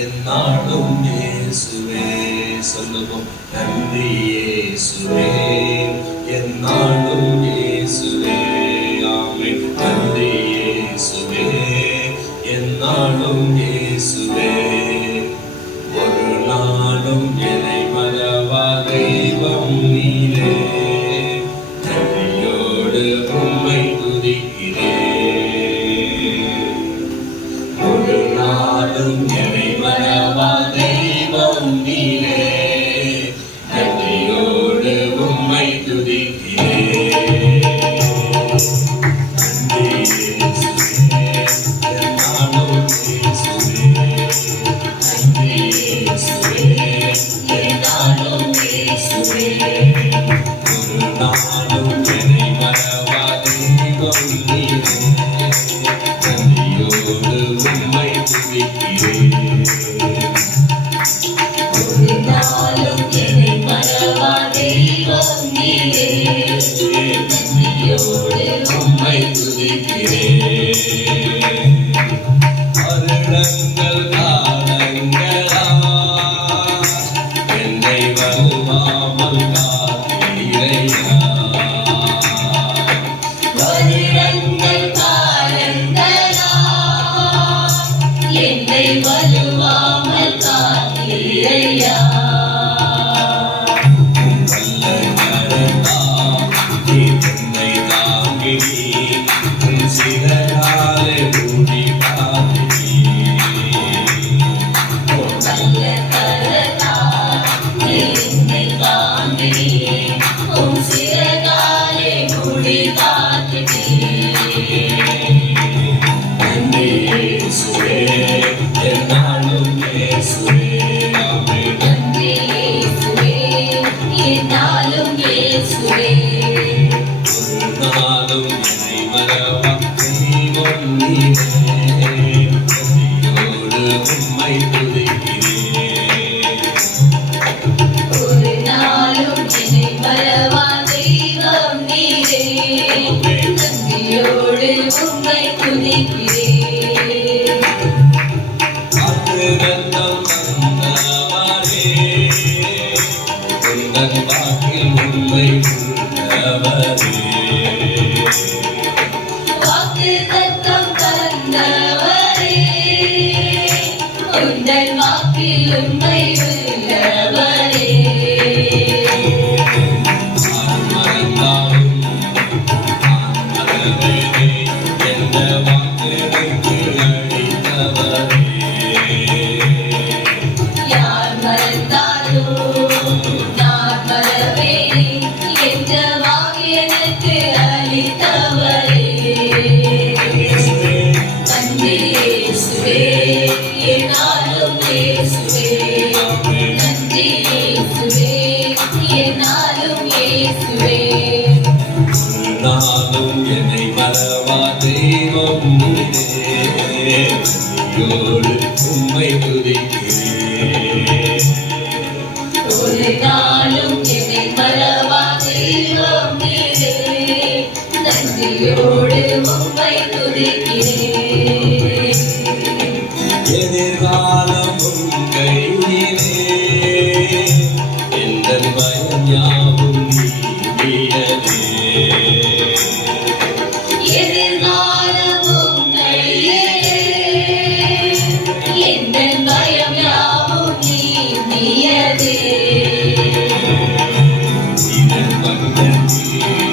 என்னாலும் இயேசுவே. சொல்லுவோம் நன்றி இயேசுவே, என்னாலும் இயேசுவே. ஆமென். நன்றி இயேசுவே, என்னாலும் இயேசுவே. ஒரு நாளும் என்னை மறவா தெய்வம் நீரே, நன்றியோடு உம்மை துதிக்கிறேன். ஒரு நாளும் என்னை மறவா தெய்வம் நீரே, நன்றியோடு உம்மை துதிக்கிறேன். வருடங்கள் காலங்களா என்னை வருவாமல் காத்தீரையா. வருடங்கள் காலங்களா என்னை வருவாமல் காத்தீரையா. என்னை மறவா தெய்வம் நீரே, நன்றியோடு உம்மை துதிக்கிறேன். ஒரு நாளும் என்னை மறவா தெய்வம் நீரே, நன்றியோடு உம்மை துதிக்கிறேன். எதிர்காலமும் கையிலே எந்தன் பயம் யாவும் நீங்கியதே. ஒரு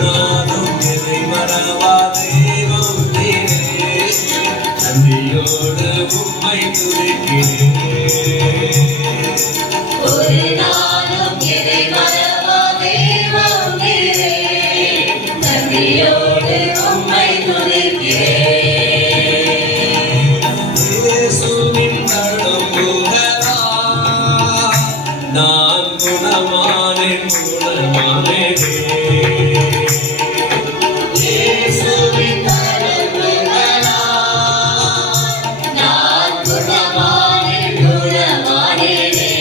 நாளும் என்னை மறவா தெய்வம் நீரே, நன்றியோடு உம்மை துதிக்கிறேன். இயேசுவின் நடுங்குகிறா நான் குணமானேன் குணமானேனே இயேசுவின் நடுங்குகிறா நான் குணமானேன் குணமானேனே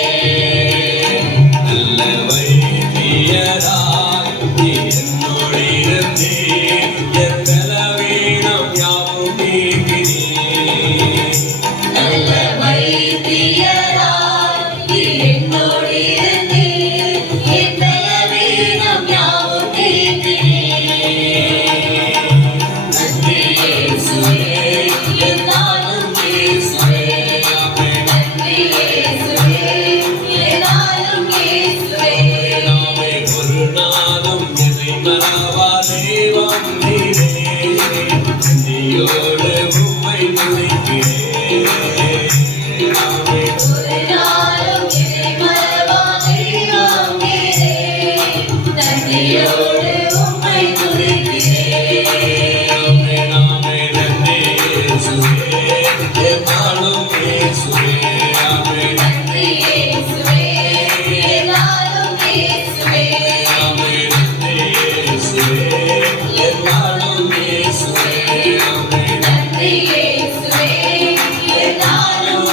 நல்ல வைத்தியராய் நீ என்னோடு இருந்தீர் என் பலவீனம் யாவும் நீக்கினீர் நல்ல வைத்தியராய் நீ என்னோடு இருந்தீர் என் பலவீனம் யாவும் நீக்கினீர் நன்றி இயேசுவே என்னாலும் இயேசுவே நன்றி இயேசுவே என்னாலும் இயேசுவே நாமே ஒரு நாளும் என்னை மறவா தெய்வம் நீரே நன்றியோடு உம்மை துதிக்கிறேன் நாமே ஒரு நாளும் என்னை மறவா தெய்வம் நீரே நன்றியோடு உம்மை துதிக்கிறேன் நாமே நன்றி இயேசுவே என்னாலும் இயேசுவே நாமே நன்றி இயேசுவே என்னாலும் இயேசுவே நாமே நன்றி இயேசுவே என்னாலும் இயேசுவே நாமே நன்றி இயேசுவே என்னாலும்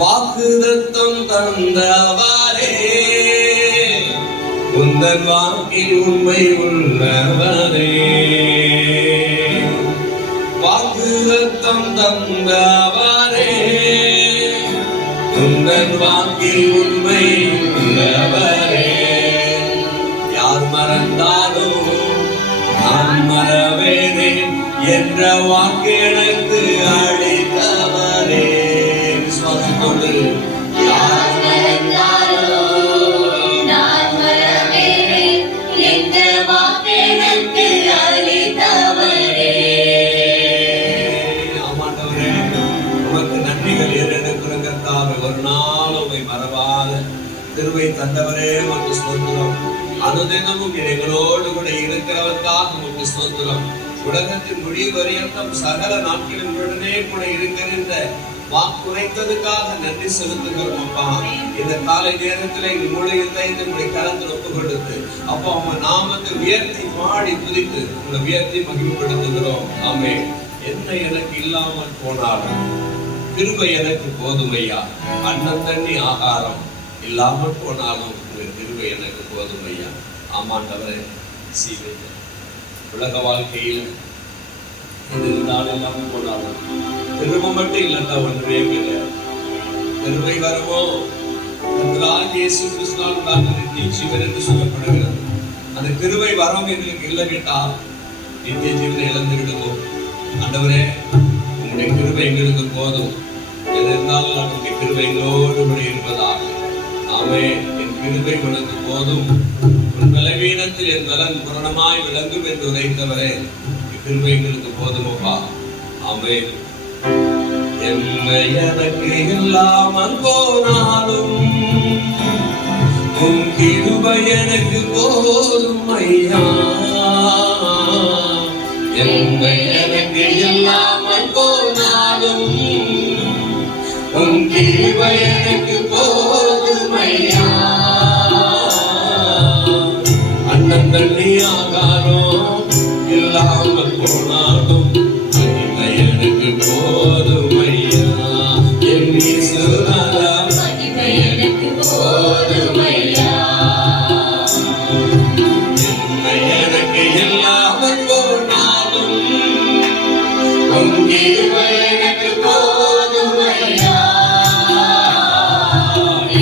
வாக்குதத்தம் தந்தவரே உந்தன் வாக்கில் உண்மை உள்ளவரே வாக்குதத்தம் தந்தவரே உந்தன் வாக்கில் உண்மை உள்ளவரே யார் மறந்தாலும் நான் மறவேனே என்ற வாக்கு எனக்கு அளித்தவரே விசுவாசத்தோடு யார் மறந்தாலோ நான் மறவேனே என்ற வாக்கெனக்கு அளித்தவரே ஆமாண்டவரே உமக்கு நன்றிகள் ஏறெடுக்கிற கர்த்தாவே ஒரு நாள் உம்மை மறவாத கிருபை தந்தவரே உமக்கு ஸ்தோத்திரம் அனுதினமும் எங்களோடு கூட இருக்கிறவர்க்காக உமக்கு ஸ்தோத்திரம் உலகத்தின் முடிவு பரியந்தம் சகல நாட்களின் உடனே கூட இருக்கிற வாக்குரைத்ததுக்காக நன்றி செலுத்துகிறோம் அப்பா இந்த காலை நேரத்தில் எங்கள் மூளையத்தை நம்முடைய கலந்து ஒப்பு கொடுத்து அப்பா உங்க நாமத்தை உயர்த்தி பாடி துதித்து உங்களை உயர்த்தி மகிழ்ப்படுத்துகிறோம் ஆமே என்ன எனக்கு இல்லாமல் போனாலும் கிருபை எனக்கு போதுமையா அன்னம் தண்ணி ஆகாரம் இல்லாமல் போனாலும் உங்கள் கிருபை எனக்கு போதுமையா ஆமாண்டவரே சீவையா உலக வாழ்க்கையில் இது இருந்தாலும் இல்லாமல் போனாலும் கிருபை மட்டும் இல்லைன்னா ஒன்றுமே கிடையாது கிருபை வரவோ இயேசு கிறிஸ்துவால் உண்டான ஜீவன் என்று சொல்லப்படுகிறது அந்த கிருபை வரம் எங்களுக்கு இல்லை கேட்டால் நித்திய ஜீவனை இழந்து விடுவோம் ஆண்டவரே உங்களுடைய கிருபை எங்களுக்கு போதும் எது இருந்தாலும் நம்முடைய கிருபை எங்களோடு கூட இருப்பதாக ஆமே என் கிருபை உனக்கு போதும் உன் பலவீனத்தில் என் பலன் பூரணமாய் விளங்கும் என்று உரைத்தவரே கிருபை எங்களுக்கு போதுமப்பா ஆமே என்ன எனக்கு இல்லாமல் போனாலும் உன் கிருபை எனக்கு போதும் ஐயா என்ன எனக்கு இல்லாமல் போனாலும் உன் கிருபை எனக்கு போதும் ஐயா அண்ணன் தண்ணி ஆகாரம் இல்லாமல் போனாலும் மகிமை எனக்கு போதும் ஐயா என் இயேசுநாதா மகிமை எனக்கு போதுமையா என்னை எனக்கு இல்லாமல் போனாலும் உன் கிருபை எனக்கு போதுமையா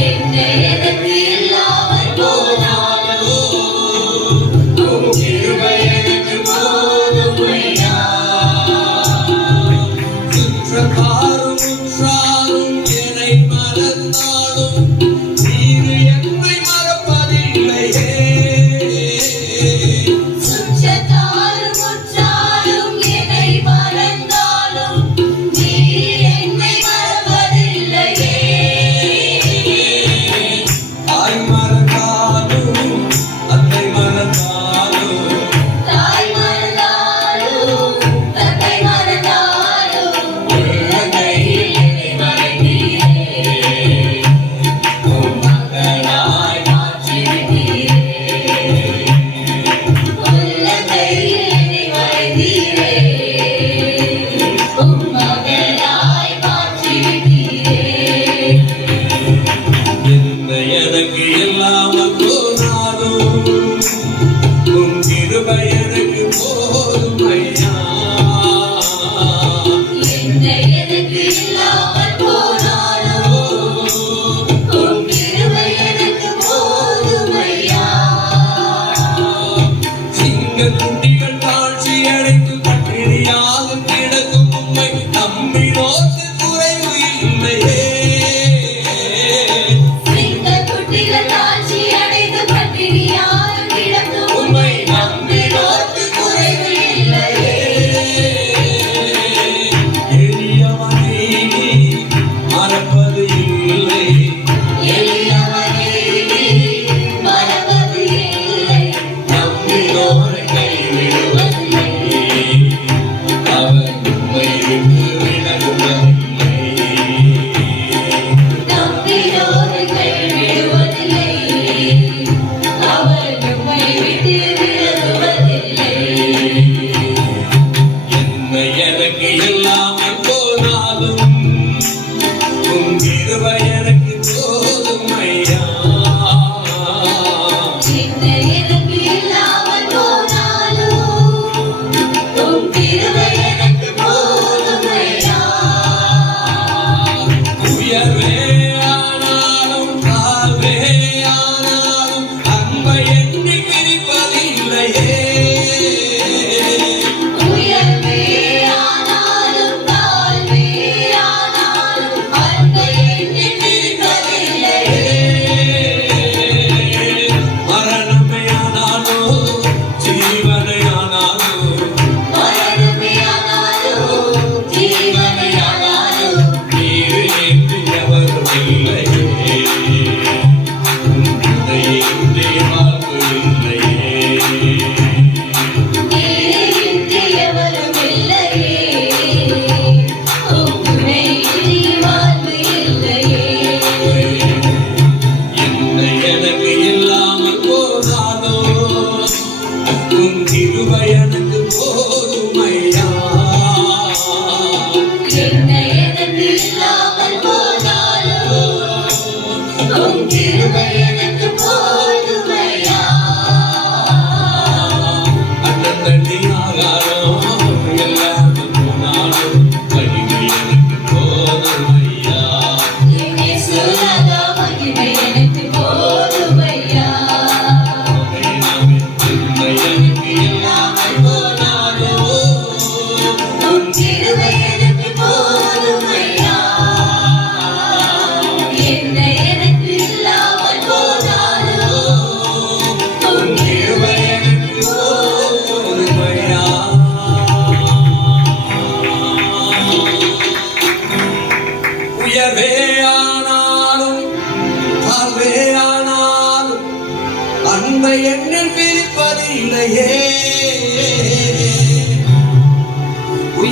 என்ன எனக்கு இல்லாமல் போனாலும் உன் கிருபை எனக்கு போதுமையா சுற்றத்தாரும் உற்றாரும் என்னை மறந்தாலும் நீர் என்னை மறப்பதில்லையே சுற்றத்தாரும் உற்றாரும் என்னை மறந்தாலும்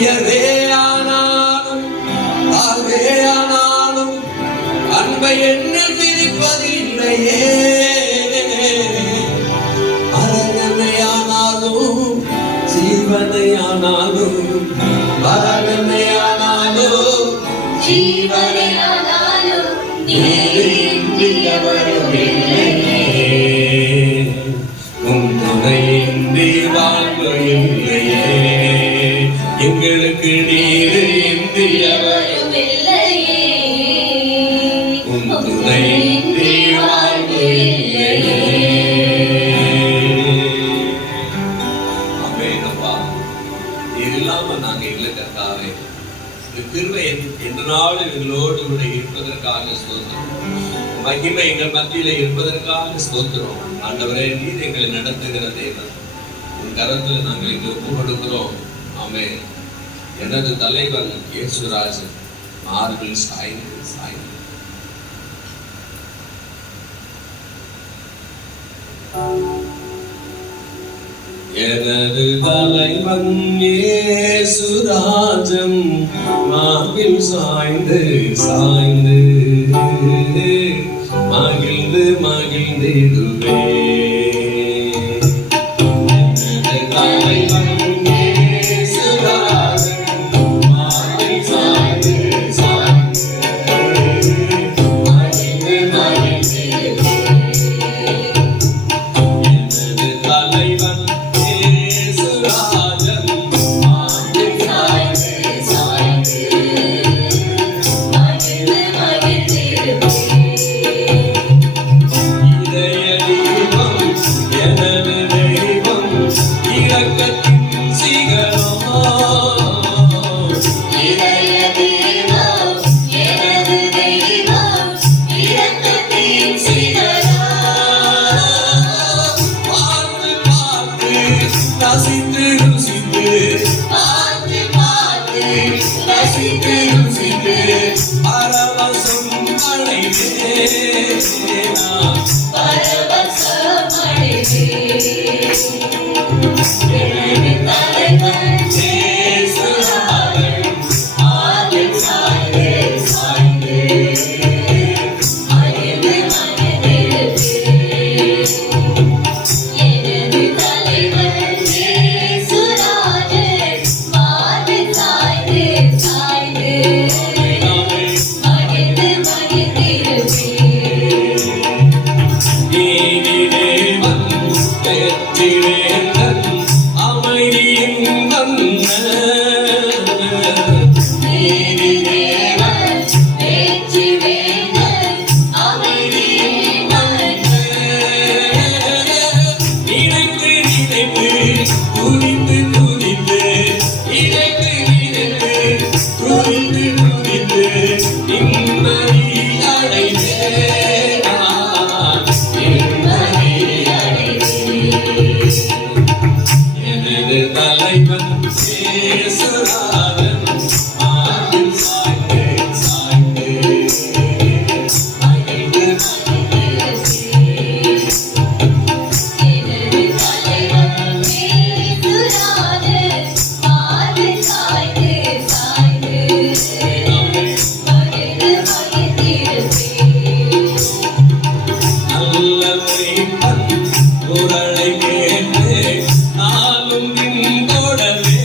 உயர்வே ஆனாலும் தாழ்வே ஆனாலும் அன்பை என்ன பிரிப்பதில்லையே. மரணமையானாலும் ஜீவனையானாலும் மரணமையானாலும் ஜீவனையானாலும் நீரின்றி எவரும் இல்லையே. உன் துணையின்றி வாழ்வு இல்லையே. எங்களுக்கு நீர் இன்றி எவரும் இல்லையே. உன் துணையின்றி வாழ்வு இல்லையே. ஆமென்ப்பா. நீர் இல்லாம நாங்க இல்லை கர்த்தாவே. இந்த கிருபை எந்த நாளும் எங்களோடு கூட இருப்பதற்காக ஸ்தோத்திரம். மகிமை எங்கள் மத்தியில இருப்பதற்காக ஸ்தோத்திரம். ஆண்டவரே, நீர் எங்களை நடத்துகிற தேவன். உன் கரத்துல நாங்கள் இங்கு ஒப்பு கொடுக்கிறோம். ஆமென். எனது தலைவன் இயேசுராஜன் மார்பில் சாய்ந்து சாய்ந்து எனது தலைவன் இயேசுராஜன் மார்பில் சாய்ந்து சாய்ந்து மகிழ்ந்து மகிழ்ந்திடுவே. எனது தலைவன் இயேசுராஜன் மார்பில் சாய்ந்து சாய்ந்து மகிழ்ந்து மகிழ்ந்திடுவே. எனது தலைவன் இயேசுராஜன் மார்பில் சாய்ந்து சாய்ந்து மகிழ்ந்து மகிழ்ந்திடுவே. இதய தீபம் எனது தெய்வம் இரக்கத்தின் சிகரம். இதய தீபம் எனது தெய்வம் இரக்கத்தின் சிகரம். பார்த்து பார்த்து ரசித்து ருசித்து பார்த்து பார்த்து ரசித்து ருசித்து பரவசம் அடைவேனா. பரவசம் அடைவேன். எனது தலைவன் இயேசுராஜன் மார்பில் சாய்ந்து சாய்ந்து மகிழ்ந்து மகிழ்ந்திடுவேன். எனது தலைவன் இயேசுராஜன் மார்பில் சாய்ந்து சாய்ந்து மகிழ்ந்து மகிழ்ந்திடுவேன். நீதிதேவன் வெற்றிவேந்தன் அமைதியின் மன்னன். நீதிதேவன் வெற்றி வேந்தன் அமைதியின் மன்னன். நினைத்து நினைத்து துதித்து துதித்து நினைத்து நினைத்து துதித்து துதித்து நிம்மதி அடைவேனா. நிம்மதி அடைவேன். எனது தலைவன் இயேசுராஜன் மார்பில் சாய்ந்து சாய்ந்து மகிழ்ந்து எனது தலைவன் இயேசுராஜன் மார்பில் சாய்ந்து சாய்ந்து மகிழ்ந்து மகிழ்ந்திடுவேன். நல்ல மேய்ப்பன் குரலை கேட்டு நாளும் பின்தொடர்வே.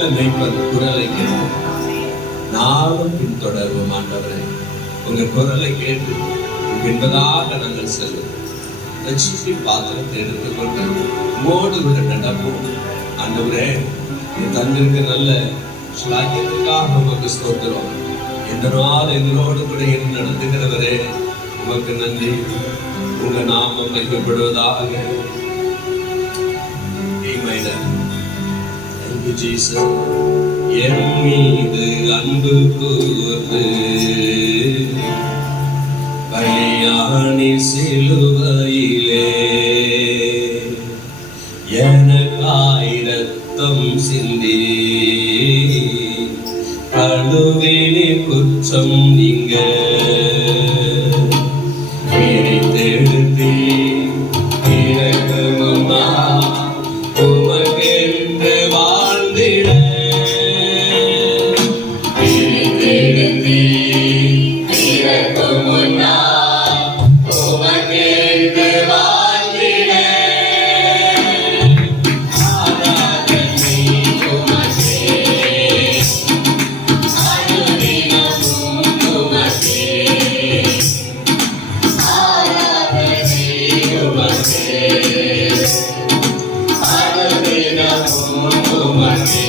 நல்ல மேய்ப்பன் குரலை கேட்டு நாளும் பின்தொடர்வோம். ஆண்டவரே, உங்க குரலை கேட்டு பின்பதாக நாங்கள் செல்வோம். ரட்சிப்பி பாத்திரத்தை எடுத்துக்கொண்டு மோடு விட நடப்போம். ஆண்டவரே, நீ தந்திருக்க நல்ல ஸ்லாக்கியத்துக்காக உமக்கு ஸ்தோத்திரம். இந்த நாள் எங்களோடு கூட இருந்து நடத்துகிறவரே, உமக்கு நன்றி. உங்க நாமம் மகிமைப்படுவதாக. Thank you, Jesus. என் மீது அன்பு கூர்ந்து பலியானி சிலுவையிலே எனக்காய் இரத்தம் சிந்தி கழுவினி குற்றம் நீங்க பிரித்தெடுத்தி இரக்கமுமா உமக்கென்று வாழ்ந்திட பிரித்தெடுத்தி இரக்கமுனா உமக்கென்று வாழ்ந்திட ஆராதனை உமக்கே அனுதினமும் உமக்கே ஆராதனை உமக்கே அனுதினமும் உமக்கே.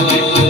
Bye.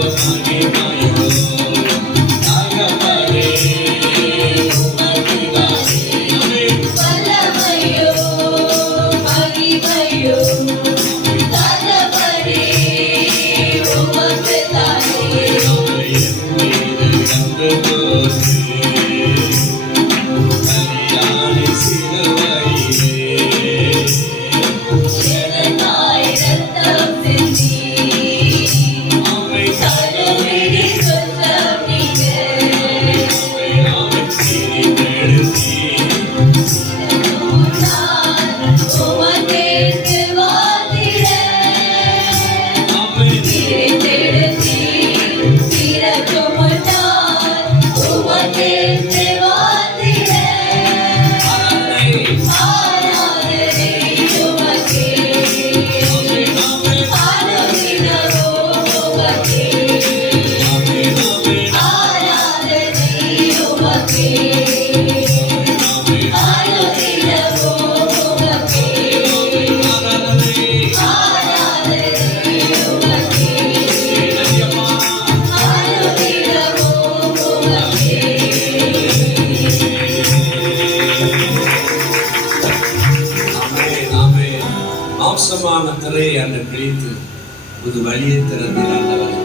புது வழியை திறந்தீர் ஆண்டவரே.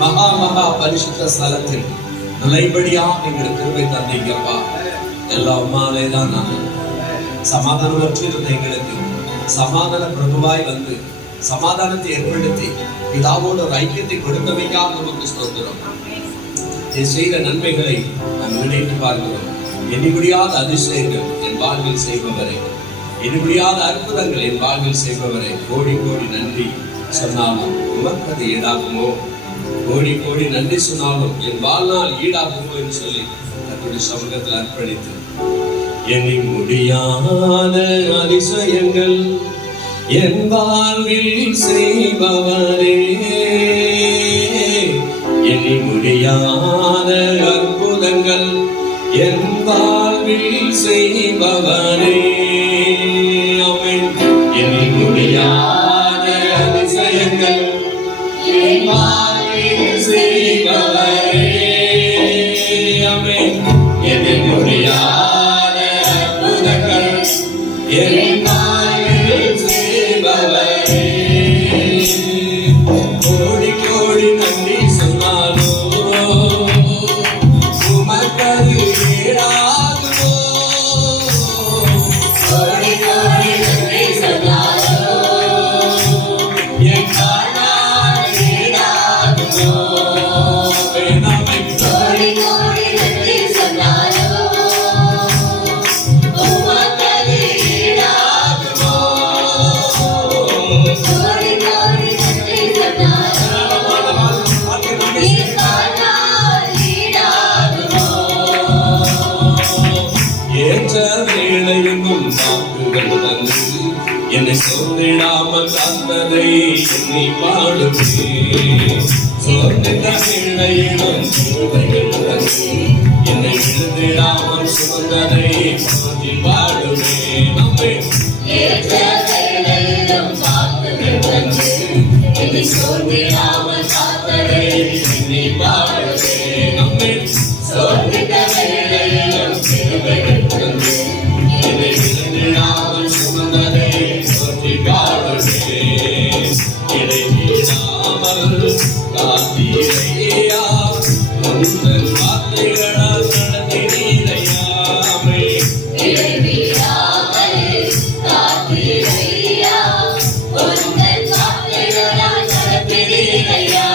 மகா மகா பரிசுத்த ஸ்தலத்தில் நுழைபடியா எங்களுக்கு கிருபை தந்தீங்கப்பா. எல்லாம் உம்மாலே தான் நாங்கள் சமாதானமற்று இருந்த எங்களுக்கு சமாதான பிரபுவாய் வந்து சமாதானத்தை ஏற்படுத்தி பிதாவோடு ஒரு ஐக்கியத்தை கொடுத்தவைக்காக நமக்கு ஸ்தோத்திரம். நீ செய்த நன்மைகளை நாம் நினைத்து பார்க்கிறோம். எண்ணி முடியாத அதிசயங்கள் என் வாழ்வில் செய்பவரே, எண்ணி முடியாத அற்புதங்கள் என் வாழ்வில் செய்பவரே, கோடி கோடி நன்றி சொன்னாலும் உமக்கு அது ஈடாகுமோ? கோடி கோடி நன்றி சொன்னாலும் என் வாழ்நாள் ஈடாகுமோ என்று சொல்லி தன்னுடைய சமூகத்தில் அர்ப்பணித்து எண்ணி முடியாத அதிசயங்கள் என் வாழ்வில் செய்பவரே, எண்ணி முடியாத அற்புதங்கள் என் வாழ்வில் செய்பவரே, ஆமென். எண்ணி முடியாத அதிசயங்கள் என் வாழ்வில் செய்பவரே, ஆமென். எண்ணி முடியாத அற்புதங்கள் என் வாழ்வில் செய்பவரே, கோடி கோடி நன்றி சொன்னாலோ உமக்கது ஈடாகுமோ? கோடி கோடி நன்றி சொன்னாலோ என் வாழ்நாள் ஈடாகுமோ? கோடி கோடி நன்றி சொன்னாலோ உமக்கது ஈடாகுமோ? கோடி கோடி நன்றி சொன்னாலோ என் வாழ்நாள் ஈடாகுமோ? ஏற்ற வேளையெங்கும் வாக்குகள் தந்து என்னை சோர்ந்திடாமல் காத்ததை எண்ணி பாடுவேன். சோர்ந்திட்ட வேளையிலும் கிருபைகள் தந்து என்னை விழுந்திடாமல் சுமந்ததை போற்றி பாடுவேன். ஆமென். ஏற்ற வேளையிலும் வாக்குகள் தந்து என்னை சோர்ந்திடாமல் காத்ததை எண்ணி பாடுவேன். ஆமென். சோர்ந்திட்ட வேளையிலும் கிருபைகள் தந்து என்னை விழுந்திடாமல் சுமந்ததை போற்றி பாடுவேன். இடைவிடாமல் காத்தீரையா, உந்தன் வார்த்தைகளால் நடத்தினீரையா. ஆமென். இடைவிடாமல் காத்தீரையா, உந்தன் வார்த்தைகளால் நடத்தினீரையா.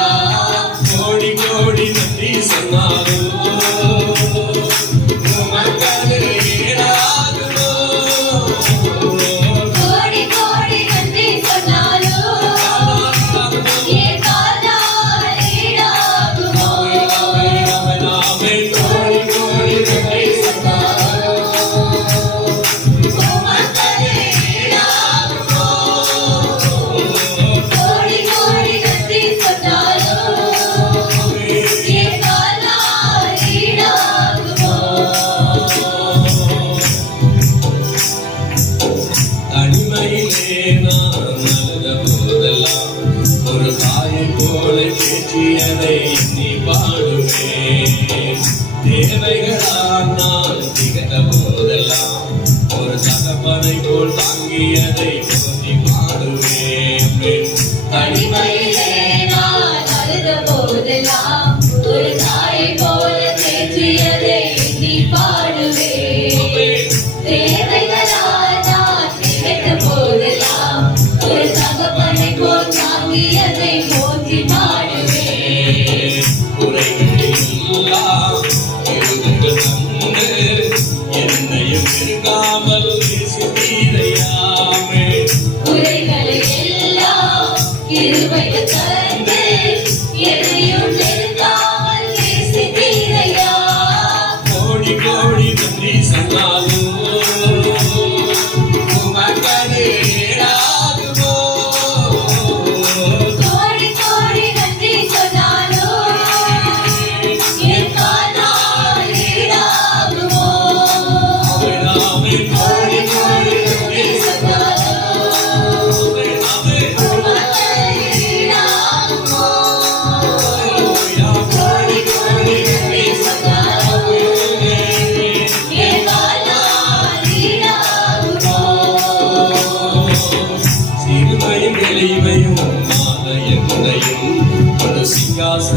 கோடி கோடி நன்றி சொன்னாலும் உமக்கது ஈடாகுமோ? கோடி கோடி நன்றி சொன்னாலோ என் வாழ்நாள் ஈடாகுமோ? ஆமென். கோடி கோடி நன்றி சொன்னாலோ உமக்கது ஈடாகுமோ? கோடி கோடி நன்றி சொன்னாலோ என் வாழ்நாள் ஈடாகுமோ? தனிமையிலே நான் அழுத போதெல்லாம் ஒரு தாயை போல பேச்சியதை எண்ணி பாடுவேன். தேவைகளால் நான் திகழ்ந்த போதெல்லாம் ஒரு தகப்பனை போல் தாங்கியதை போற்றி பாடுவேன். தனிமையிலே நான் அழுத போதெல்லாம் ஒரு தாயை போல பேசியதை எண்ணி பாடுவேன். தேவைகளால் நான் திகைத்த போதெல்லாம் ஒரு தகப்பனை போல் தாங்கியதை போற்றி பாடுவேன். குறைகளெல்லாம் இருந்தது தந்து என்னையும் இருக்காமல் நேசித்தீரையாமே. குறைகளை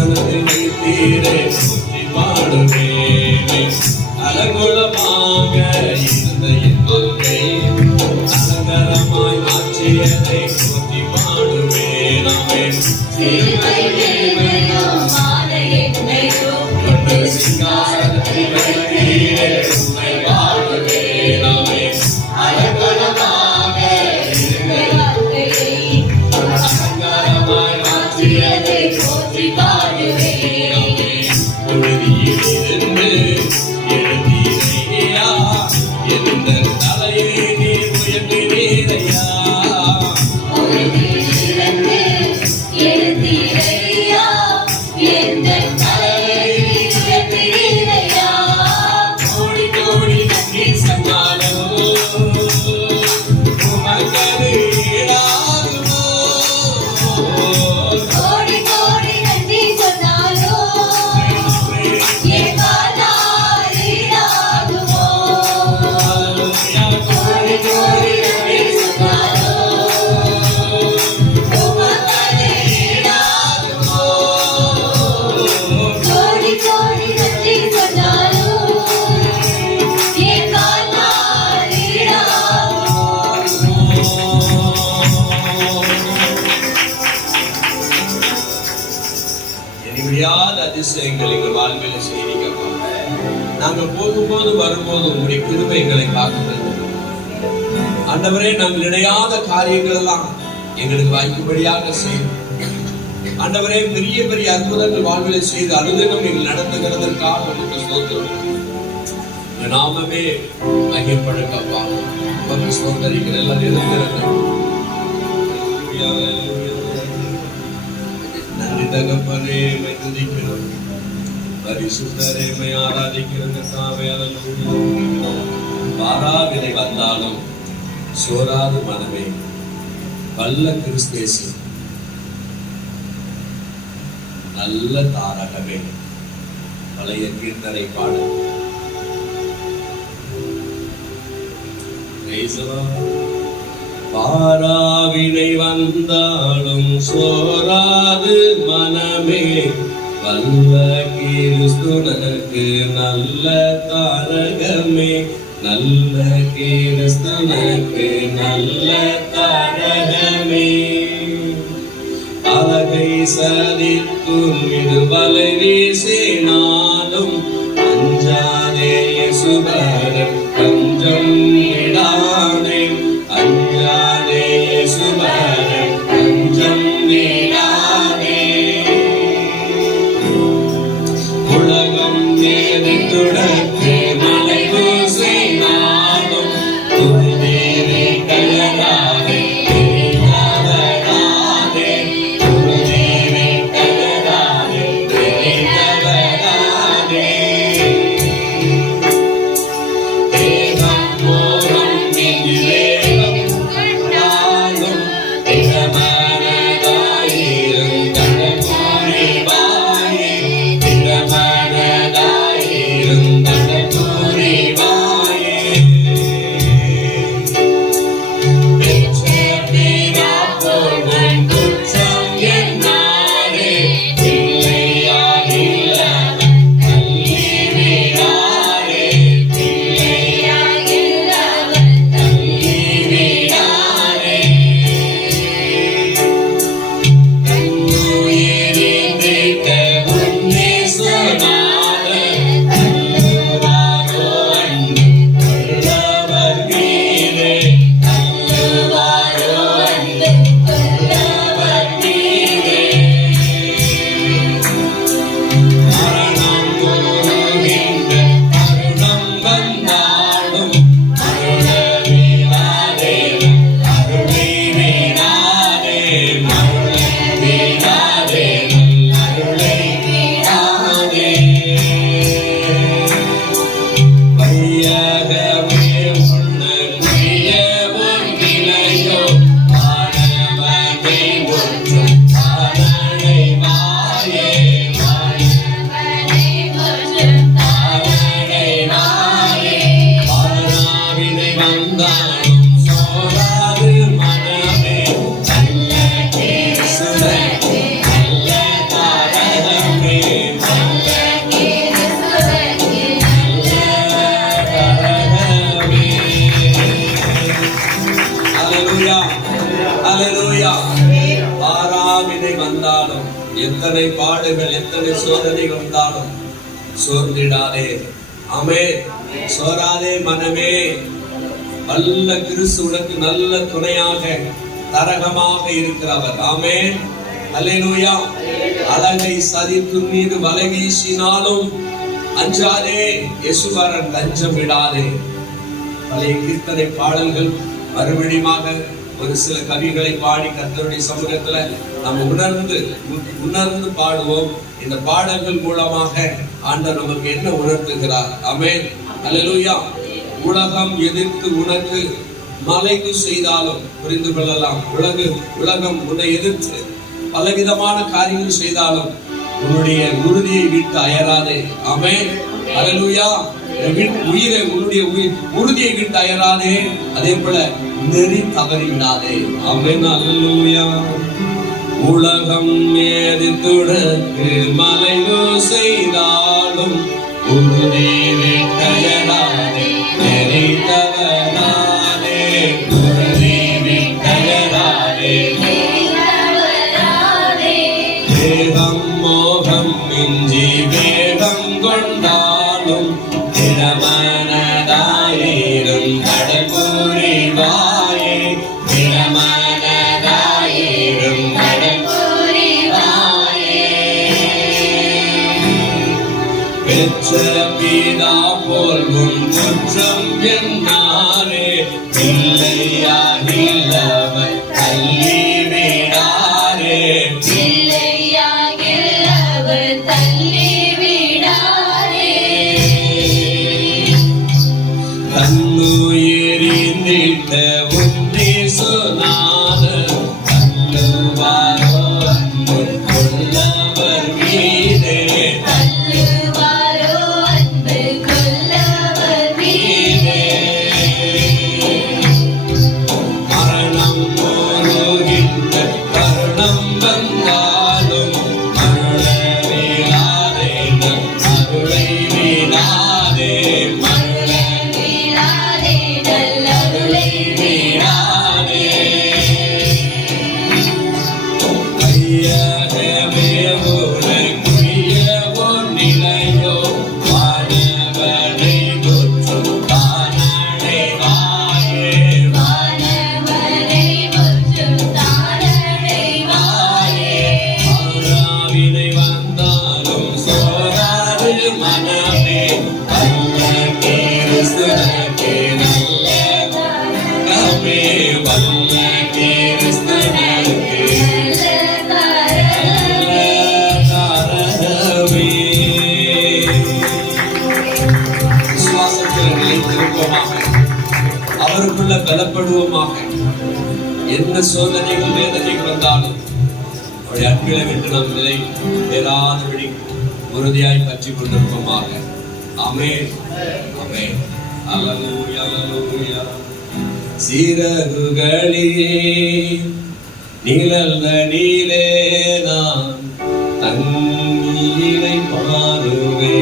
மனதில் வைத்தீரே போற்றி பாடுவேனே. அலங்கோலமாக இருந்த என் வாழ்க்கை அலங்கரமாய் மாற்றியதை போற்றி பாடுவேனாமே. சிலுவை மேன்மையும் மாலை என்னையும் கொண்டு சிங்காசனத்தில் வைத்தீரே உம்மை பாடுவேனாமே. அலங்கோலமாக இருந்த வாழ்க்கையை அலங்கரமாய் மாற்றியதை போற்றி பாடுவேன். புழுதியிலிருந்து எழுந்தீரையா, எந்தன் தலையை நீர் உயர்த்தினீரையா. பொழுதிலிருந்து எழுந்தீரையா, எந்தன் தலையை நீர் உயர்த்தினீரையா. கோடி கோடி நன்றி சொன்னாலும் உமக்கது ஈடாகுமோ? கோடி கோடி நன்றி சொன்னாலும் என் வாழ்நாள் ஈடாகுமோ? கோடி கோடி நன்றி சொன்னாலும் உமக்கது ஈடாகுமோ? கோடி கோடி நன்றி சொன்னாலும் என் வாழ்நாள் ஈடாகுமோ? முடியாத அதிசயங்கள் எங்கள் வாழ்வில் செய்திக்கப்பா. நாங்கள் போகும்போது வரும்போது உங்களுடைய கிருபை எங்களை காக்குகிறது. ஆண்டவரே, நாங்கள் நினையாத காரியங்கள் எல்லாம் எங்களுக்கு வாய்க்கும்படியாக செய்யும். ஆண்டவரே, பெரிய பெரிய அற்புதங்கள் வாழ்வில் செய்து அனுதினம் எங்கள் நடத்துகிறதற்காக உங்களுக்கு ஸ்தோத்திரம். உங்க நாமமே மகிமைப்படுங்கப்பா. உமக்கு ஸ்தோத்தரிக்கிற எல்லாம் இருக்கிறது. நன்றி தகப்பனே, உம்மை துதிக்கிறோம். பரிசுத்தரே, உம்மை ஆராதிக்கிறோம் கர்த்தாவே. அல்லேலூயா. பாராவிலை வந்தாலும் சோராது மனமே வல்ல கிறிஸ்தேசு நல்ல தாரகமே. பழைய கீர்த்தனை பாடல். பாராவினை வந்தாலும் சோராது மனமே வல்ல கிறிஸ்துனக்கு நல்ல தாரகமே. நல்ல கிறிஸ்துனக்கு நல்ல தாரகமே. அழகை சதித்தும் இது வலை வீசினாலும் அஞ்சாதே சுபரம் கஞ்சம் விடாதே. அஞ்சாதே சுபரம் கஞ்சம் விடாதே. உலகம் நேரிட்டுடற்கு மலை பூசினாலும் துருதேவி கலராதே தெரிந்தவராதே. துருதேவி கலராதே தெரிந்தவராதே. தேகம் மோகம் நெஞ்சிலேகம் கண்டாலும் திறமனதாயிரும் கடற்கூறி வாயே. திறமனதாயிரும் கடற்கூறி எத்தனை பாடுகள் எத்தனை சோதனைகள் வந்தாலும் சோர்ந்திடாதே. ஆமென். சோராதே மனமே. நல்ல கிறிஸ்து உனக்கு நல்ல துணையாக தரகமாக இருக்கிறவர். ஆமென். அல்லேலூயா. அலகை சதித்து மீது வலை வீசினாலும் அஞ்சாதே, யேசுவரன் தஞ்சம் விடாதே. பழைய கீர்த்தனை பாடல்கள் மறுபடியுமாக ஒரு சில கவிகளை பாடி கர்த்தருடைய சமூகத்துல நம்ம உணர்ந்து பாடுவோம். இந்த பாடல்கள் மூலமாக ஆண்டவர் நமக்கு என்ன உணர்த்துகிறார். ஆமென். அல்லேலூயா. உலகம் எதிர்த்து உனக்கு மலைக்கு செய்தாலும் புரிந்து கொள்ளலாம். உலகம் உன்னை எதிர்த்து பலவிதமான காரியங்கள் செய்தாலும் உன்னுடைய உறுதியை விட்டு அயராதே. ஆமென். அல்லேலூயா. உன்னுடைய உறுதியை விட்டு அயராதே. அதே போல நெறி தவறி விடாதே. ஆமென். அல்லேலூயா. உலகம் எதிர்த்துனக்கு மலைவு செய்தாலும் உறுதி விட்டு அயராதே. நெறி தவறாதே. உறுதி விட்டு அயராதே. தேகம் மோகம் மிஞ்சி வேகம் கொண்டாலும் திறமனதாயிரும் கடல் புரிவாயே. திறமனதாயிரும் கடல் புரிவாயே. பெற்ற பிதா போல் உன் குற்றம் என்னாரே. பிள்ளையாகில்லவர் தள்ளி விடாரே. தன்னுயிரிந்திட்ட உன்னி சொன்னாத தள்ளுவாரோ அன்பு கொள்ளவர் மீதே. மரணம் போருகின்ற தருணம் வந்தாலும் மரணமில்லாதே அருளை விடாதே. அவருக்குள்ள பலப்படுவோமாக. என்ன சோதனைகள் வேதனைகள் வந்தாலும் அவருடைய அன்பிலை விட்டு நம் நிலை வேறாதபடி உறுதியாய் பற்றி கொண்டிருப்போமாக. ஆமென். ஆமென். அல்லேலூயா. அல்லேலூயா. சிறகுகளிலே நிழல்களிலே நான் தங்கியிலை பாருவேன்.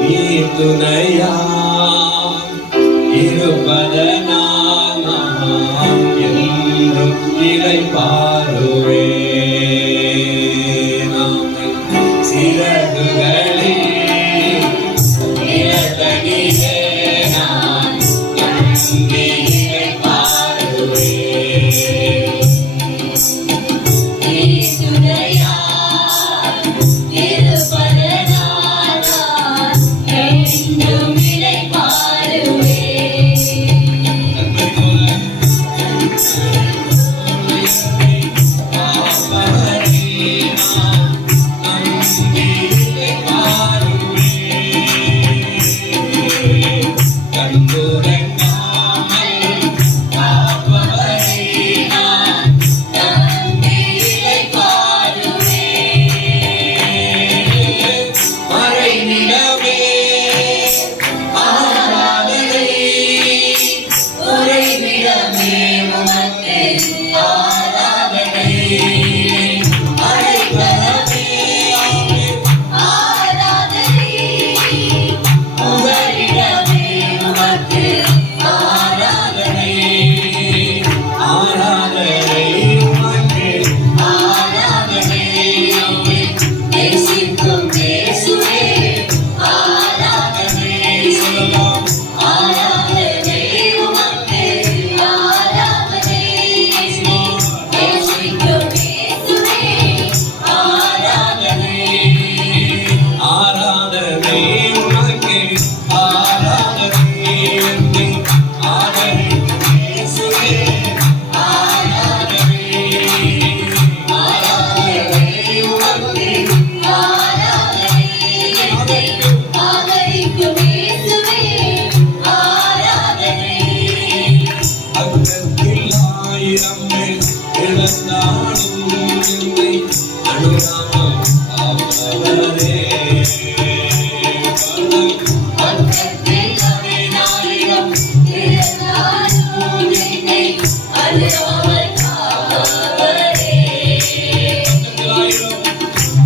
நீ துணையா இருப்பதனால் நான் என்றும் இலை பாருவேன். சிறகுகளே நிழல்களிலே நான் தங்கியிலை பாருவேன். Thank you. உமக்கே ஆராதனை ஆதரிக்கும் இயேசுவே ஆராதனை பக்கத்தில் 1000 பேர் இழந்தாலும் என்னை அணுகாமல் காப்பவரே பக்கத்தில் 1000 இருந்தாலும் என்னை அழுகாமல் காப்பவரே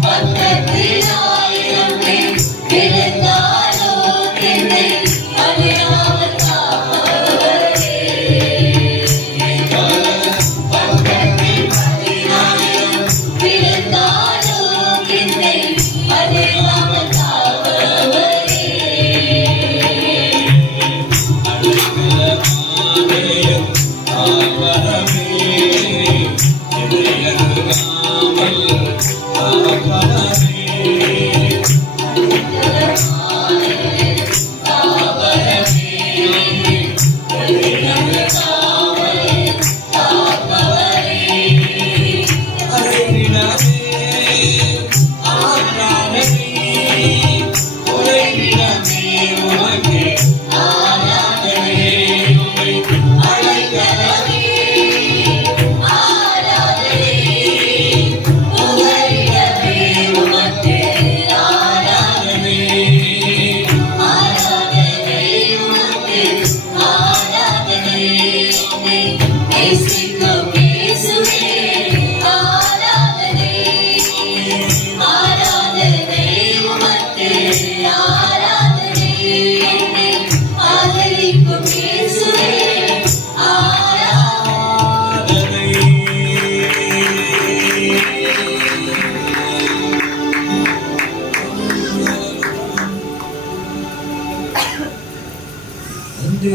பக்கத்தில் 1000 பேர் இருந்தாலும் என்னை அழுகாமல் காப்பவரே பக்கத்தில் 10,000 இருந்தாலும் என்னை அழுகாமல் காப்பவரே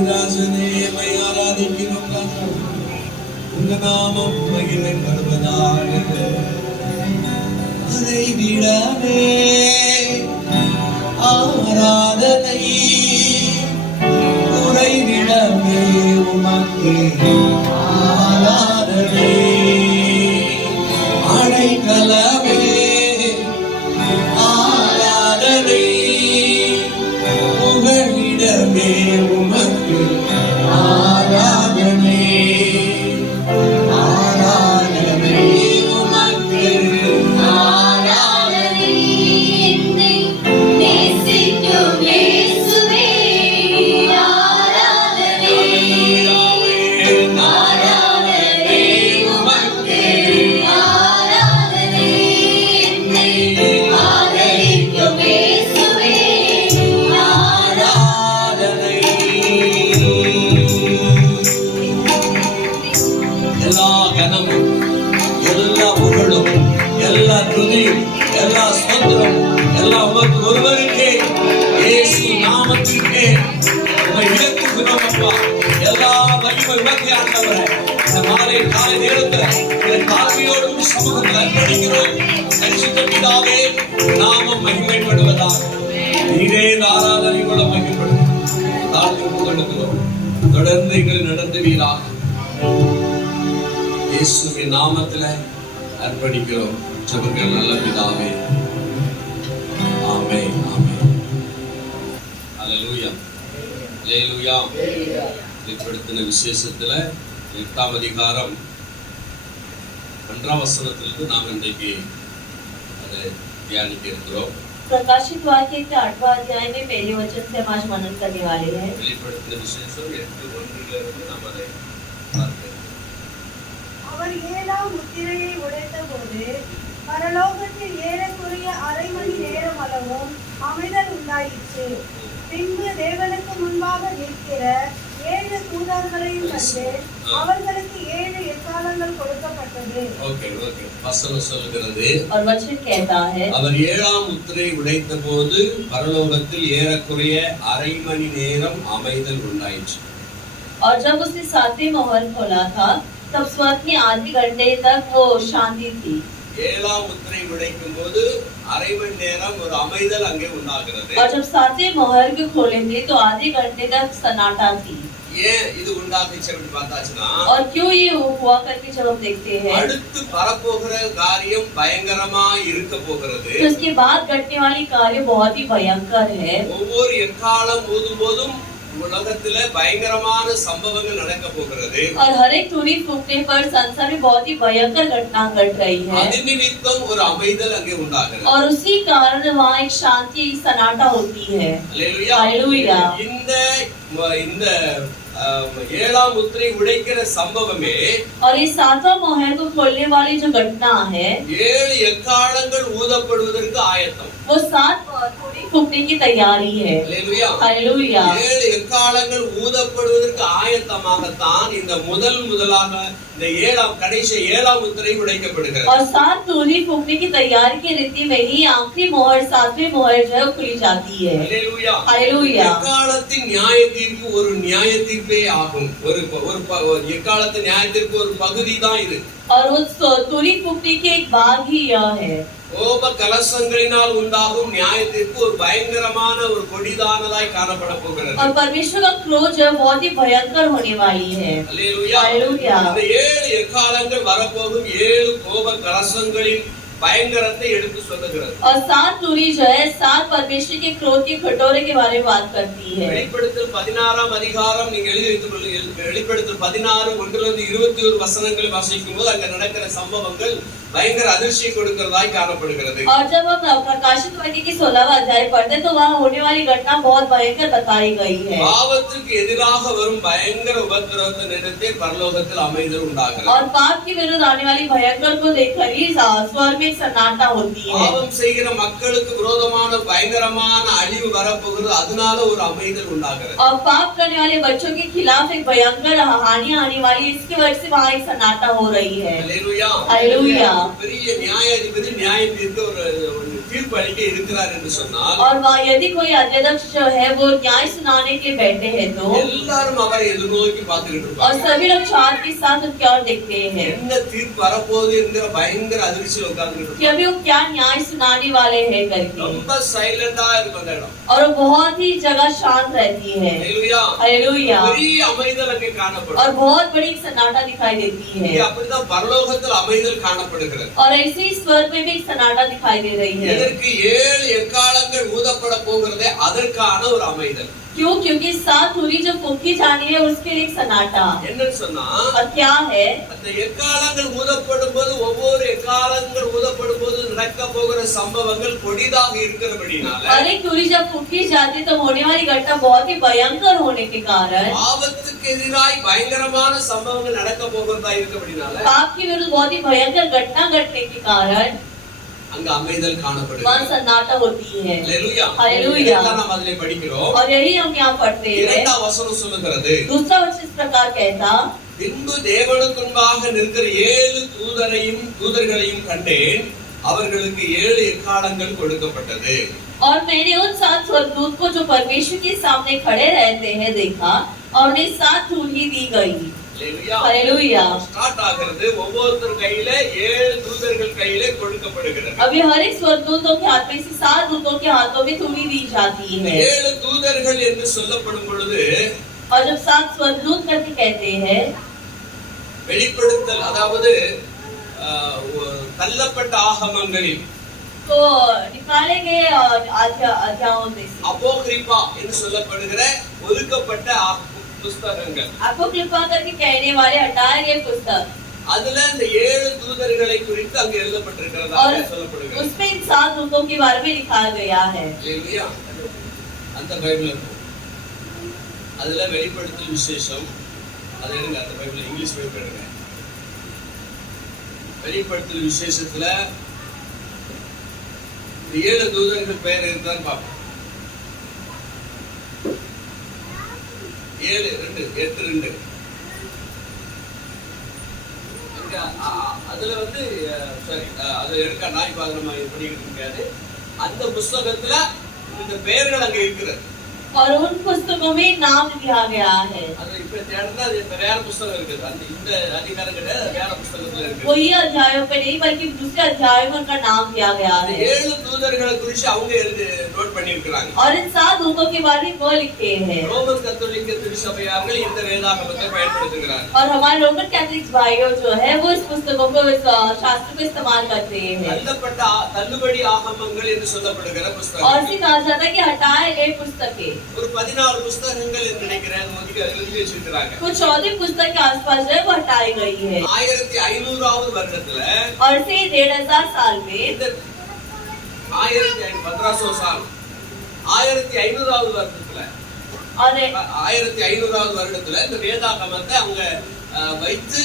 ராஜனேமை ஆராதிக்கிறோம். உங்க நாமம் மகிமைப்படுவதாக. அதை விடவே ஆராதனை உறைவிடவே உமக்கு ஆராதனை அடைக்கலமே ஆராதனை புகழிடமே உமக்கு ஆராதனை ஆராதனை உமக்கு ஆராதனை என்னை நேசிக்கும் இயேசுவே ஆராதனை ஆராதனை உமக்கு ஆராதனை என்னை ஆதரிக்கும் இயேசுவே ஆராதனை எல்லா கனமும் எல்லா புகழும் எல்லா துதியும் எல்லா ஸ்தோத்திரம் எல்லாம் உமக்கு ஒருவருக்கே இயேசு நாமத்திற்கே உம்மை உயர்த்துகிறோம் அப்பா. எல்லா மகிமை உமக்கே ஆண்டவரே. இந்த மாலை காலை நேரத்தில் இந்த தாழ்மையோடு சமூகத்தில் அர்ப்பணிக்கிறோம். பரிசுத்த பிதாவே, நாமம் மகிமைப்படுவதாக. நீரே இந்த ஆராதனை கூட மகிமைப்படுது. தாழ்ந்து புகழுகிறோம். தொடர்ந்து எங்களை நடத்துவீராக. இயேசுவின் நாமத்தில் அர்ப்பணிக்கிறோம். ஜெபங்கள் நல்ல பிதாவே. ஆமென், ஆமென். அல்லேலூயா, அல்லேலூயா. வெளிப்படுத்தின விசேஷத்துல 8ஆம் அதிகாரம் 1ஆம் வசனத்திலிருந்து நாம் இன்றைக்கு அதை தியானிக்க இருக்கிறோம். प्रकाशित वाक्य के 8वां अध्याय में पहले वचन से हम आज मनन करने वाले हैं। வெளிப்படுத்தின விசேஷம் 8:1 நாம் அதை பார்க்கிறோம். அவர் 7ஆம் முத்திரையை உடைத்தபோது பரலோகத்தில் ஏறக்குறைய அரை மணி நேரம் அளவும் அமைதல் உண்டாயிற்று. பின்பு தேவனுக்கு முன்பாக நிற்கிற 7 தூதர்களையும் கண்டு அவர்களுக்கு 7 எக்காளங்கள் கொடுக்கப்பட்டது. ஓகே, வசனம் சொல்கிறது, और वचन कहता है, அவர் 7ஆம் முத்திரை உடைத்தபோது பரலோகத்தில் ஏறக்குறைய அரை மணி நேரம் அமைதல் உண்டாயிற்று. और जब उसने 7वीं मोहर खोला था तब स्वर्ग में आधे घंटे तक वो शांति थी। 7ஆம் முத்திரை உடைக்கும் போது அரை மணி நேரம் ஒரு அமைதல் அங்கே உண்டாகிறது. और जब 7वें मोहर को खोलेंगे तो आधे घंटे तक सन्नाटा थी। ஏன் இது உண்டாக்குச்சு அப்படி பார்த்தாச்சுன்னா, और क्यों ये हुआ करके जब हम देखते हैं, அடுத்து வரப்போகிற காரியம் பயங்கரமா இருக்க போகிறது. तो इसके बाद घटने वाली कार्य बहुत ही भयंकर है। ஒவ்வொரு எக்காலம் ஊதும் போதும் உலகத்துல பயங்கரமான சம்பவங்கள் நடக்க போகிறது. और हर एक तुरी फूकने पर संसार में बहुत ही भयंकर घटना घट रही है। அது நிமித்தம் ஒரு அமைதல் அங்கே உண்டாகிறது. और उसी कारण वहाँ एक शांति सन्नाटा होती है। அல்லேலூயா. அல்லேலூயா. இந்த ஏழாம் முத்திரை உடைக்கிற சம்பவமே, और ये सातवां मोहर को खोलने वाली जो घटना है, 7 எக்காலங்கள் ஊதப்படுவதற்கு ஆயத்தம். वो 7 तुरी फूकने की तैयारी है। அல்லேலூயா. हालेलुया। 7 எக்காலங்கள் ஊதப்படுவதற்கு ஆயத்தமாகத்தான் இந்த முதலாக இந்த கடைசி ஏழாம் முத்திரை உடைக்கப்படுகிறது. और 7 तुरी फूकने की तैयारी के रीति में ही आखिरी मोहर 7वीं मोहर जो खुली जाती है। அல்லேலூயா. हालेलुया। எக்காலத்தின் நியாய தீர்ப்பு ஒரு நியாய தீர்ப்பே ஆகும். ஒரு எக்காலத்தின் நியாயத்திற்கு ஒரு பகுதி தான் இது. और उस तुरी फूकने के एक भाग ही यह है। கோப கலசங்களினால் உண்டாகும் நியாயத்திற்கு ஒரு பயங்கரமான ஒரு கொடிதானதாய் காணப்பட போகிறது. और परमेश्वर का क्रोध जो बहुत ही भयंकर होने वाली है। அல்லேலூயா. हालेलुया। இந்த 7 எக்காலங்கள் வரப்போகும் 7 கோப கலசங்களின் பயங்கரத்தை எடுத்து சொல்லுகிறது. और 7 तुरी जो है 7 परमेश्वर के क्रोध के कटोरे के बारे में बात करती है। வெளிப்படுத்தல் 16ஆம் அதிகாரம் நீங்க எழுதி வைத்துக் கொள்ளுங்கள். வெளிப்படுத்தல் 16 1 21 வசனங்களை வாசிக்கும் போது அங்க நடக்கிற சம்பவங்கள் பயங்கர அதிர்ச்சியை கொடுக்கிறதாய் காணப்படுகிறது. और जब हम प्रकाशित वाक्य की 16वां अध्याय पढ़ते तो वहाँ होने वाली घटना बहुत भयंकर बताई गई है। பாவத்துக்கு எதிராக வரும் பயங்கர உபத்திரவத்தை நினைத்தே பரலோகத்தில் அமைதல் உண்டாகிறது. और पाप के विरुद्ध आने वाली भयंकर को देखकर ही स्वर्ग में सन्नाटा होती है। பாவம் செய்கிற மக்களுக்கு விரோதமான பயங்கரமான அழிவு வரப்போகிறது. அதனால ஒரு அமைதல் உண்டாகிறது. और पाप करने वाले बच्चों के खिलाफ एक भयंकर हानि आने वाली, इसकी वजह से वहाँ एक सन्नाटा हो रही है। அல்லேலூயா. हालेलुया। பெரிய நியாயாதிபதி நியாயம் தீர்க்க ஒரு தீர்ப்பு அளிக்க இருக்கிறார் என்று சொன்னால், और वहाँ यदि कोई अध्यक्ष जो है वो न्याय सुनाने के बैठे हैं तो எல்லாரும் அவரை எதிர்நோக்கி பார்த்துக்கிட்டு और இருப்பாங்க. सभी लोग चार के साथ उनकी ओर देखते हैं என்ன தீர்ப்பு வரப்போகுது என்கிற பயங்கர அதிர்ச்சியில் உட்கார்ந்துட்டு कि अभी वो क्या न्याय सुनाने वाले हैं करके। ரொம்ப சைலண்டா இருக்கும் அந்த இடம். और वो बहुत ही जगह शांत रहती है। அல்லேலூயா. हालेलुया। பெரிய அமைதல் அங்கே காணப்படும். और बहुत बड़ी सन्नाटा दिखाई देती है। இங்கே அப்படிதான் பரலோகத்தில் அமைதல் காணப்படுகிறது. और ऐसे ही स्वर्ग में भी एक सन्नाटा दिखाई दे रही है। எதற்கு 7 எக்காலங்கள் ஊதப்பட போகிறதே அதற்கான ஒரு அமைதல். क्यों? क्योंकि 7 तुरी जो फूकी जानी है उसके लिए एक सन्नाटा। என்னன்னு சொன்னா, और क्या है? அந்த எக்காலங்கள் ஊதப்படும் போது ஒவ்வொரு எக்காலங்கள் ஊதப்படும் போது நடக்க போகிற சம்பவங்கள் கொடிதாக இருக்கிறபடினால, और एक तुरी जब फूकी जाती तो होने वाली घटना बहुत ही भयंकर होने के कारण, பாவத்துக்கு எதிராய் பயங்கரமான சம்பவங்கள் நடக்க போகிறதா இருக்கிறபடினால पाप के विरुद्ध बहुत ही भयंकर घटना घटने के कारण அங்க அமைதல் वहाँ காணப்படுகிறது. सन्नाटा होती है। அல்லேலூயா. हालेलूया। இதைத்தான் நாம் அதிலே படிக்கிறோம். और यही हम यहाँ पढ़ते हैं। இரண்டாம் வசனம் சொல்லுகிறது, दूसरा वचन इस प्रकार कहता, பின்பு தேவனுக்கு முன்பாக நிற்கிற 7 தூதர்களையும் கண்டேன். அவர்களுக்கு 7 எக்காலங்கள் கொடுக்கப்பட்டது. और मैंने उन 7 स्वर्गदूत को जो परमेश्वर के सामने खड़े रहते हैं देखा, और उन्हें 7 धूली दी गई। அல்லேலூயா. हालेलुया। ஸ்டார்ட் ஆகிறது ஒவ்வொருத்தர் கையில 7 தூதர்கள் கையில கொடுக்கப்படுகிறது. अभी हर एक स्वर्गदूतों के हाथ में से 7 दूतों के हाथों में धूली दी जाती है। 7 தூதர்கள் என்று சொல்லப்படும் பொழுது और जब 7 स्वर्गदूत करके कहते हैं, வெளிப்படுத்தல் அதாவது தள்ளப்பட்ட ஆகமங்களில் तो निकाले गए अध्यायों में से அப்போகிரிப்பா என்று சொல்லப்படுகிற ஒதுக்கப்பட்ட புஸ்தகங்கள், अपोक्लिपा करके कहने वाले हटाए गए पुस्तक, அதுல இந்த 7 தூதர்களை குறித்து அங்க எழுதப்பட்டிருக்கிறதாக और சொல்லப்படுகிறது. उसमें इन 7 दूतों के बारे में लिखा गया है। அல்லேலூயா. அந்த பைபிள் இருக்கும். அதுல வெளிப்படுத்தல் விசேஷம் அது எடுங்க. அந்த பைபிள் இங்கிலீஷ் பைபிள் எடுங்க. வெளிப்படுத்தல் விசேஷத்துல 7 தூதர்கள் பெயர் இருக்குதான்னு பார்ப்போம். 7:2 அதுல வந்து சரி அது எடுக்க நான் இப்ப அதை நம்ம படிக்க முடியாது. அந்த புஸ்தகத்துல இந்த பெயர்கள் அங்க இருக்கிறது. और उन पुस्तकों में नाम लिया गया है। அது இப்ப தேடுனா அது வேற புத்தகம் இருக்குது. அந்த இந்த அதிகாரம் கிடையாது, வேற புத்தகத்துல இருக்கு. वही अध्यायों पे नहीं बल्कि दूसरे अध्यायों में उनका नाम दिया गया அந்த है। 7 தூதர்களை குறித்து அவங்க நோட் பண்ணியிருக்கிறாங்க. और इन 7 दूतों के बारे में वो लिखे हैं। ரோமன் கத்தோலிக்க திருச்சபையார்கள் இந்த வேதாகமத்தை பயன்படுத்துகிறார்கள். और हमारे रोमन कैथोलिक भाइयों जो है वो इस पुस्तकों को, इस शास्त्र को इस्तेमाल करते हैं। தள்ளுபடி ஆகமங்கள் என்று சொல்லப்படுகிற और புத்தகம். इसे कहा जाता है कि हटाए गए पुस्तकें। ஒரு 14 புத்தகங்கள் என்று நினைக்கிறேன், எழுதி வச்சிருக்கிறாங்க. कुछ 14 पुस्तक के आसपास जो है वो हटाई गई है। 1500வது வருடத்துல और से 1500 साल में 1500 साल 1500வது வருடத்துல और 1500வது வருடத்துல இந்த வேதாகமத்தை அவங்க வைத்து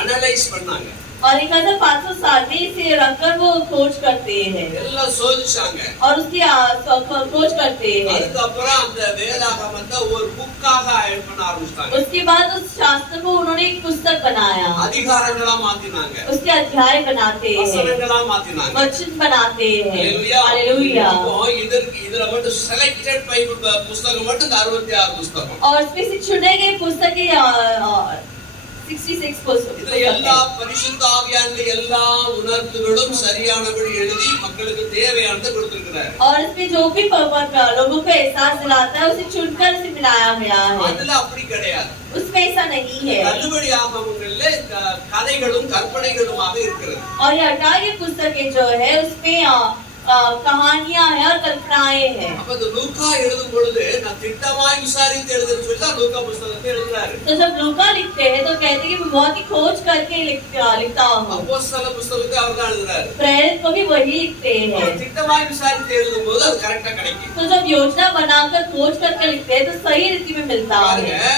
அனலைஸ் பண்ணாங்க. और 1500 साल में इसे रखकर वो खोज करते हैं எல்லாம் சோதிச்சாங்க. और उसकी खोज करते हैं। அதுக்கப்புறம் அந்த வேதாகமத்தை ஒரு புக்காக ஆட் பண்ண ஆரம்பிச்சாங்க. उसके बाद उस शास्त्र को उन्होंने एक पुस्तक बनाया, அதிகாரங்களா மாத்தினாங்க, उसके अध्याय बनाते हैं, வசனங்களா மாத்தினாங்க. वचन बनाते हैं। ஹalleluya. हालेलुया। அப்போ இதுல மட்டும் செலக்டட் பைபிள் புத்தகம் மட்டும் இந்த 66 புத்தகம். और इसमें से चुने गए पुस्तक 66 पुस्तक இதுல எல்லா பரிசுத்த ஆவியானவருடைய எல்லா உணர்வுகளும் சரியானபடி எழுதி மக்களுக்கு தேவையானதை கொடுத்திருக்கிறார். और इसमें जो भी लोगों को एहसास दिलाता है उसे चुनकर उसे मिलाया गया है। அதுல அப்படி கிடையாது. उसमें ऐसा नहीं है। தள்ளுபடி ஆகமங்கள்ல கதைகளும் கற்பனைகளுமாக இருக்கிறது. और ये 18 पुस्तकें जो है उसमें कहानियां हैं और कल्पनाएं हैं। அப்ப இந்த லூக்கா எழுதும் பொழுது நான் திட்டமாய் விசாரித்து எழுதுன்னு சொல்லி தான் லூக்கா புத்தகத்தை எழுதுறாரு. तो जब लूका लिखते हैं तो कहते हैं कि बहुत ही खोज करके लिखता हूँ। அப்போஸ்தல புத்தகத்தை அவர் தான் எழுதுறாரு. प्रेरित को भी वही लिखते हैं। திட்டமாய் விசாரித்து எழுதும் போது அது கரெக்டா கிடைக்கும். तो जब योजना बनाकर खोज करके लिखते हैं तो सही रीति में मिलता பாருங்க, है।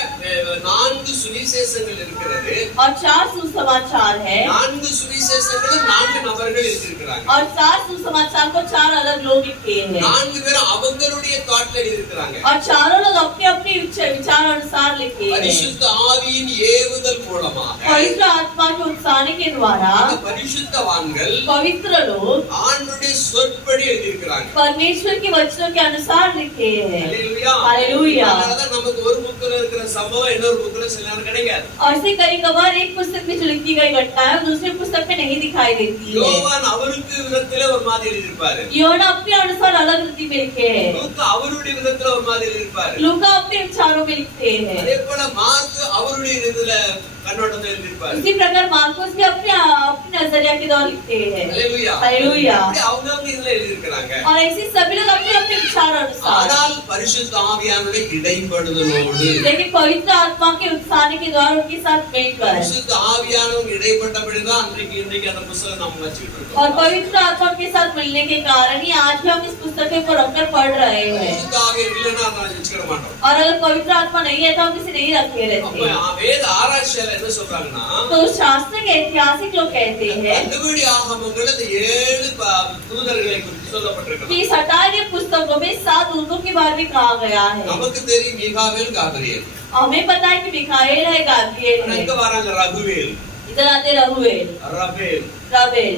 4 சுவிசேஷங்கள் இருக்கிறது. और 4 सुसमाचार है 4 சுவிசேஷங்கள் 4 நபர்கள் எழுதியிருக்கிறாங்க. और 4 सुसमाचार को 4 अलग लोग लिखे हैं 4 பேரும் அவங்களுடைய தாட்ல எழுதியிருக்கிறாங்க. और चारों लोग अपने अपने विचार अनुसार लिखे हैं। பரிசுத்த ஆவியின் ஏவுதல் மூலமாக पवित्र आत्मा के उकसाने के द्वारा அந்த பரிசுத்தவான்கள் पवित्र लोग ஆண்டவருடைய சொற்படி எழுதியிருக்கிறாங்க. परमेश्वर के वचनों के अनुसार लिखे हैं। ஹalleluya. हालेलुया। அதனால நமக்கு ஒரு புக்ல இருக்கிற சம்பவம் இன்னொரு புக்ல சில நேரம் கிடைக்காது. और इसे कई कभार एक पुस्तक में जो लिखी गई घटना है दूसरे पुस्तक में नहीं दिखाई देती है। யோவான் அவருக்கு விதத்திலே ஒரு மாதிரி எழுதியிருப்பாரு. योना अपने अनुसार अलग रीति में लिखे हैं, லூக்கா அவருடைய விதத்துல ஒரு மாதிரி எழுதியிருப்பாரு. लूका अपने विचारों में लिखते हैं। அதே போல மார்க் அவருடைய இதுல கண்ணோட்டத்துல எழுதியிருப்பாரு. इसी प्रकार मार्कोस भी अपने नजरिया के द्वारा लिखते हैं। ஹalleluya. हालेलुया। அப்படி அவங்கவங்க இதுல எழுதியிருக்கிறாங்க. और ऐसे सभी लोग अपने अपने विचार अनुसार, ஆனால் பரிசுத்த ஆவியானவருடைய இடைப்படுதலோடு लेकिन पवित्र आत्मा के उकसाने के द्वारा उनके साथ मिलकर பரிசுத்த ஆவியானவர் இடைப்பட்டபடிதான் இன்றைக்கு அந்த புத்தகம் நம்ம வச்சிட்டு இருக்கோம். और पवित्र आत्मा के साथ मिलने के कारण ही आज भी हम इस पुस्तक को रखकर पढ़ रहे हैं। பரிசுத்த ஆவியானவர் இல்லைன்னா அதை வச்சுக்கிட மாட்டோம். और अगर पवित्र आत्मा नहीं है तो हम इसे नहीं रखे அப்ப रहते। வேத ஆராய்ச்சியாளர் என்ன சொல்றாங்கன்னா तो शास्त्र के ऐतिहासिक लोग कहते हैं தள்ளுபடி ஆகமங்கள் அந்த 7 தூதர்களை குறித்து சொல்லப்பட்டிருக்கு. कि इस हटाए गए पुस्तकों में 7 दूतों के बारे में कहा गया है। நமக்கு தெரியும் மீகாவேல் காபிரியேல். हमें पता है कि मिखाएल है, गाब्रिएल है, அங்க வராங்க ரகுவேல், इधर आते रहुवेल, ரபேல், रवेल,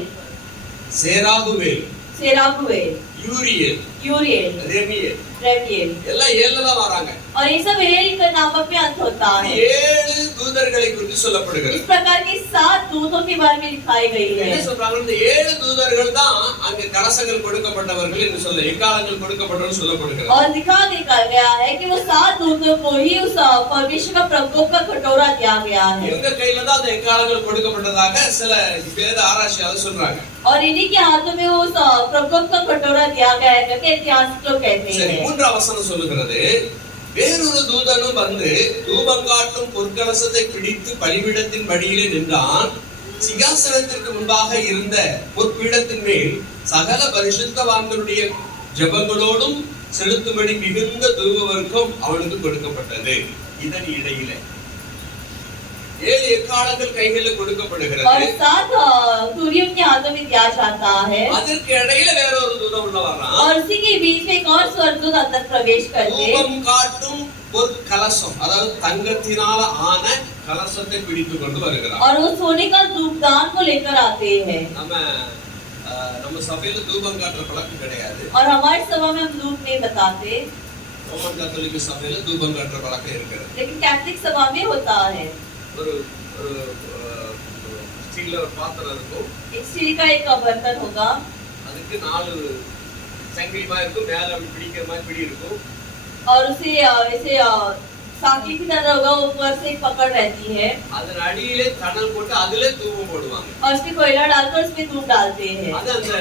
சேராகுவேல், सेराहुवेल, யூரியேல், यूरिएल, ரெமியேல் रेमिएल। எல்லாம் 7ல தான் வராங்க. और ये सब एल के नामक में अंत होता है। 7 தூதர்களை குறித்து சொல்லப்படுகிறது. इस प्रकार की 7 दूतों के बारे में लिखाई गई என்ன है। சொல்றாங்க, இந்த 7 தூதர்கள் தான் அங்க கலசங்கள் கொடுக்கப்பட்டவர்கள் என்று சொல்ல எக்காலங்கள் கொடுக்கப்பட்டவர்கள் சொல்லப்படுகிறது. और दिखा गया है कि वो 7 दूतों को ही उस परमेश्वर का प्रकोप का कटोरा दिया गया है। இவங்க கையில தான் அந்த எக்காலங்கள் கொடுக்கப்பட்டதாக சில வேத ஆராய்ச்சியாளர் சொல்றாங்க. और इन्हीं के हाथों में वो उस प्रकोप का कटोरा दिया गया है करके ऐतिहासिक लोग कहते சரி, हैं। 3ஆம் வசனம் சொல்லுகிறது, வேறொரு தூதனும் வந்து தூபங்காட்டும் பொற்கலசத்தை பிடித்து பலிபீடத்தின் படியிலே நின்றான். சிங்காசனத்திற்கு முன்பாக இருந்த பொற்பீடத்தின் மேல் சகல பரிசுத்தவான்களுடைய ஜெபங்களோடும் செலுத்தும்படி மிகுந்த தூபவர்க்கம் அவனுக்கு கொடுக்கப்பட்டது. இதன் இடையிலே 7 எக்காலங்கள் கைகளில் கொடுக்கப்படுகிறது. और 7 तुरियों के हाथों में दिया जाता है। அதற்கு இடையில வேற ஒரு தூதன் உள்ள வர்றான். और उसी के बीच में एक और स्वर्गदूत अंदर प्रवेश करके தூபம் காட்டும் பொற்கலசம், அதாவது தங்கத்தினால ஆன கலசத்தை பிடித்துக் கொண்டு வருகிறான். और वो सोने का धूपदान को लेकर आते हैं। நம்ம சபையில தூபம் காட்டுற பழக்கம் கிடையாது. और हमारी सभा में हम धूप नहीं बताते। ரோமன் கத்தோலிக்க சபையில தூபம் காட்டுற பழக்கம் இருக்கிறது. लेकिन कैथलिक सभा में होता है ஒரு ஒரு ஸ்டீல்ல ஒரு பாத்திரம் இருக்கும். एक स्टील का एक बर्तन होगा அதுக்கு 4 சங்கிலி மாதிரி இருக்கும். மேல அப்படி பிடிக்கிற மாதிரி பிடி இருக்கும். और उसे ऐसे साकी की तरह होगा ऊपर से एक पकड़ रहती है அதன் அடியிலே தணல் போட்டு அதிலே தூபம் போடுவாங்க. और उसमें कोयला डालकर उसमें धूप डालते हैं அது அந்த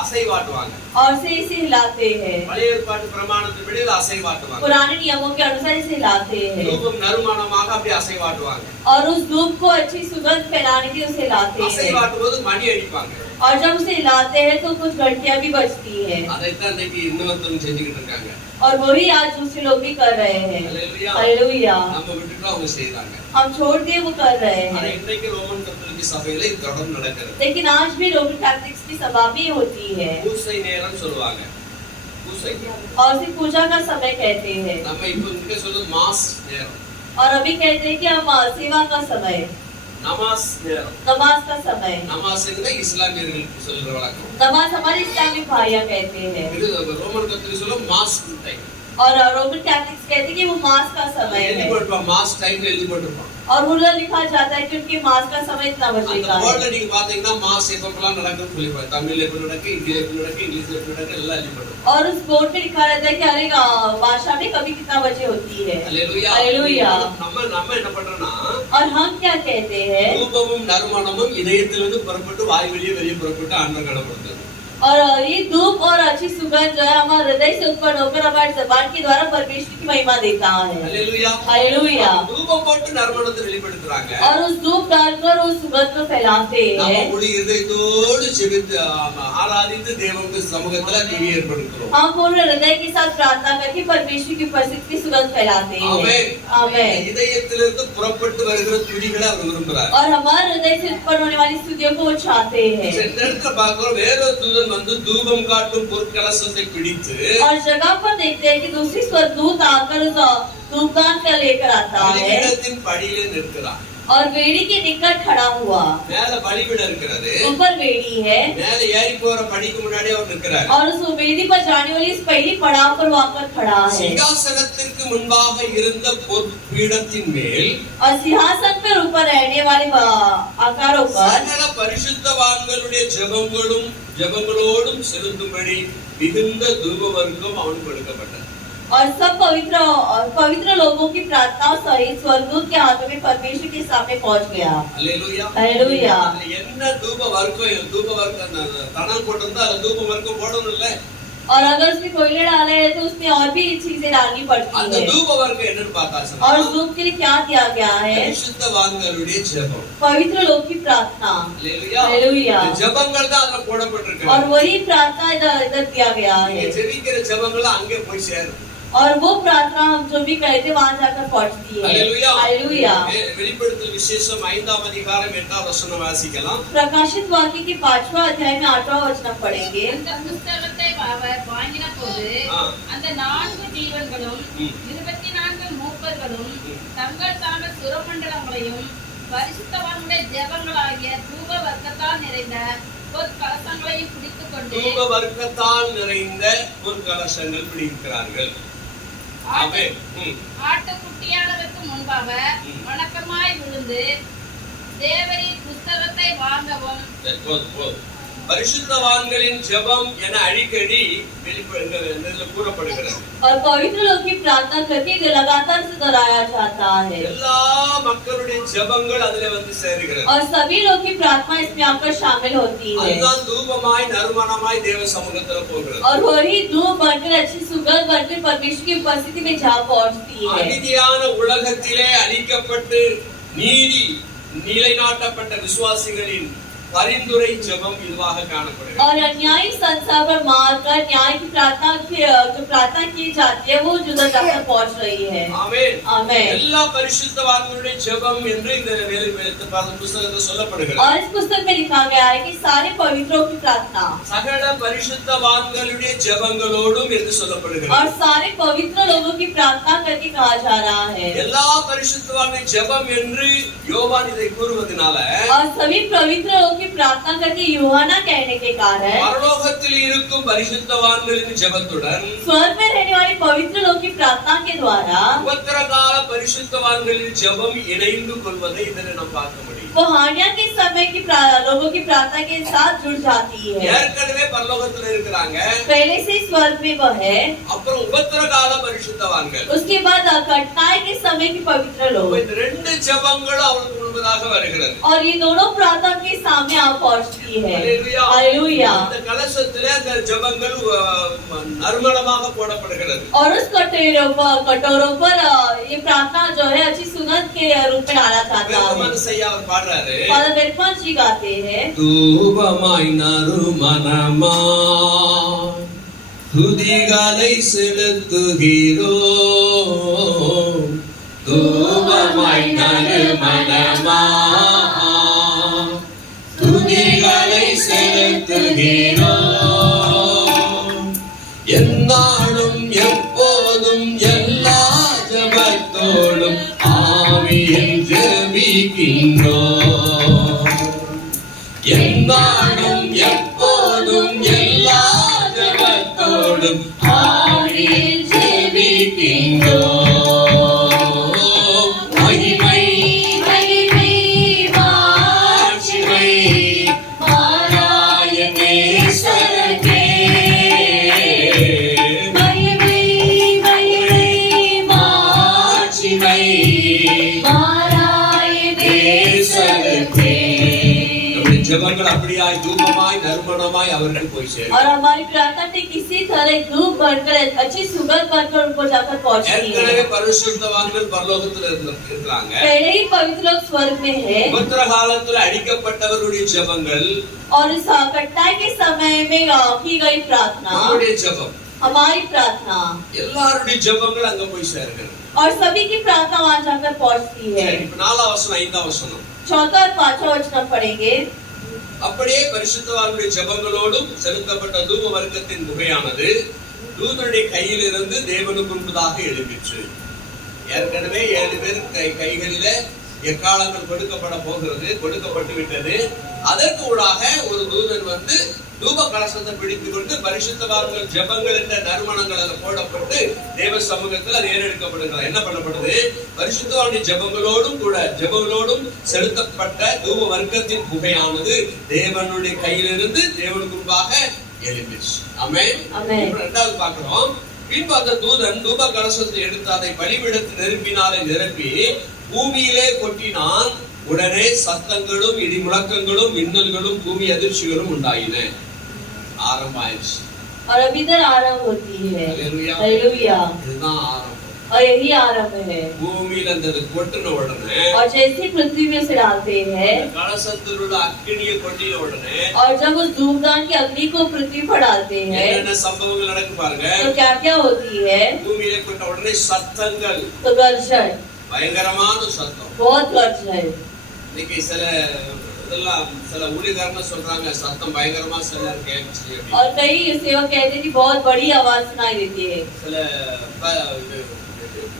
அசைவாட்டுவாங்க. और इसे हिलाते हैं பழைய ஏற்பாட்டு பிரமாணத்தின்படி இதை அசைவாட்டுவாங்க. पुराने नियमों के अनुसार इसे हिलाते हैं தூபம் நறுமணமாக அப்படி அசைவாட்டுவாங்க. और उस धूप को अच्छी सुगंध फैलाने के लिए उसे हिलाते हैं அசைவாட்டும் போது மணி அடிப்பாங்க. और जब उसे हिलाते हैं तो कुछ घंटियां भी बजती है அதைத்தான் இன்னைக்கு இன்னொருத்தவங்க செஞ்சுக்கிட்டு இருக்காங்க. और वही आज दूसरे लोग भी कर रहे हैं ஹல்லேலூயா. हालेलुया நம்ம விட்டுட்டு அவங்க செய்றாங்க. हम छोड़ दिए वो कर रहे ஆனா हैं இன்றைக்கு ரோமன் கத்தோலிக்க சபையில இது தொடர்ந்து நடக்கிறது. लेकिन आज भी रोमन कैथलिक्स की सभा भी होती है பூசை நேரம் சொல்லுவாங்க. பூசை और उसे पूजा का समय कहते हैं நம்ம இப்போ இங்க சொல்றது மாஸ் நேரம், और अभी कहते हैं कि हम सेवा का समय நமாஸ் நேரம். नमाज का समय நமாஸ்ங்கிறது இஸ்லாமியர்களுக்கு சொல்ற வழக்கம். नमाज हमारे इस्लामिक भाइयां कहते हैं இது ரோமன் கத்தோலிக்க சொல்ல மாஸ் டைம். और रोमन कैथलिक्स कहते हैं कि वो मास का समय எழுதி है போட்டுப்பான். மாஸ் டைம் எழுதி போட்டுப்பான். और उधर लिखा जाता है कि उनके मास का समय इतना बजे அந்த का है போர்டுல நீங்க பாத்தீங்கன்னா மாஸ் எப்பப்பெல்லாம் நடக்கும்னு சொல்லிப்பாங்க. தமிழ்ல எப்படி நடக்கு, இந்தியில எப்படி நடக்கு, இங்கிலீஷ்ல எப்படி நடக்கு எல்லாம் எழுதி போட்டுருப்பான். और उस बोर्ड पे लिखा रहता है कि अरे भाषा में कभी कितना बजे होती है ஹல்லேலூயா. हालेलुया நம்ம என்ன பண்றோம்னா और हम क्या कहते हैं தூபமும் நறுமணமும் இதயத்திலிருந்து புறப்பட்டு வாய் வெளியே புறப்பட்டு ஆண்டவர் கனப்படுத்துது. और ये धूप और अच्छी सुगंध जो है हमारे हृदय से उत्पन्न होकर हमारे जबान के द्वारा परमेश्वर की महिमा देता है ஹல்லேலூயா. हालेलुया தூபம் போட்டு நறுமணத்தை வெளிப்படுத்துறாங்க. और उस धूप डालकर उस सुगंध को फैलाते நம்ம हैं முழு இதயத்தோடு ஜெபித்து ஆராதித்து தேவனுடைய சமூகத்துல கிரியை ஏற்படுத்துறோம். हम पूर्ण हृदय के साथ प्रार्थना करके परमेश्वर की उपस्थिति की सुगंध फैलाते हैं ஆமென். आमेन இதயத்திலிருந்து புறப்பட்டு வருகிற துதிகளை அவர் விரும்புறார். और हमारे हृदय से उत्पन्न होने वाली स्तुतियों को वो चाहते हैं இந்த இடத்துல பார்க்கிறோம் வேறொரு தூதன் வந்து தூபம் காட்டும் பொற்கலசத்தை பிடித்து और जगह पर देखते हैं कि दूसरी स्वर्गदूत आकर उस धूपदान का लेकर आता है பலிபீடத்தின் படியிலே நிற்கிறார். और वेड़ी के निकट खड़ा हुआ மேல பலிபீடம் இருக்கிறது. ऊपर वेड़ी है மேல ஏறி போற படிக்கு முன்னாடி அவர் நிற்கிறார். और उस वेदी पर जाने वाली इस पहली पड़ाव पर वो आकर खड़ा है சிங்காசனத்திற்கு முன்பாக இருந்த பொற்பீடத்தின் மேல் और सिंहासन पर ऊपर रहने वाले आकारों पर சகல பரிசுத்தவான்களுடைய ஜெபங்களோடும் செலுத்தும்படி மிகுந்த தூபவர்க்கம் அவனுக்கு கொடுக்கப்பட்டது. और सब पवित्र लोगों की प्रार्थना सहित स्वर्गदूत के हाथों में परमेश्वर के सामने पहुंच गया அல்லேலூயா. हालेलुया அதுல என்ன தூபவர்க்கம் தணல் போட்டிருந்தா அது தூபவர்க்கம் போடணும் இல்ல. और अगर उसने कोयले डाले हैं तो उसमें और भी चीजें डालनी पड़ती அந்த है தூபவர்க்கம் என்னன்னு பார்த்தா और उस धूप के लिए क्या दिया गया है பரிசுத்தவான்களுடைய ஜெபம். पवित्र लोग की प्रार्थना அல்லேலூயா. हालेलुया இந்த ஜெபங்கள் தான் அதுல போடப்பட்டிருக்கு. और वही प्रार्थना इधर दिया गया है நீங்க ஜெபிக்கிற ஜெபங்கள் அங்கே போய் சேரும். और वो प्रार्थना हम जो भी करते वहां जाकर पहुंचती है அல்லேலூயா. हालेलुया வெளிப்படுத்தல் விசேஷம் 5ஆம் அதிகாரம் 8ஆம் வசனம் வாசிக்கலாம். प्रकाशित वाक्य के 5वां अध्याय में 8वां वचन पढ़ेंगे அந்த புஸ்தகத்தை அவர் வாங்கினபோது ஆ. அந்த 4 ஜீவன்களும் ம். 24 மூப்பர்களும் ம். தங்கள் சுரமண்டலங்களையும் பரிசுத்தவான்களுடைய ஜெபங்களாகிய தூப வர்க்கத்தால் நிறைந்த பொற்கலசங்களையும் பிடித்துக் கொண்டு தூபவர்க்கத்தால் நிறைந்த பொற்கலசங்கள் பிடிக்கிறார்கள். ஆமென். ஆட்டுக்குட்டியானதற்கு முன்பாக ம். வணக்கமாய் விழுந்து தேவரின் புஸ்தகத்தை வாங்கவும் சரி, போதும். பரிசுத்தவான்களின் ஜெபம் என அடிக்கடி கூறப்படுகிறது. और पवित्र लोग की प्रार्थना करके लगातार से दोहराया जाता है எல்லா மக்களுடைய ஜெபங்கள் அதுல வந்து சேருகிறது. और सभी लोग की प्रार्थना इसमें आकर शामिल होती है அதுதான் தூபமாய் நறுமணமாய் தேவ சமூகத்துல போகிறது. और वही धूप बनकर अच्छी सुगंध बनकर परमेश्वर की उपस्थिति में जा पहुंचती है அநீதியான உலகத்திலே அழிக்கப்பட்டு நீதி நிலைநாட்டப்பட்ட விசுவாசிகளின் பரிந்துரை ஜெபம் இதுவாக காணப்படுகிறது. और अन्यायी संसार पर मारकर न्याय की प्रार्थना जो प्रार्थना की जाती है वो जुदा जाकर पहुंच रही है ஆமென். आमेन எல்லா பரிசுத்தவான்களுடைய ஜெபம் என்று இந்த புத்தகத்தில் சொல்லப்படுகிறது. और इस पुस्तक में लिखा गया है कि सारे पवित्रों की प्रार्थना சகல பரிசுத்தவான்களுடைய ஜெபங்களோடும் என்று சொல்லப்படுகிறது. और सारे पवित्र लोगों की प्रार्थना करके कहा जा रहा है எல்லா பரிசுத்தவான்களுடைய ஜெபம் என்று யோவான் இதை கூறுவதனால और सभी पवित्र लोगों की प्रार्थना करके यूहन्ना कहने के कारण பரலோகத்தில் இருக்கும் பரிசுத்தவான்கள் பரிசுத்தவான்களின் ஜெபத்துடன் स्वर्ग में रहने वाले पवित्र लोगों की प्रार्थना के द्वारा உபத்திரகால பரிசுத்தவான்களின் ஜெபம் இணைந்து கொள்வதை இதில் நாம் பார்க்க முடியும். वो हानिया के समय की लोगों की प्रार्थना के साथ जुड़ जाती है। ஏற்கனவே பரலோகத்துல இருக்கிறாங்க, पहले से स्वर्ग में वो है, அப்புறம் உபத்திரகால பரிசுத்தவான்கள். उसके बाद कठिनाई के समय की पवित्र लोग, இந்த ரெண்டு ஜெபங்களும் அவருக்கு முன்பதாக வருகிறது. और ये दोनों प्रार्थना के सामने आप पहुंचती है। हालेलुया. हालेलुया। இந்த கலசத்திலே அந்த ஜெபங்கள் நறுமணமாக போடப்படுகிறது. और उस कटोरों पर ये प्रार्थना जो है अच्छी सुगंध के रूप में डाला जाता है। அவர் பாடுறாரு, फादर बेरफान जी गाते हैं, தூபமாய் நறுமணமாய் துதிகளை செலுத்துகிறோம், தூபமாய் நறுமணமாய் துதிகளை செலுத்துகிறோம், எந்நாளும் எப்போதும் எல்லா ஜெபத்தோடும் ஆவியில் ஜெபிக்கின்றோம், எந்நாளும் எப்போதும் எல்லா ஜெபத்தோடும் ஆவியில் ஜெபிக்கின்றோம், மகிமை மகிமை மாட்சிமை மாறாய நேசரே, மகிமை மகிமை மாட்சிமை மாறாய நேசரே. நம்முடைய ஜெபங்கள் அப்படியாய் தூபமாய் நறுமணமாய் அவர்கள் போய் சேரும். और हमारी प्रार्थना ठीक इसी तरह धूप बनकर अच्छी सुगंध बनकर उनको जाकर पहुंचती है। ஏற்கனவே பரிசுத்தவான்கள் பரலோகத்துல இருக்கிறாங்க. पहले ही पवित्र लोग स्वर्ग में है, உபத்திர காலத்துல அடிக்கப்பட்டவருடைய ஜெபங்கள், और इस कठिनाई के समय में की गई प्रार्थना, நம்முடைய ஜெபம், हमारी प्रार्थना, எல்லாருடைய ஜெபங்கள் அங்க போய் சேருகிறது. और सभी की प्रार्थना वहां जाकर पहुंचती है। சரி, இப்ப 4ஆம் வசனம் 5ஆம் வசனம். चौथा और पांचवा वचन पढ़ेंगे। அப்படியே பரிசுத்தவான்களுடைய ஜெபங்களோடும் செலுத்தப்பட்ட தூப வர்க்கத்தின் புகையானது தூதனுடைய கையில் இருந்து தேவனுக்கு முன்பதாக எழும்பிற்று. ஏற்கனவே 7 பேர் கைகளிலே எக்காலங்கள் கொடுக்கப்பட போகிறது, கொடுக்கப்பட்டு விட்டது. அதற்கு ஊடாக ஒரு தூதன் வந்து தூப கலசத்தை பிடித்துக் கொண்டு பரிசுத்தவான்கள் ஜெபங்கள் என்ற நறுமணங்கள் அதில் போடப்பட்டு தேவ சமூகத்தில் அது ஏறெடுக்கப்படுகிறது. என்ன பண்ணப்படுது? பரிசுத்தவான்களுடைய ஜெபங்களோடும் செலுத்தப்பட்ட தூப வர்க்கத்தின் புகையானது தேவனுடைய கையிலிருந்து தேவனுக்கு முன்பாக எழும்பிச்சு. ஆமென். இப்ப இரண்டாவது பார்க்கிறோம். பின்பு அந்த தூதன் தூப கலசத்தை எடுத்து அதை பலிபீடத்தில் நெருப்பினாலே நிரப்பி பூமியிலே கொட்டினான். உடனே சத்தங்களும் இடி முழக்கங்களும் மின்னல்களும் பூமி அதிர்ச்சிகளும் உண்டாயின. ஆரம்பாயிடுச்சு. और अभी इधर आरंभ होती है। हालेलुया। இதுதான் ஆரம்பம். और यही आरंभ है। பூமியில அந்த கொட்டின உடனே, और जैसे पृथ्वी में से डालते हैं, கலசத்தில் உள்ள அக்கினியை கொட்டின உடனே, और जब उस धूपदान की अग्नि को पृथ्वी पर डालते हैं, என்னென்ன சம்பவங்கள் நடக்கும் பாருங்க. तो क्या क्या होती है? பூமியில கொட்ட உடனே சத்தங்கள், तो गर्जन, பயங்கரமான சத்தம். बहुत गर्जन। இன்னைக்கு சில ஊழியக்காரங்க சொல்றாங்க சத்தம் பயங்கரமா சில கேட்குச்சு. और कई सेवक कहते हैं कि बहुत बड़ी आवाज सुनाई देती है। சில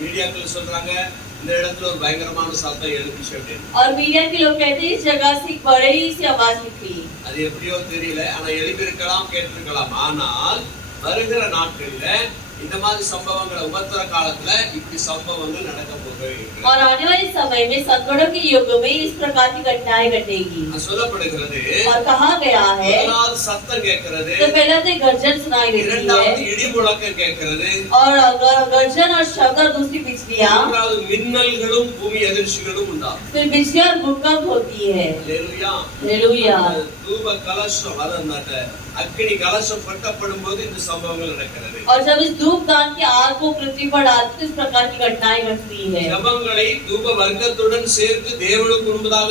மீடியாக்கள் சொல்றாங்க இந்த இடத்துல ஒரு பயங்கரமான சத்தம் எழுந்துச்சு அப்படின்னு. और मीडिया के लोग कहते हैं इस जगह से एक बड़ी सी आवाज निकली। அது எப்படியோ தெரியல, ஆனா எழுப்பியிருக்கலாம், கேட்டிருக்கலாம். ஆனால் வருகிற நாட்கள்ல இந்த மாதிரி சம்பவங்கள் உபத்திர காலத்துல இப்படி சம்பவங்கள் நடக்க போகிறது. और आने वाले समय में संकटों के युग में इस प्रकार की घटनाएं घटेगी। சொல்லப்படுகிறது. और कहा गया है, முதலாவது சத்தம் கேட்கிறது, तो पहले तो गर्जन सुनाई देती है, இரண்டாவது இடி முழக்கம் கேட்கிறது, और गर्जन और शब्द और दूसरी बिजलियां, மூன்றாவது மின்னல்களும் பூமி அதிர்ச்சிகளும் உண்டாகும். फिर बिजली और भूकंप होती है। ஹல்லேலூயா. हालेलुया। தூப கலசம் அந்த அக்கினி கலசம் கொட்டப்படும் போது இந்த சம்பவங்கள் நடக்கிறது. और जब इस धूपदान की आग को पृथ्वी पर डालते तो इस प्रकार की घटनाएं घटती है। ஜெபங்களை தூப வர்க்கத்துடன் சேர்த்து தேவனுக்கு முன்பதாக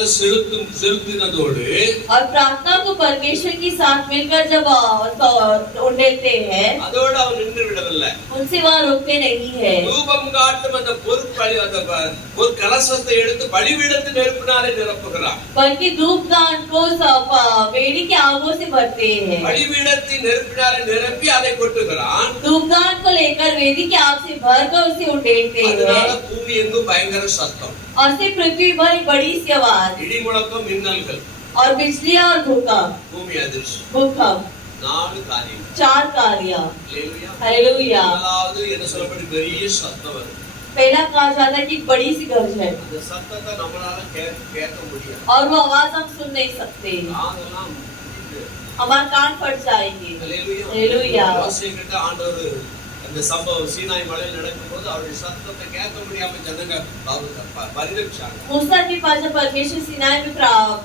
செலுத்தினதோடு, और प्रार्थना को परमेश्वर के साथ मिलकर जब उंडेलते हैं, அதோடு அவன் நின்று விடவில்லை. उनसे वहाँ रुकते नहीं है। தூபம் காட்டும் அந்த ஒரு கலசத்தை எடுத்து பலிபீடத்தில் நெருப்பினாலே நிரப்புகிறான். बल्कि धूपदान को बेड़ी की आगों से भरते हैं। பலிபீடத்தில் நெருப்பினாலே நிரப்பி அதை கொட்டுகிறான். धूपदान को लेकर वेदी की आग से भरकर उसे उंडेलते அதனால हैं, பூமி எங்கும் பயங்கர சத்தம், और से पृथ्वी पर एक बड़ी सी आवाज, இடி முழக்கம், மின்னல்கள், और बिजली और भूकंप, பூமி அதிர்ச்சி. भूकंप। 4 காரியங்கள். 4 कार्य। அல்லேலூயா. हालेलुया। முதலாவது என்ன சொல்லப்படுது? பெரிய சத்தம் வரும். पहला कहा जाता है कि बड़ी सी गरज है அந்த சத்தத்தை நம்மளால கேட்க முடியாது. और वो आवाज हम सुन नहीं सकते, காதெல்லாம் முடியுது. हमारे कान फट जाएंगे। அல்லேலூயா. हालेलुया। மோசேகிட்ட ஆண்டவர் அந்த சம்பவம் சீனாய் மலையில் நடக்கும்போது அவருடைய சத்தத்தை கேட்க முடியாம ஜனங்க பரிதவிச்சாங்க. मूसा के पास जब परमेश्वर सिनाई में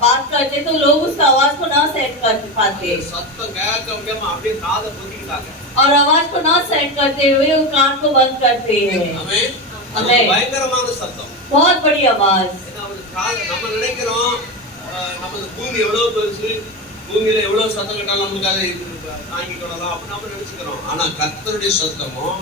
बात करते तो लोग उस आवाज को ना सहन कर पाते சத்தம் கேட்க முடியாம அப்படியே காதை பொத்திக்கிட்டாங்க. और आवाज को ना सहन करते हुए वो कान को बंद करते हैं। ஆமென். அது ஆமென். பயங்கரமான சத்தம். बहुत बड़ी आवाज। ஏன்னா ஒரு காது நம்ம நினைக்கிறோம் நமது பூமி எவ்வளவு பெருசு, பூமியில எவ்வளவு சத்தம் கேட்டாலும் நமக்கு அதை தாங்கிக் கொள்ளலாம் அப்படின்னு நம்ம நினைச்சுக்கிறோம். ஆனா கர்த்தருடைய சத்தமும்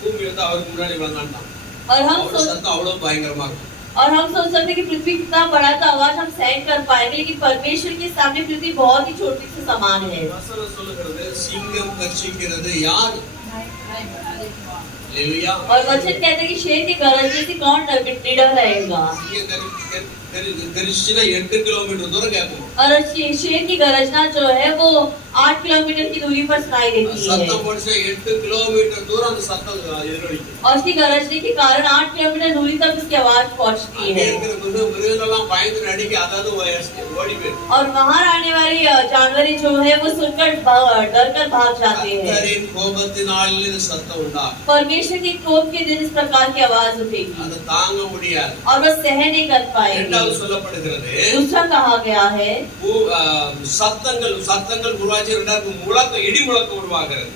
பூமி வந்து அவருக்கு முன்னாடி வந்தாண்டாம். और हम சத்தம் அவ்வளவு பயங்கரமா இருக்கும். और हम सोच सकते हैं कि पृथ्वी कितना बड़ा तो आवाज हम सहन कर पाएंगे, लेकिन परमेश्वर के सामने पृथ्वी बहुत ही छोटी से समान है। வசனம் சொல்லுகிறது சிங்கம் கர்ச்சிக்கிறது யார்? அல்லேலூயா. और वचन कहते हैं कि शेर की गरजने से कौन निडर रहेगा। சிங்கம் கரிச்சினா 8 கிலோமீட்டர் தூரம் கேட்கும். और शेर की गरजना जो है वो 8 किलोमीटर की दूरी पर सुनाई देती है சத்தம் போடுச்சா 8 கிலோமீட்டர் தூரம் அந்த சத்தம் எதிரொலிக்கும். और उसकी गरजने के कारण 8 किलोमीटर दूरी तक उसकी आवाज पहुंचती அங்கே है இருக்கிற மிருகங்கள்லாம் பயந்து நடுங்கி அதாவது ஓடி போயிடும். और बाहर आने वाली जानवर जो है वो सुनकर डर कर भाग जाते हैं। கர்த்தரின் கோபத்தினால் இந்த சத்தம் உண்டாகும். परमेश्वर के क्रोध के दिन इस प्रकार की आवाज उठेगी அதை தாங்க முடியாது. और वह सहन नहीं कर पाएंगे। இரண்டாவது சொல்லப்படுகிறது दूसरा कहा गया है சத்தங்கள் உருவாச்சு. இரண்டாவது முழக்கம், இடி முழக்கம் உருவாகிறது.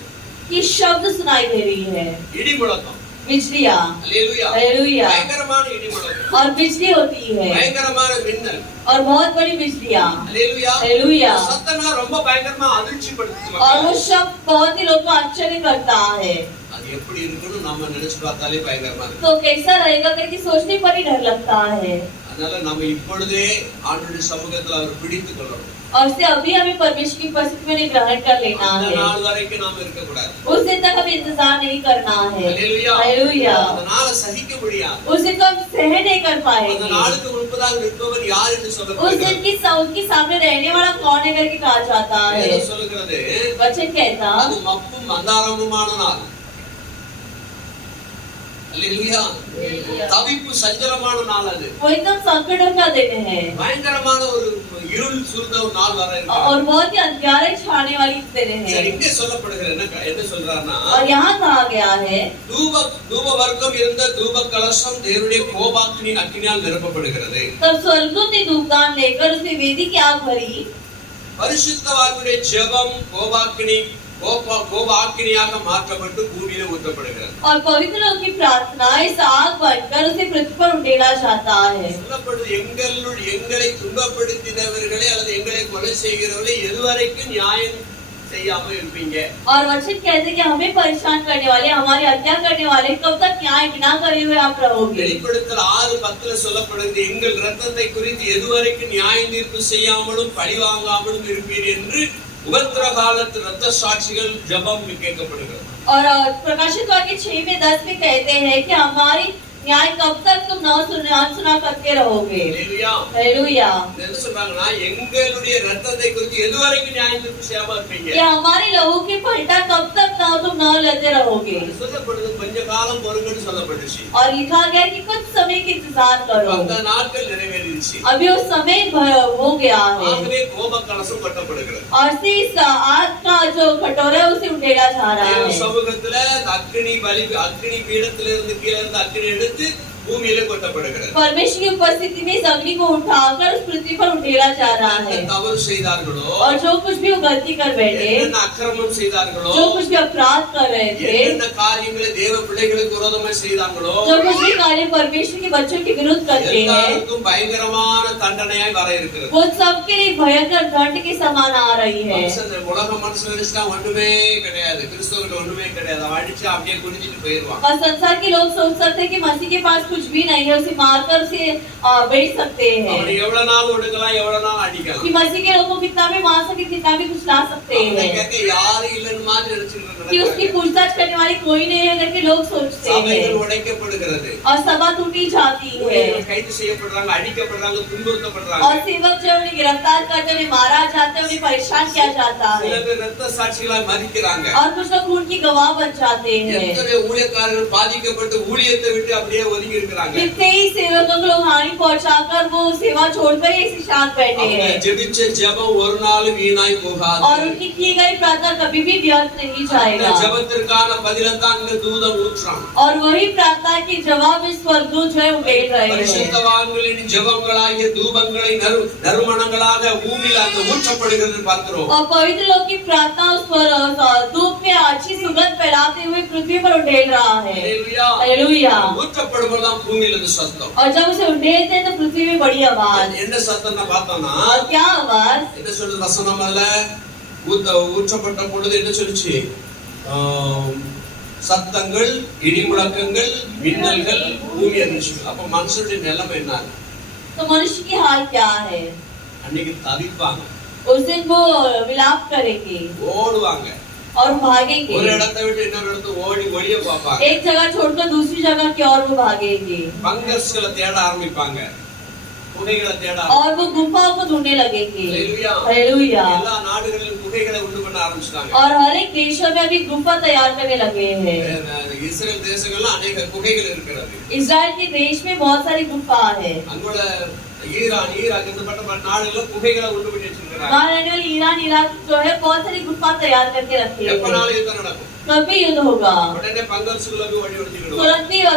कि शब्द सुनाई दे रही है, இடி முழக்கம். बिजलियां। அல்லேலூயா. हालेलुया। பயங்கரமான இடி முழக்கம், और बिजली होती है பயங்கரமான மின்னல். और बहुत बड़ी बिजलियां। அல்லேலூயா. हालेलुया। சத்தம்னா ரொம்ப பயங்கரமா அதிர்ச்சி படுத்துது और वो மக்களை. शब्द बहुत ही लोग को आश्चर्य करता है। அது எப்படி இருக்குன்னு நம்ம நினைச்சு பார்த்தாலே பயங்கரமா இருக்கு. तो कैसा रहेगा करके सोचने पर ही डर लगता है। அதனால நம்ம இப்பொழுதே ஆண்டவருடைய சமூகத்துல அவர் பிடித்துக் கொள்ளணும். और इससे अभी हमें परमेश्वर की उपस्थिति में ग्रहण कर लेना அந்த है। நாள் வரைக்கும் நாம இருக்க கூடாது. उस दिन तक हमें इंतजार नहीं करना है। அல்லேலூயா. हालेलुया। அதனால சகிக்க முடியாது. उस दिन को हम सहन नहीं कर அந்த पाएंगे। நாளுக்கு முன்பதாக நிற்பவர் யார் என்று उस दिन சொல்லப்படுகிறது. की उसके सामने रहने वाला कौन है करके कहा जाता है। வேதம் சொல்லுகிறது वचन कहता அது மப்பும் மந்தாரமுமான நாள். அல்லேலூயா. தவிப்பு சஞ்சலமான நாள் அது. वो एकदम संकटों का दिन है பயங்கரமான ஒரு இருள் சூழ்ந்த ஒரு நாள் வர இருக்கு. और बहुत ही अंधियारे छाने वाली दिन சரி, है। இங்கே சொல்லப்படுகிறது என்ன சொல்றாருன்னா और यहाँ कहा गया है தூப வர்க்கம் இருந்த தூப கலசம் தேவனுடைய கோபாக்கினின் அக்கினியால் நிரப்பப்படுகிறது. तब स्वर्गदूत ने धूपदान लेकर उसमें वेदी की आग भरी பரிசுத்தவான்களுடைய ஜெபம் கோபாக்கினியாக மாற்றப்பட்டு பூமியில ஊற்றப்படுகிறது. और पवित्र लोगों की प्रार्थना इस आग बनकर उसे पृथ्वी पर उंडेला जाता है। சொல்லப்படுது எங்களை துன்பப்படுத்தினவர்களை அல்லது எங்களை கொலை செய்கிறவர்களை எதுவரைக்கும் நியாயம் செய்யாம இருப்பீங்க. और वचन कहते हैं कि हमें परेशान करने वाले, हमारी हत्या करने वाले कब तक न्याय बिना करे हुए आप रहोगे। வெளிப்படுத்தல் 6:10 சொல்லப்படுது எங்கள் இரத்தத்தை குறித்து எதுவரைக்கும் நியாய தீர்ப்பு செய்யாமலும் பழி வாங்காமலும் இருப்பீர் என்று உபத்திர காலத்து இரத்த சாட்சிகள் ஜெபம் கேட்கப்படுகிறது. और प्रकाशित वाक्य 6:10 में कहते हैं कि हमारी न्याय कब तक तुम सुना करते रहोगे। அல்லேலூயா. हालेलुया। என்ன சொல்றாங்கன்னா எங்களுடைய இரத்தத்தை குறித்து எதுவரைக்கும் நியாய தீர்ப்பு செய்யாம இருப்பீங்க. कि हमारी लहू की पलटा कब तक तुम न लेते रहोगे। சொல்லப்படுது கொஞ்ச காலம் பொறுங்கன்னு சொல்லப்பட்டுச்சு. और लिखा गया कि कुछ समय का इंतजार करो। அந்த நாட்கள் நிறைவேறிடுச்சு. अभी वो समय हो गया है ஆகவே கோப கலசம் கொட்டப்படுகிறது. और इस आग का जो कटोरा है उसे उंडेला जा रहा தேவ है। சமூகத்துல அக்கினி பீடத்துல இருந்து கீழே இருந்து அக்கினி எடுத்து பூமியில கொட்டப்படுகிறது. परमेश्वर की उपस्थिति में इस अग्नि को उठाकर उस पृथ्वी पर उंडेला जा रहा है। தவறு செய்தார்களோ, और जो कुछ भी वो गलती कर बैठे, என்னென்ன அக்கிரமம் செய்தார்களோ, जो कुछ भी अपराध कर रहे थे, என்னென்ன காரியங்களை தேவ பிள்ளைகளுக்கு விரோதமாய் செய்தாங்களோ, जो कुछ भी कार्य परमेश्वर के बच्चों के विरुद्ध करते हैं, எல்லாருக்கும் பயங்கரமான தண்டனையாய் வர இருக்கிறது. वो सबके लिए भयंकर दंड के समान आ रही है। உலக மனுஷன் ஒண்ணுமே கிடையாது. கிடையாது, கிறிஸ்தவர்கிட்ட ஒண்ணுமே கிடையாது, அவன் அடிச்சு அப்படியே குடிச்சிட்டு போயிருவான். और संसार के लोग सोच सकते हैं कि मसीह के पास कुछ भी नहीं है, उसे मारकर उसे बेच सकते हैं அவனை எவ்வளவு நாள் ஒடுக்கலாம், எவ்வளவு நாள் அடிக்கலாம். कि मसीह के लोगों को कितना भी मार सके, कितना भी कुछ ला सकते அவனை हैं கேட்க யாரும் இல்லைன்னு மாதிரி நினைச்சிட்டு कि उसकी இருக்காங்க. पूछताछ करने वाली कोई नहीं है करके लोग सोचते சபைகள் हैं உடைக்கப்படுகிறது, और सभा टूटी जाती है ஊழியர்கள் கைது செய்யப்படுறாங்க, அடிக்கப்படுறாங்க, துன்புறுத்தப்படுறாங்க. और सेवक जो है उन्हें गिरफ्तार करते उन्हें मारा जाता है, उन्हें परेशान किया जाता है சில பேர் ரத்த சாட்சிகளாய் மறிக்கிறாங்க. और कुछ लोग खून की गवाह बन जाते हैं। எத்தனை ஊழியக்காரர்கள் பாதிக்கப்பட்டு ஊழியத்தை விட்டு அப்படியே ஒதுங்கி இருக்கிறாங்க. कितने ही सेवकों को लोग हानि पहुंचाकर वो सेवा छोड़कर ही इसी शांत बैठे அவங்க हैं ஜெபிச்ச ஜெபம் ஒரு நாள் வீணாய் போகாது. और उनकी की गई प्रार्थना कभी भी व्यर्थ नहीं அந்த जाएगा ஜெபத்திற்கான பதிலை தான் இந்த தூதன் ஊற்றான். और वही प्रार्थना की जवाब इस स्वर्गदूत जो है उड़ेल रहे हैं பரிசுத்தவான்களின் ஜெபங்களாகிய தூபங்களை நறுமணங்களாக பூமியில் அந்த ஊற்றப்படுகிறது பார்க்கிறோம். और पवित्र लोग की प्रार्थना उस पर धूप में अच्छी सुगंध फैलाते हुए पृथ्वी पर उड़ेल रहा है ஹல்லேலூயா. हालेलुया ஊற்றப்படும்போது தான் பூமியில இருந்து சத்தம். और जब उसे उड़ेलते हैं तो पृथ्वी में बड़ी आवाज என்ன சத்தம் தான் பார்த்தோம்னா और क्या आवाज என்ன சொல்றது வசனம் அதுல ஊற்றப்பட்ட பொழுது என்ன சொல்லுச்சு? சத்தங்கள், இடி முழக்கங்கள், மின்னல்கள், பூமி அதிர்ச்சி. அப்ப மனுஷனுடைய நிலைமை என்ன? तो मनुष्य की हाल क्या है அன்னைக்கு தவிப்பாங்க, उस दिन वो विलाप करेंगे ஓடுவாங்க, और भागेंगे ஒரு இடத்தை விட்டு இன்னொரு இடத்துக்கு ஓடி ஒளிய பார்ப்பாங்க, एक जगह छोड़कर दूसरी जगह की ओर वो भागेंगे பங்கர்ஸ்களை தேட ஆரம்பிப்பாங்க, குகைகளை தேட और वो गुफाओं को ढूंढने लगेंगे ஹல்லேலூயா. हालेलुया எல்லா நாடுகளிலும் குகைகளை உண்டு பண்ண ஆரம்பிச்சிட்டாங்க. और हर एक देशों में अभी गुफा तैयार करने लगे हैं இஸ்ரேல் தேசங்கள்ல அநேக குகைகள் இருக்கிறது. इजराइल के देश में बहुत सारी गुफा है அங்குள்ள ஈரான், ஈராக் இந்த பட்ட நாடுகள்ல குகைகளை உண்டு பண்ணி வச்சிருக்காங்க. वहाँ रहने वाले ईरान इराक जो है बहुत सारी गुफा तैयार करके रखे हैं எப்பனாலும் யுத்தம் நடக்கும், कभी युद्ध होगा உடனே பங்கர்ஸ்களை ஓடி ஒளிஞ்சுக்கிடுவாங்க.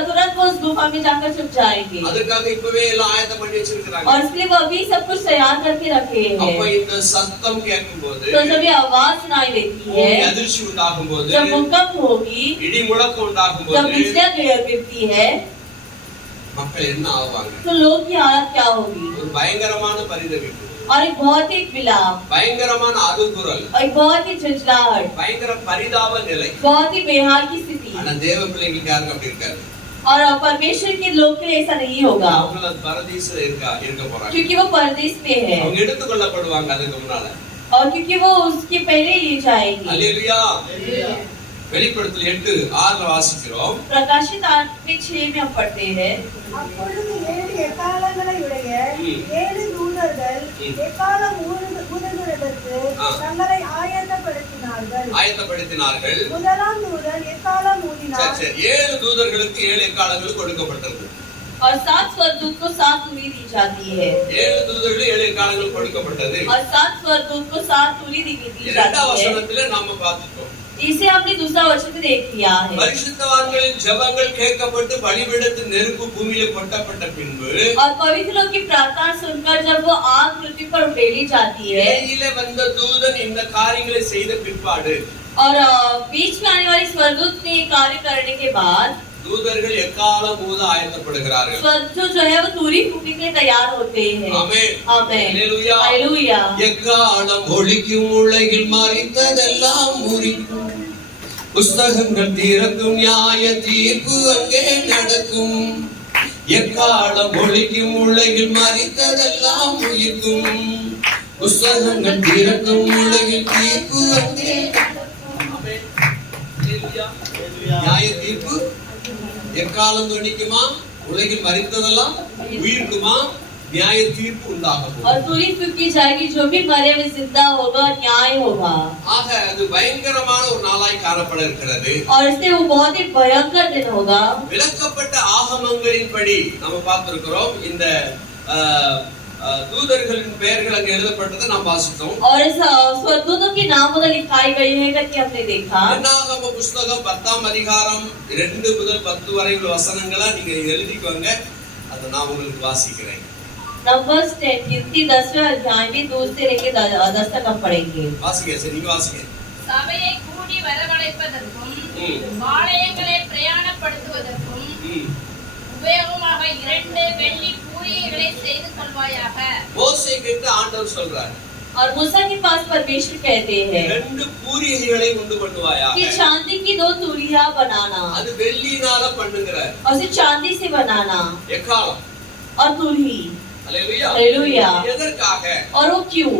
तुरंत वो उस गुफा में जाकर छुप जाएंगे அதுக்காக இப்பவே எல்லாம் ஆயத்தம் பண்ணி வச்சிருக்காங்க. और इसलिए वो अभी सब कुछ तैयार करके रखे அப்ப हैं இந்த சத்தம் கேட்கும்போது, तो जब ये आवाज सुनाई देती பூமி है அதிர்ச்சி உண்டாகும்போது, जब भूकंप होगी இடி முழக்கம் जब உண்டாகும்போது बिजलियां गिरती है மக்கள் என்ன ஆவாங்க? तो लोग की हालत क्या होगी ஒரு பயங்கரமான பரிதவிப்பு, और एक बहुत ही विलाप பயங்கரமான அழுகுரல், और एक बहुत ही झंझलाहट பயங்கர பரிதாப நிலை. बहुत ही बेहाल की स्थिति ஆனா தேவ பிள்ளைங்களுக்கு யாருக்கு அப்படி இருக்காது. और परमेश्वर के लोग के लिए ऐसा नहीं होगा அவங்க பரதீசுல இருக்க போறாங்க. क्योंकि वो परदेश में है அவங்க எடுத்துக்கொள்ளப்படுவாங்க அதுக்கு முன்னால. और क्योंकि वो उसके पहले ही जाएंगे ஹல்லேலூயா. வெளிப்படுத்தல் 8:6 வாசிக்கிறோம். प्रकाशित 8:6 में हम पढ़ते हैं அப்பொழுது 7 எக்காளங்களை உடைய 7 தூதர்கள் எக்காளம் ஊதுகிறதற்கு தங்களை ஆயத்தப்படுத்தினார்கள். முதலாம் தூதன் எக்காளம் ஊதினார். சரி, 7 தூதர்களுக்கு 7 எக்காளங்கள் கொடுக்கப்பட்டது. और 7 स्वर्गदूत को 7 उंगली दी जाती है 7 தூதர்களுக்கு 7 எக்காளங்கள் கொடுக்கப்பட்டது. और 7 स्वर्गदूत को 7 उंगली दी இரண்டாம் जाती है வசனத்திலே நாம பார்த்துட்டோம். इसे हमने दूसरा वचन में देख लिया है பரிசுத்தவான்களின் ஜெபங்கள் கேட்கப்பட்டு பலிபீடத்தின் நெருப்பு பூமியிலே கொட்டப்பட்ட பின்பு और पवित्र लोग की प्रार्थना सुनकर जब वो आग पृथ्वी पर उठेली जाती है இடையிலே வந்த தூதன் இந்த காரியங்களை செய்த பிற்பாடு और बीच में आने वाले स्वर्गदूत ने ये कार्य करने के बाद தூதர்கள் எக்காலம் ஊத ஆயத்தப்படுகிறார்கள். स्वर्गदूत जो है वो तूरी फूकने के लिए तैयार होते हैं ஆமென். आमेन ஹல்லேலூயா. हालेलुया எக்காலம் ஒலிக்கும் உலகில் மறித்ததெல்லாம் முறிக்கும், புஸ்தகங்கள் திறக்கும், நியாய தீர்ப்பு அங்கே நடக்கும். எக்காலம் ஒலிக்கும் உலகில் மறித்ததெல்லாம் உயிர்க்கும், புஸ்தகங்கள் திறக்கும், உலகில் தீர்ப்பு அங்கே நடக்கும். ஆமென். ஹல்லேலூயா. நியாய தீர்ப்பு எக்காலம் துணிக்குமா, உலகில் மறித்ததெல்லாம் உயிர்க்குமா, நியாய தீர்ப்பு உண்டாகும். और तूरी फूकी जाएगी, जो भी मरे हुए जिंदा होगा, न्याय होगा. ஆக அது பயங்கரமான ஒரு நாளாய் காணப்பட இருக்கிறது. और इससे वो बहुत ही भयंकर दिन होगा. விளக்கப்பட்ட ஆகமங்களின்படி நம்ம பார்த்திருக்கிறோம். இந்த தூதர்களின் பெயர்கள் அங்கே எழுதப்பட்டதை நாம் வாசித்தோம். और इस स्वर्गदूतों की नाम उधर लिखाई गई है कि हमने देखा. என்னாகம புஸ்தகம் 10ஆம் அதிகாரம் 2 முதல் 10 வரை உள்ள வசனங்களை நீங்க எழுதிக்கோங்க. அதை நான் உங்களுக்கு வாசிக்கிறேன். नंबर्स 10 गिनती 10वें अध्याय में 2 से लेकर 10 तक हम पढ़ेंगे. வாசிங்க, சரி நீங்க வாசிங்க. சபையை கூடி வரவழைப்பதற்கும் பாளையங்களை பிரயாணப்படுத்துவதற்கும் உபயோகமாக 2 வெள்ளி பூரியைகளை செய்து கொள்வாயாக. மோசே கிட்ட ஆண்டவர் சொல்றார், और मूसा के पास परमेश्वर कहते हैं ரெண்டு பூரிகைகளை உண்டு பண்ணுவாயாக. कि चांदी की 2 तुलिया बनाना அது வெள்ளியினால பண்ணுகிறார். और उसे चांदी से बनाना எக்காலம். और तुलही। அல்லேலூயா. அல்லேலூயா। எதற்காக? और वो क्यों?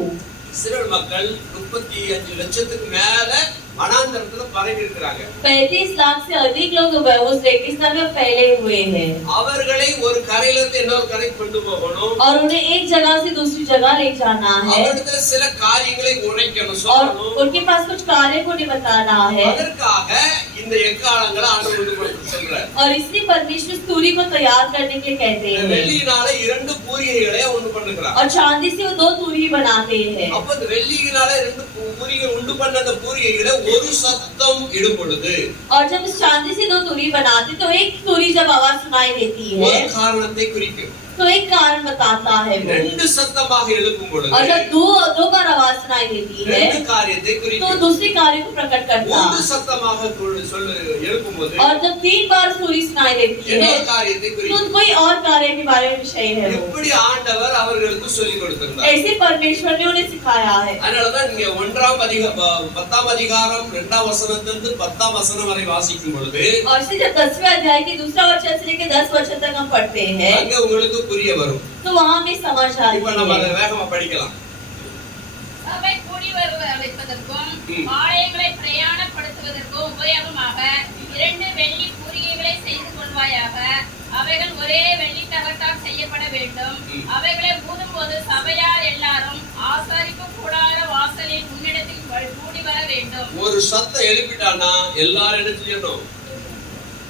இஸ்ரவேல் மக்கள் 35 லட்சத்துக்கு மேல வனாந்தரத்துல பரவி இருக்கிறாங்க. 35 लाख से अधिक लोग उस रेगिस्तान में फैले हुए हैं அவர்களை ஒரு கரையில இருந்து இன்னொரு கரைக்கு கொண்டு போகணும். और उन्हें एक जगह से दूसरी जगह ले जाना है அவரிடத்துல சில காரியங்களை உரைக்கணும், और சொல்லணும். उनके पास कुछ कार्य को नहीं बताना है அதற்காக இந்த எக்காலங்களை ஆண்டவர் உண்டு பண்ண சொல்றார். और इसलिए परमेश्वर तुरी को तैयार करने के लिए कहते हैं வெள்ளியினால 2 பூரிகைகளை உண்டு பண்ணுகிறார். और चांदी से वो 2 तुरी बनाते हैं। அப்ப இந்த வெள்ளியினால 2 பூரிகை உண்டு பண்ண அந்த பூரிகைகளை ஒரு சத்தம் இடும் பொழுது और जब इस चांदी से 2 तुरी बनाते तो एक तुरी जब आवाज सुनाई देती है ஒரு காரணத்தை குறிக்கும். तो एक कारण बताता है वो। 2 சத்தமாக எழுப்பும் பொழுது और जब दो बार आवाज सुनाई देती है 2 காரியத்தை तो குறிக்கும். दूसरी कार्य को प्रकट करता 3 சத்தமாக சொல்லு எழுப்பும்போது और जब 3 बार तुरी सुनाई देती है இன்னொரு காரியத்தை तो குறிக்கும். कोई और कार्य के बारे में विषय है वो। எப்படி ஆண்டவர் அவர்களுக்கு சொல்லிக் கொடுத்திருந்தார். ऐसे परमेश्वर ने उन्हें सिखाया है। அதனாலதான் நீங்க 10ஆம் அதிகாரம் 2ஆம் வசனத்திலிருந்து 10ஆம் வசனம் வரை வாசிக்கும் பொழுது और इसे जब 10वें अध्याय के दूसरा वचन से लेकर 10 वचन तक हम पढ़ते हैं அங்க உங்களுக்கு புரிய வரும். तो वहाँ में समझ இப்ப நம்ம आती அதை है। வேகமா படிக்கலாம். சபை கூடி வைப்பதற்கும் பாளையங்களை பிரயாணப்படுத்துவதற்கும் உபயோகமாக 2 வெள்ளி பூரிகைகளை செய்து கொள்வாயாக. அவைகள் ஒரே வெள்ளி தகட்டால் செய்யப்பட வேண்டும். அவைகளை ஊதும்போது சபையார் எல்லாரும் ஆசாரிப்பு கூடார வாசலில் முன்னிடத்தில் கூடி வர வேண்டும். ஒரு சத்தம் எழுப்பிட்டானா எல்லாரும் என்ன செய்யணும்?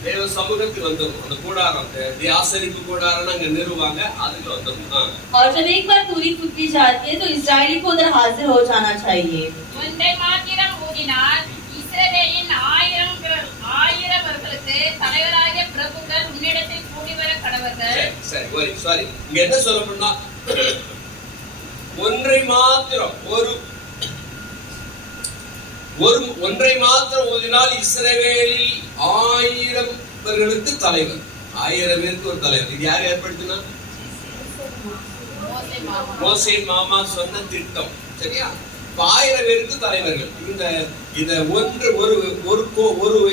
தேவ சமூகத்துக்கு வந்துடும். அந்த கூடாரம் ஆசரிப்பு கூடாரம் அங்க நிறுவாங்க, அதுக்கு வந்துடும். और जब एक बार तुरी फूकी जाती है तो इस्राएली को उधर हाजिर हो जाना चाहिए। ஒன்றை மாத்திரம் ஊதினால் இஸ்ரவேலின் ஆயிரவர்களுக்கு தலைவராகிய பிரபுக்கள் உன்னிடத்தில் கூடி வர கடவர்கள். சரி இங்க என்ன சொல்லணும்னா ஒன்றை மாத்திரம் ஒன்றை மாத்திரம் ஊதினால் இஸ்ரவேலில் 1000 பேர்களுக்கு தலைவர். 1000 பேருக்கு ஒரு தலைவர். இது யார் ஏற்படுத்தினா? மோசே மாமா சொன்ன திட்டம். சரியா? 1000 பேருக்கு தலைவர்கள். இந்த ஒரு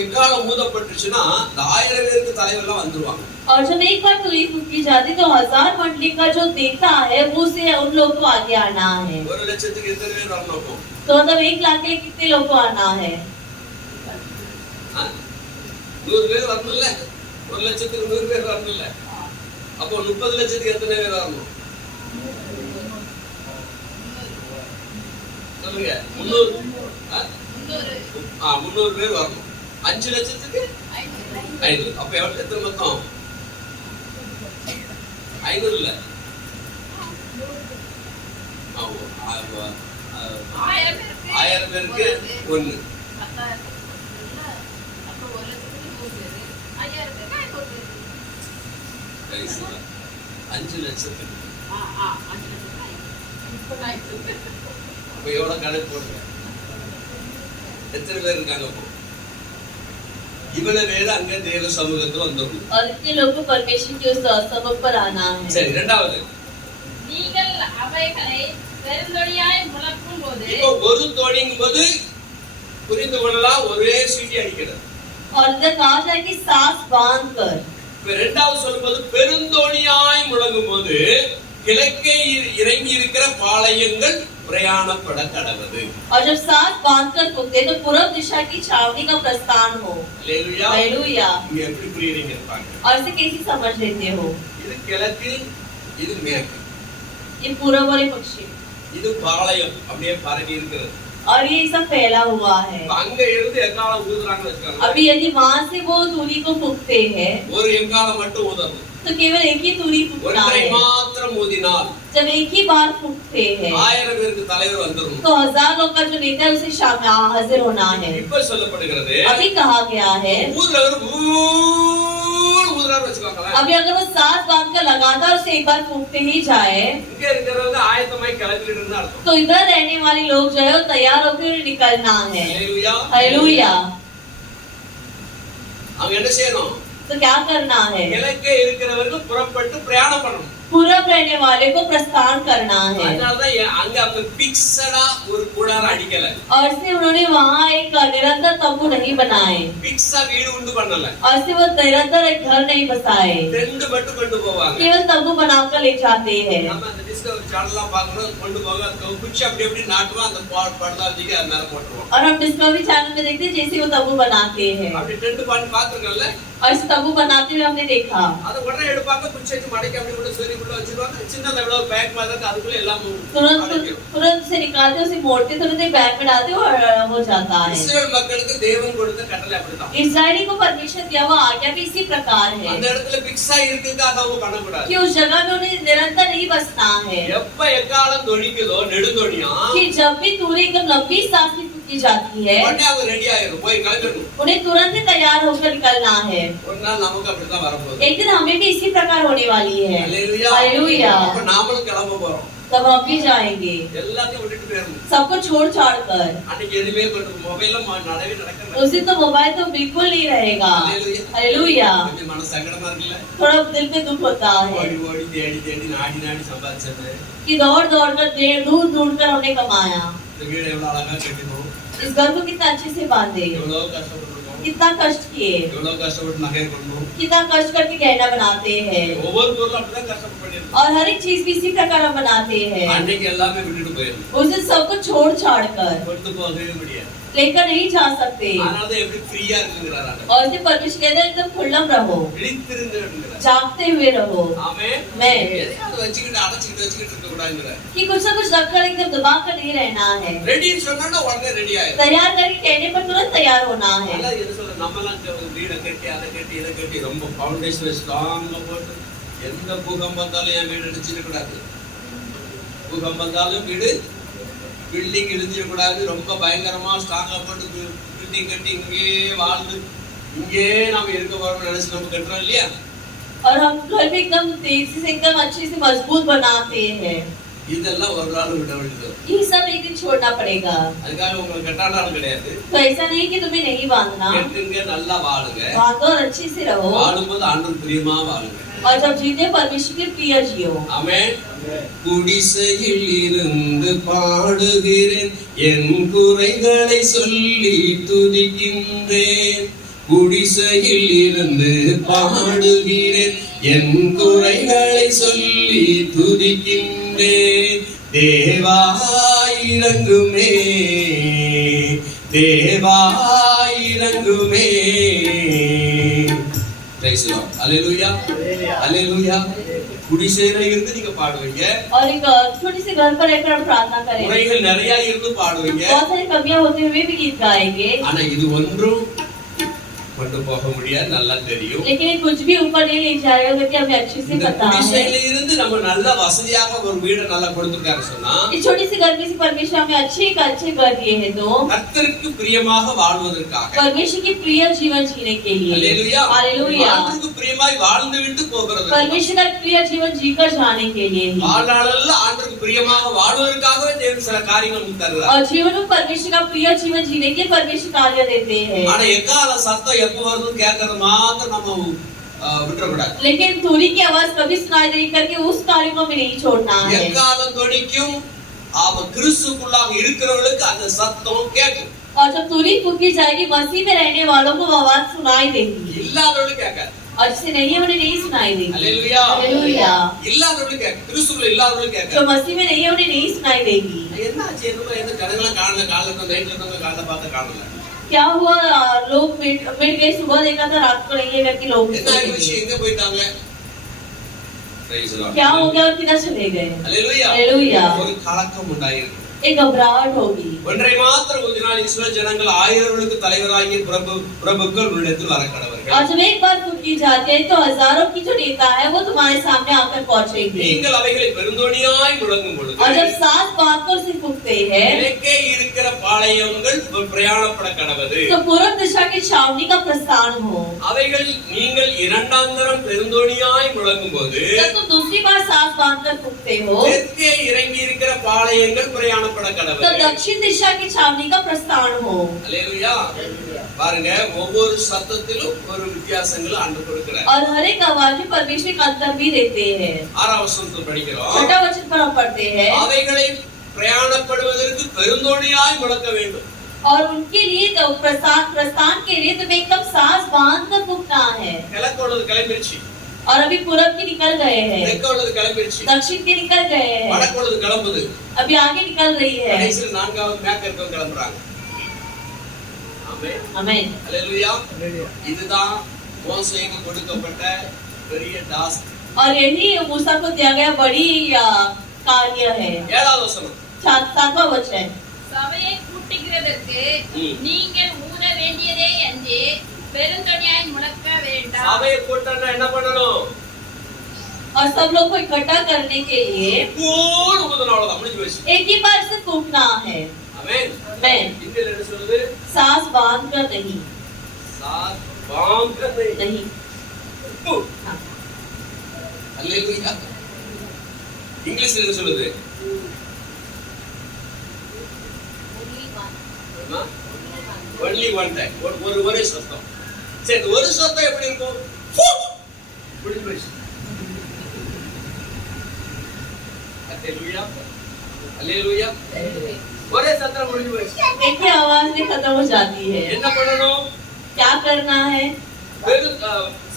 எக்காலம் ஊதப்பட்டுச்சுன்னா இந்த 1000 பேருக்கு தலைவர்லாம் வந்துருவாங்க. और जब एक बार तुरी फूकी जाती तो 1000 मंडली का जो नेता है वो से उन लोगों को आगे आना है। 1 லட்சத்துக்கு எத்தனை பேர் வரணும்? तो मतलब 1 लाख के लिए कितने लोग को आना है? 100 பேர் வரணும்ல. 1 லட்சத்துக்கு 100 பேர் வரணும்ல. அப்போ 30 லட்சத்துக்கு எத்தனை பேர் வரணும்? சொல்லுங்க. 300 பேர் வரணும். 5 லட்சத்துக்கு 500. அப்ப எத்தனை மொத்தம்? 500 இல்ல. 1000 பேருக்கு 1. 5 லட்சத்துக்கு அப்ப எவ்வளவு கணக்கு போடுங்க? எத்தனை பேர் இருக்காங்க? இவ்வளவு பேர் அங்க தேவ சமூகத்துல வந்துடும். और इतने लोग को परमेश्वर के उस सभा पर आना है। சரி, இரண்டாவது நீங்கள் அவைகளை பெருந்தொழியாய் முழக்கும் போது இப்போ ஒரு தொழிங்கும் போது புரிந்து கொள்ளலாம், ஒரே சீட்டி அடிக்கிறது. और इधर कहा जाए कि सांस बांध कर। இப்ப இரண்டாவது சொல்லும்போது பெருந்தொழியாய் முழங்கும் போது கிழக்கே இறங்கி இருக்கிற பாளையங்கள் பிரயாணப்பட கடவுது. और जब सांस बांध कर फूकते तो पूर्व दिशा की छावनी का प्रस्थान हो। हालेलुया। हालेलुया। நீங்க எப்படி புரியுறீங்க பாருங்க. और इसे कैसे समझ लेते हो? இது கிழக்கு, இது மேற்கு. ये पूर्व और ये पश्चिम। இது பாளையம் அப்படியே பரவி இருக்கிறது. और ये सब फैला हुआ है। அங்க இருந்து எக்காலம் ஊதுறாங்கன்னு வச்சுக்கோங்க. अभी यदि वहाँ से वो तुरी को फूकते हैं ஒரு எக்காலம் மட்டும் ஊதணும். तो केवल एक ही तुरी फूकना ஒன்றை है। மாத்திரம் ஊதினால் जब एक ही बार फूकते हैं 1000 பேருக்கு தலைவர் வந்துரும். तो 1000 लोग का जो नेता है उसे शामिल हाजिर होना है। இப்ப சொல்லப்படுகிறது अभी कहा गया है ஊதுறவர் ஊதுறாரு வச்சுக்கோங்களேன். अभी अगर वो सांस बांध कर लगातार उसे एक बार फूकते ही जाए இங்க இருக்கிறவங்க ஆயத்தமாய் கிளம்பிட்டு இருந்தா அர்த்தம். तो इधर रहने वाले लोग जो है वो तैयार होकर निकलना है। हालेलुया। हालेलुया। அவங்க என்ன செய்யணும்? तो क्या करना है? கிழக்கே இருக்கிறவர்கள் புறப்பட்டு பிரயாணம் பண்ணணும். पूरब रहने वाले को प्रस्थान करना है। அதனாலதான் அங்க அவங்க பிக்ஸடா ஒரு கூடாரம் அடிக்கல, और से उन्होंने वहाँ एक निरंतर तंबू नहीं बनाए, பிக்ஸா வீடு உண்டு பண்ணல, और से वो निरंतर एक घर नहीं बसाए, ரெண்டு மட்டும் கொண்டு போவாங்க. केवल तंबू बनाकर ले जाते हैं। நம்ம அந்த டிஸ்கவரி சேனல்லாம் பார்க்கணும், கொண்டு போக குச்சி அப்படி எப்படி நாட்டுவோம், அந்த படுதாதிக்கு அது மேல போட்டுருவோம். और हम डिस्कवरी चैनल में देखते हैं जैसे वो तंबू बनाते हैं, அப்படி டென்ட் பண்ணி பாத்துக்கல, और इस तंबू बनाते हुए हमने देखा। அத உடனே எடுப்பாங்க, குச்சி வச்சு மடக்கி அப்படி கூட சூரியக்குள்ள வச்சிருவாங்க. சின்னதா எவ்வளவு பேக் மாதிரி இருக்கு, அதுக்குள்ள எல்லாம் तुरंत से निकालते उसे मोड़ते तुरंत एक बैग में डालते और हो जाता है। இஸ்ரவேல் மக்களுக்கு தேவன் கொடுத்த கட்டளை அப்படிதான். इस्राएली को परमेश्वर दिया हुआ आज्ञा भी इसी प्रकार है அந்த இடத்துல பிக்ஸா இருக்குதுக்காக அவங்க பண்ண கூடாது. कि उस जगह में उन्हें निरंतर नहीं बसना है, எப்ப எக்காலம் தொனிக்குதோ நெடுந்தொனியா कि जब भी तूरी एकदम लंबी सांस की फूकी जाती है உடனே அவங்க ரெடி ஆயிரும், போய் கிளம்பிடணும். उन्हें तुरंत ही तैयार होकर निकलना है। ஒரு நாள் நமக்கு அப்படிதான் வரப்போகுது. एक दिन हमें भी इसी प्रकार होने वाली है। அல்லேலூயா. हालेलुया। அப்ப நாமளும் கிளம்ப போறோம். तब हम भी जाएंगे, எல்லாத்தையும் விட்டுட்டு போயிடணும். सबको छोड़ छाड़ कर। அன்னைக்கு எதுவுமே கொண்டு மொபைல்ல நடவே நடக்க उस दिन तो मोबाइल तो बिल्कुल नहीं रहेगा। हालेलुया। கொஞ்சம் மன சங்கடமா இருக்குல்ல, थोड़ा दिल में दुख होता है ஓடி ஓடி தேடி தேடி நாடி நாடி சம்பாதிச்சது, कि दौड़ दौड़ कर दूर दूर कर हमने कमाया, இந்த வீடு எவ்வளவு அழகா கட்டினோம், इस घर को कितना अच्छे से बांधे, எவ்வளவு கஷ்டப்பட்டிருக்கோம், कितना कष्ट किए, எவ்வளவு கஷ்டப்பட்டு நகை கொண்டோம். कितना कष्ट करके गहना बनाते हैं, ஒவ்வொரு பொருளும் அப்படிதான் கஷ்டப்பட்டு பண்ணிருக்கோம். और हर एक चीज भी इसी प्रकार हम बनाते हैं। அன்னைக்கு எல்லாமே விட்டுட்டு போயிடணும், उस दिन सबको छोड़ छाड़ कर கொண்டு போகவே முடியாது. लेकर नहीं जा सकते, அதனாலதான் எப்படி ஃப்ரீயா இருக்குங்கிறாரு, और इसे परमेश्वर कहते हैं एकदम खुल्लम रहो, விழித்திருங்கிறார். जागते हुए रहो। ஆமென். मैं எதையாவது வச்சுக்கிட்டு அடைச்சிக்கிட்டு இருக்க கூடாதுங்கிறார். कि कुछ ना कुछ रखकर एकदम दबा कर नहीं रहना है, ரெடின்னு சொன்னா உடனே ரெடி ஆயிடும். तैयार करके कहने पर तुरंत तैयार होना है। அதான் எது சொல்ற, நம்மலாம் வீடை கட்டி அதை கட்டி இதை கட்டி ரொம்ப ஃபவுண்டேஷன் ஸ்ட்ராங்கா போட்டு எந்த பூகம்பம் வந்தாலும் என் வீடு இடிச்சிடக்கூடாது, பூகம்பம் வந்தாலும் வீடு பில்டிங் இடிச்சிடக்கூடாது, ரொம்ப பயங்கரமா ஸ்ட்ராங்கா போட்டு பில்டிங் கட்டி இங்கே வாழ்ந்து இங்கே நாம இருக்க போறோம்னு நினைச்சு நம்ம கட்டுறோம் இல்லையா? और हम घर भी एकदम तेजी से एकदम अच्छे से मजबूत बनाते हैं, இதெல்லாம் ஒரு நாள் விட வேண்டியது. ये सब एक दिन छोड़ना पड़ेगा। அதுக்காக உங்களுக்கு கட்டானாலும் கிடையாது, तो ऐसा नहीं कि तुम्हें नहीं बांधना, கட்டுங்க, நல்லா வாழுங்க, बांधो और अच्छे से रहो, வாழும்போது ஆண்டவர் பிரியமா வாழுங்க. और जब जीते परमेश्वर के प्रिय जियो। ஆமென். குடிசையில் இருந்து பாடுகிறேன், என் குறைகளை சொல்லி துதிக்கின்றேன். குடிசையில் இருந்து பாடுகிறேன், என் குறைகளை சொல்லி துதிக்கின்றேன். தேவா இறங்குமே, தேவா இறங்குமே. Praise the Lord. Hallelujah. Hallelujah. குடிசையில இருந்து நீங்க பாடுவீங்க, और एक छोटी सी घर पर रहकर हम प्रार्थना करेंगे, குறைகள் நிறைய இருந்து பாடுவீங்க. बहुत सारी कमियां होते हुए भी गीत गाएंगे, ஆனா இது ஒன்றும் கொண்டு போக முடியாது, நல்லா தெரியும். लेकिन ये कुछ भी ऊपर नहीं ले जाएगा क्योंकि हमें अच्छे से இந்த पता है। குடிசையில இருந்து நம்ம நல்ல வசதியாக ஒரு வீடு நல்லா கொடுத்திருக்காரு சொன்னா, इस छोटी सी घर में से परमेश्वर हमें अच्छे घर दिए हैं, तो கர்த்தருக்கு பிரியமாக வாழ்வதற்காக, परमेश्वर की प्रिय जीवन जीने के लिए। அல்லேலூயா, हालेलुया। ஆண்டவருக்கு பிரியமாய் வாழ்ந்து விட்டு போகிறது, परमेश्वर का प्रिय जीवन जीकर जाने के लिए ही, வாழ்நாளெல்லாம் ஆண்டவருக்கு பிரியமாக வாழ்வதற்காகவே தேவன் சில காரியங்கள் நமக்கு தருகிறார். और जीवन में परमेश्वर का प्रिय जीवन जीने के परमेश्वर कार्य देते हैं। ஆனா எக்கால சத்தம் எப்ப வருதுன்னு கேட்கறது மாத்திரம் நம்ம விட்டுறக்கூடாது. लेकिन तुरी की आवाज कभी सुनाई नहीं करके उस कार्य को हमें नहीं छोड़ना है। எக்காலம் தொனிக்கும், அவன் கிறிஸ்துக்குள்ளாக இருக்கிறவர்களுக்கு அந்த சத்தம் கேட்கும், और जब तुरी फूकी जाएगी मसीह में रहने वालों को वो आवाज सुनाई देगी, இல்லாதவர்களுக்கு கேட்காது. और जिसे नहीं है उन्हें नहीं सुनाई देगी। அல்லேலூயா. हालेलुया। இல்லாதவர்களுக்கு கேட்கும், கிறிஸ்துக்குள்ள இல்லாதவர்களுக்கு जो கேட்காது. मसीह में नहीं है उन्हें नहीं सुनाई देगी। என்ன ஆச்சு, என்னமோ எந்த ஜனங்களும் காணல, காலைல இருந்து நைட்ல இருந்து காலைல பார்த்து காணல, क्या हुआ, लोग मिट गए, सुबह देखा था रात को नहीं है करके लोग என்ன விஷயம், எங்க போயிட்டாங்க? Praise the Lord. क्या हो गया और किधर चले गए। அல்லேலூயா. हालेलुया। ஒரு கலக்கம் உண்டாயிருக்கு. एक घबराहट होगी। ஒன்றை மாத்திரம் கொஞ்ச இஸ்ரவேல் ஜனங்கள் 1000களுக்கு தலைவராகிய பிரபுக்கள் உன்னிடத்தில் வர கடவர்கள். और जब एक बार फूकी जाती है तो हजारों की जो नेता है वो तुम्हारे सामने आकर पहुंचेंगे। நீங்கள் அவைகளை பெருந்தோணியாய் முழங்கும் பொழுது, और जब सात बातों से फूकते हैं கிழக்கே இருக்கிற பாளையங்கள் பிரயாணப்பட கடவது. तो पूर्व दिशा की छावनी का प्रस्थान हो। அவைகள் நீங்கள் இரண்டாம் தரம் பெருந்தோணியாய் முழங்கும் போது, जब तुम दूसरी बार सात बांधकर फूकते हो தெற்கே இறங்கி இருக்கிற பாளையங்கள் பிரயாணப்பட கடவது. तो दक्षिण दिशा की छावनी का प्रस्थान हो। அல்லேலூயா. பாருங்க, ஒவ்வொரு சத்தத்திலும் ஒரு வித்தியாசங்களும் ஆண்டு கொடுக்கிறார். और हर एक आवाज में परमेश्वर एक अंतर भी देते हैं। 6ஆம் வசனத்தில் படிக்கிறோம். 6वां वचन पर हम पढ़ते हैं, அவைகளை பிரயாணப்படுவதற்கு பெருந்தோணியாய் முழக்க வேண்டும். और उनके लिए तो प्रस्थान के लिए तुम्हें एकदम सांस बांध कर फूंकना है। கிழக்கோடது கிளம்பிருச்சு, और अभी पूरब की निकल गए हैं, தெற்கோடது கிளம்பிருச்சு, दक्षिण के निकल गए हैं, வடக்கோடது கிளம்புது, अभी आगे निकल रही है। கடைசியில் 4வது மேற்கிற்கு கிளம்புறாங்க. ஆமென். आमीन। அல்லேலூயா. இதுதான் மோசேக்கு கொடுக்கப்பட்ட பெரிய டாஸ்க். और यही मूसा को दिया गया बड़ी कार्य है। 7வது வசனம். 7वां वचन, சபையை கூட்டுகிறதற்கு நீங்கள் ஊத வேண்டியதே அன்றி பெருந்தொனியாய் முழக்க வேண்டாம். சபையை கூட்டணும்னா என்ன பண்ணணும்? और सब लोग को इकट्ठा करने के लिए கூடு ஊதுனாலதான் முடிஞ்சு போச்சு. एक ही बार से फूंकना है। ஆமென். आमीन। இங்கிலீஷ்ல என்ன சொல்லுது? सांस बांध कर नहीं, சாத் பாங்கர் नहीं। हाँ। அல்லேலூயா. இங்கிலீஷ்ல என்ன சொல்லுது? only one time. ஒரே சத்தம். சரி, ஒரு சத்தம் எப்படி இருக்கும்? முடிஞ்சு போச்சு. அல்லேலூயா. அல்லேலூயா. ஒரே சத்தம் முடிஞ்சு போச்சு. एक ही आवाज में खत्म हो जाती है। என்ன பண்ணணும்? क्या करना है?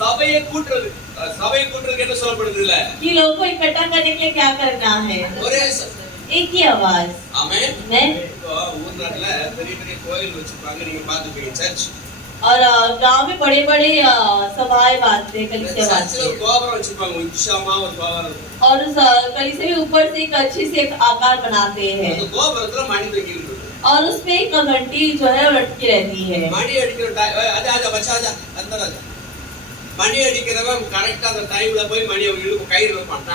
சபையை கூட்டுறதுக்கு என்ன சொல்லப்படுது இல்ல? कि लोगों को इकट्ठा करने के लिए क्या करना है? ஒரே சத்தம். एक ही आवाज। ஆமென். मैं ஊர்ல பெரிய பெரிய கோயில் வச்சிருப்பாங்க, நீங்க பாத்துப்பீங்க, சர்ச். और गांव में बड़े बड़े सभाएं बांधते, कलीसिया சர்ச்சில் बांधते, கோபுரம் வச்சிருப்பாங்க, உச்சமா ஒரு கோபுரம். और उस कलीसिया में ऊपर से एक अच्छी से एक आकार बनाते हैं, அந்த கோபுரத்துல மணி தொங்கிட்டு இருக்கு. और उसपे एक घंटी जो है वो लटकी रहती है। மணி அடிக்கிற அஜா பச்சா அஜா அந்த ராஜா மணி அடிக்கிறவன் கரெக்டா அந்த டைம்ல போய் மணியை இழுக்கும், கயிறு வைப்பான்.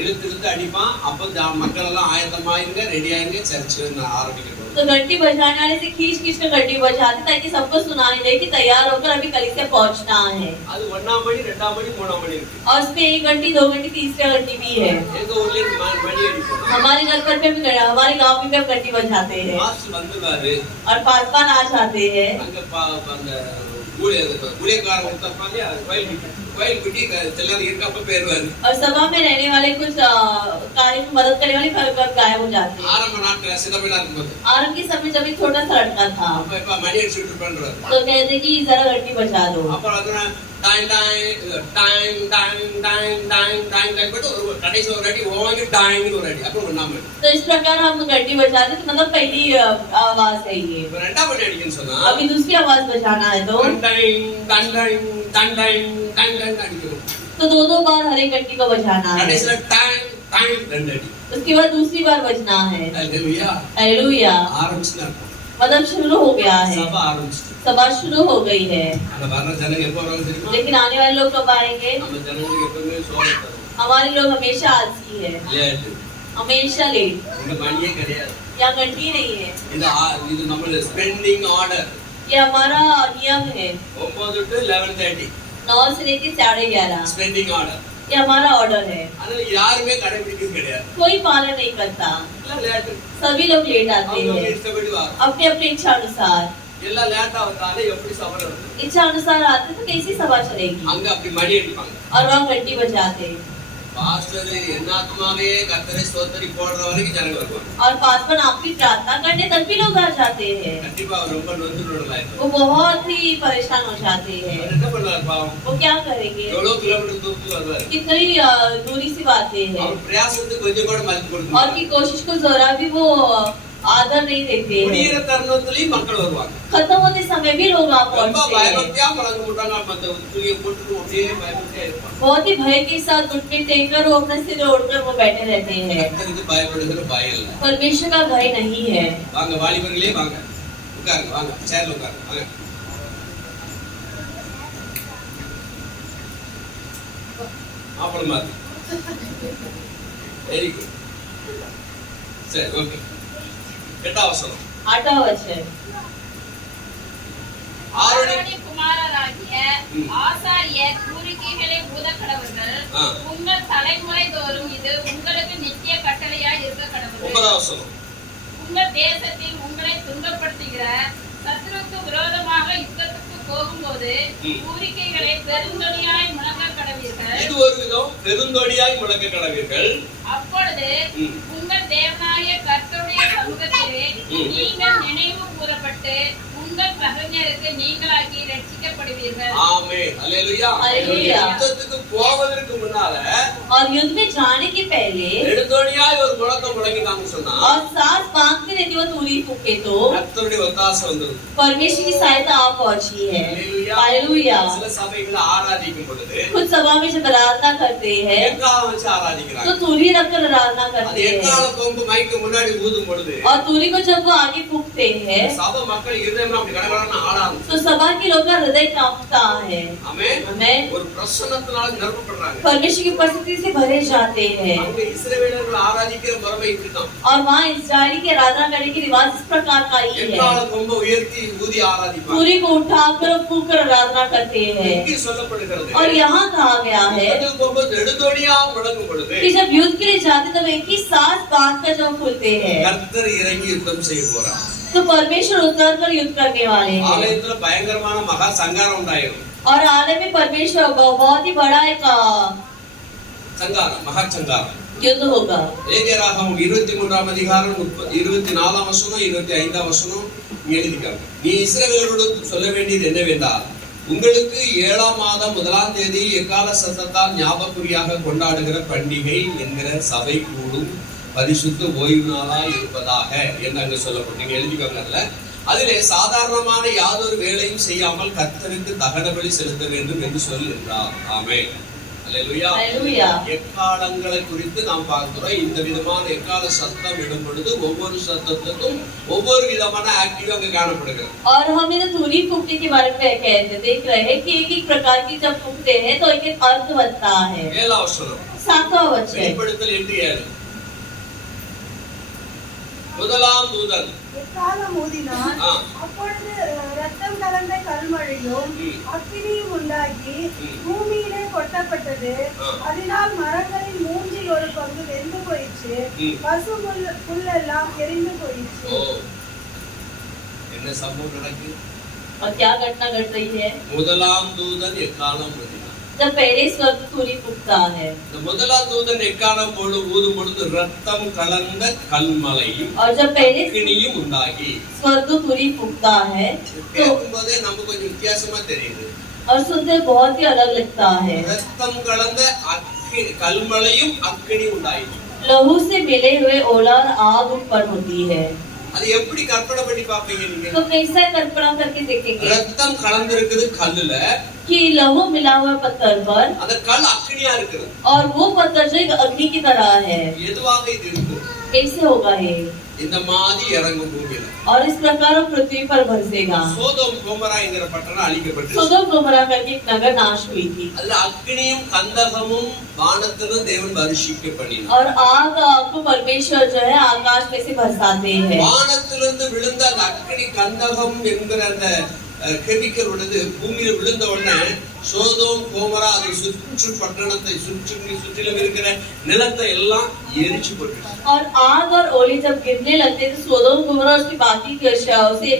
இழுத்து இழுத்து அடிப்பான். அப்ப மக்கள் எல்லாம் ஆயத்தமாயிருங்க, ரெடியாயிருங்க, சர்ச்சு ஆரம்பிக்கணும். तो घंटी बजाने वाले से खींच खींच कर घंटी बजाते ताकि सबको सुनाई दे कि तैयार होकर अभी कलीसिया पहुंचना है। அது 1ஆம் மணி, 2ஆம் மணி, 3ஆம் மணி இருக்கு. और उसमें 1 घंटी, 2 घंटी, तीसरी घंटी भी है। எங்க ஊர்ல மணி அடிப்போம். हमारे घर पर भी हमारे गांव में भी हम घंटी बजाते हैं, மாஸ்டர் வந்துருவாரு. और पासवान आ जाते हैं। அங்க அந்த ஊழியக்காரன் ஒருத்தர் கோயில் குட்டி சிலர் இருக்கப்ப போயிருவாரு. और सभा में रहने वाले कुछ कार्य में मदद करने वाले घर गायब हो जाते हैं। ஆரம்ப நாட்கள் சிதம்பரம் இருக்கும்போது आरंभ के समय जब एक छोटा सा लड़का था, அப்ப மணி அடிச்சுட்டு பண்றாரு. तो कहते कि जरा घंटी बजा दो। அப்புறம் அதுனா time time time time time time time time போட்டு ஒரு கடைசி ஒரு அடி ஓங்கி டைம் ஒரு அடி அப்புறம் 1ஆம் மணி. तो इस प्रकार हम घंटी बजाते, तो मतलब पहली आवाज है ये। இப்ப 2ஆம் மணி அடிக்கன்னு சொன்னா अभी दूसरी आवाज बजाना है तो time time time time time time அடிக்கணும். तो 2 बार हर एक घंटी को बजाना है। கடைசில டைம் டைம் 2 அடி. उसके बाद दूसरी बार बजना है। அல்லேலூயா. हालेलुया। ஆரம்பிச்சுனா मतलब शुरू हो गया है, சபை ஆரம்பிச்சு. सभा शुरू हो गई है। அந்த வர்ற ஜனங்க எப்போ வராங்க தெரியுமா? लेकिन आने वाले लोग कब आएंगे? நம்ம ஜனங்களுக்கு எப்பவுமே சோகம் தரும். हमारे लोग हमेशा आलसी है, லேட். हमेशा लेट। இந்த மணியே கிடையாது. यहाँ घंटी नहीं है, இது நம்மளோட ஸ்பெண்டிங் ஆர்டர். ये हमारा नियम है। 9 to 11:30 9 से लेके 11:30 ஸ்பெண்டிங் ஆர்டர். ये हमारा ऑर्डर है। அதனால யாருமே கடைபிடிக்கிறது கிடையாது. कोई पालन नहीं करता, எல்லாம் லேட். सभी लोग लेट आते அவங்க हैं இஷ்டப்படி வரும். अपने अपने इच्छा अनुसार। எல்லாம் லேட்டா வந்தாலே எப்படி சபை நடக்கும்? इच्छा अनुसार आते तो कैसी सभा चलेगी? அங்க அப்படி மணி அடிப்பாங்க. और वहाँ घंटी बजाते, பாஸ்டர் என்னாத்மாவே கர்த்தரை ஸ்தோத்திரி போடுற வரைக்கும் ஜனங்க வருவாங்க. और पासवान आपकी प्रार्थना करने तब भी लोग आ जाते हैं। கண்டிப்பா அவர் ரொம்ப நொந்துடுறாரு. वो बहुत ही परेशान हो जाते हैं। அவர் என்ன பண்ணுவார் பாவம்? वो क्या करेंगे? எவ்வளவு கிலோமீட்டர் தூரத்துல வருவாரு. कितनी दूरी से आते हैं, அவர் பிரயாசத்துக்கு கொஞ்சம் கூட மதிப்பு கொடுக்க और மாட்டார். की कोशिश को जरा भी वो आदर नहीं देते हैं। முடியிற தருணத்திலயும் மக்கள் வருவாங்க. खत्म होते समय भी लोग वहाँ ரொம்ப पहुँचते हैं। பயபக்தியா பழங்க மாட்டாங்க. மத்த துணியை போட்டுட்டு அப்படியே பயபக்தியா இருப்பாங்க. बहुत ही भय के साथ घुटने टेक कर वो अपने सिर ओढ़कर वो बैठे रहते हैं। கர்த்தருக்கு பயப்படுகிற பயம் இல்ல. परमेश्वर का भय नहीं है। வாங்க வாலிபர்களே வாங்க, உட்காருங்க, வாங்க சேர்ல உட்காருங்க, வாங்க. மாப்பிள்ளை மாதிரி வெரி குட். சரி, ஓகே. 8ஆம் வசனம். 8वां वचन, ஆரோனின் குமாரராகிய ஆசாரியர் பூரிக்கைகளை ஊதக்கடவர்கள். உங்கள் தலைமுறை தோறும் இது உங்களுக்கு நித்திய கட்டளையாய் இருக்க கடவுள். 9ஆம் வசனம். உங்கள் தேசத்தில் உங்களை துன்பப்படுத்துகிற சத்துருக்கு விரோதமாக யுத்தத்துக்கு போகும்போது பூரிக்கைகளை பெருந்தொனியாய் முழங்க கடவீர்கள். இது ஒரு விதம், பெருந்தொனியாய் முழங்க கடவீர்கள். அப்பொழுது உங்கள் தேவனாகிய கர்த்தருடைய சமூகத்திலே நீங்கள் நினைவு கூறப்பட்டு உங்கள் பகைஞருக்கு நீங்களாகி ரட்சிக்கப்படுவீர்கள். ஆமென். அல்லேலூயா. அல்லேலூயா. யுத்தத்துக்கு போவதற்கு முன்னால और युद्ध में जाने के पहले பெருந்தொனியாய் ஒரு முழக்கம் முழங்கினாங்க சொன்னா और सांस बांधते रहते वो तुरी फूके तो கர்த்தருடைய ஒத்தாசை வந்தது. परमेश्वर की सहायता आ पहुंची है. அல்லேலூயா. हालेलुया. சில சபைகளை ஆராதிக்கும் பொழுது कुछ सभा में जब आराधना करते हैं எக்காலம் வச்சு ஆராதிக்கிறாங்க. तो तुरी रखकर आराधना அது करते हैं எக்கால கொம்பு மைக்கு முன்னாடி ஊதும் பொழுது और तुरी को जब वो आगे फूकते हैं சபை மக்கள் இருதயம் அப்படி கடகடன்னு ஆட ஆரம்பிச்சு. तो सभा के लोग का हृदय कांपता है. ஆமென். आमेन. ஒரு பிரசன்னத்தினால நிரப்பப்படுறாங்க. परमेश्वर की उपस्थिति से भरे जाते हैं அங்க இஸ்ரவேலர்கள் ஆராதிக்கிற முறை இப்படிதான். और वहाँ इस्राएली की आराधना करने की रिवाज इस प्रकार का ही எக்கால है. கொம்பை உயர்த்தி ஊதி ஆராதிப்பாங்க. तुरी को उठाकर फूक कर आराधना करते हैं. இங்கே சொல்லப்படுகிறது और यहाँ कहा गया है யுத்தத்துக்கு போகும்போது நெடுந்தொனியா முழங்கும் பொழுது कि जब युद्ध के लिए जाते तब एक ही सांस बांध कर जब फूलते हैं கர்த்தர் இறங்கி யுத்தம் செய்ய போறார். तो परमेश्वर उतर कर युद्ध करने वाले हैं ஆலயத்துல பயங்கரமான மகா சங்காரம் உண்டாயிரும். और आने में परमेश्वर बहुत ही बड़ा एक சங்காரம், மகா சங்காரம். युद्ध होगा. லேவியராகமம் 23ஆம் அதிகாரம் 24ஆம் வசனம் 25ஆம் வசனம் எழுதிக்காங்க. நீ இஸ்ரவேலரோடு சொல்ல வேண்டியது என்னவென்றால், உங்களுக்கு 7ஆம் மாதம் 1ஆம் தேதி எக்கால சத்தத்தால் ஞாபகக்குறியாக கொண்டாடுகிற பண்டிகை என்கிற சபை கூடும் பரிசுத்த ஓய்வு நாளாய் இருப்பதாக என்று அங்க சொல்லப்பட்டு எழுதிக்காங்க. அதிலே சாதாரணமான யாதொரு வேலையும் செய்யாமல் கர்த்தருக்கு தகன பலி செலுத்த வேண்டும் என்று சொல்லுகிறார். ஆமென். அல்லேலூயா. हालेलुया. எக்காலங்களை குறித்து நாம் பார்க்கிறோம். இந்த விதமான எக்கால சத்தம் இடும் பொழுது ஒவ்வொரு சத்தத்துக்கும் ஒவ்வொரு விதமான ஆக்டிவ் அங்க காணப்படுகிறது. और हम इन्हें तुरी फूकने के बारे में कहते देख रहे हैं कि एक एक प्रकार की जब फूकते हैं तो एक एक अर्थ बनता है. 7ஆம் வசனம் 7वां वचन வெளிப்படுத்தல் 8:7. முதலாம் தூதன் எக்காலம் ஊதினான். அப்பொழுது ரத்தம் கலந்த கல்மழையும் அக்கினியும் உண்டாகி பூமியிலே கொட்டப்பட்டது. அதனால் மரங்களின் மூன்றில் ஒரு பங்கு வெந்து போயிற்று. பசு புல்லெல்லாம் எரிந்து போயிற்று. என்ன சம்பவம் நடக்குது? और क्या घटना घट रही है? முதலாம் தூதன் எக்காலம் ஊதினான். जब पहले स्वर्ग तुरी फूकता है இந்த முதலாம் தூதன் எக்காலம் ஊதும் பொழுது ரத்தம் கலந்த கல்மலையும் और जब पहले அக்கினியும் உண்டாகி स्वर्ग तुरी फूकता है तो கேட்கும்போதே நமக்கு கொஞ்சம் வித்தியாசமா தெரியுது. और सुनते बहुत ही अलग लगता है. ரத்தம் கலந்த கல்மலையும் அக்கினி உண்டாகி लहू से मिले हुए ओला और आग उत्पन्न होती है. அது எப்படி கற்பனை பண்ணி பாப்பீங்க நீங்க? तो कैसा कल्पना करके देखेंगे ரத்தம் கலந்திருக்குது கல்லுல, कि लहू मिला हुआ पत्थर पर அந்த கல் அக்கினியா இருக்குது. और वो पत्थर जो एक अग्नि की तरह है. எதுவாக இது இருக்கு? कैसे होगा ये? இந்த மாதிரி இறங்கும் பூமியில और इस प्रकार पृथ्वी पर बरसेगा. சோதோம் கோமரா என்கிற பட்டணம் அழிக்கப்பட்டது. सोदोम गोमोरा करके एक नगर नाश हुई थी அதுல அக்கினியும் கந்தகமும் வானத்திலும் தேவன் வருஷிக்க பண்ணினார். और आग को परमेश्वर जो है आकाश में से बरसाते हैं. வானத்திலிருந்து விழுந்த அந்த அக்கினி கந்தகம் என்கிற அந்த கெமிக்கல் உள்ளது பூமியில விழுந்த உடனே சோதோம் கோமரா அதை சுற்று பட்டணத்தை சுற்றிலும் இருக்கிற நிலத்தை எல்லாம் எரிச்சு போட்டு. और आग और ओले जब गिरने लगते तो सोदोम गोमोरा उसकी बाकी उसे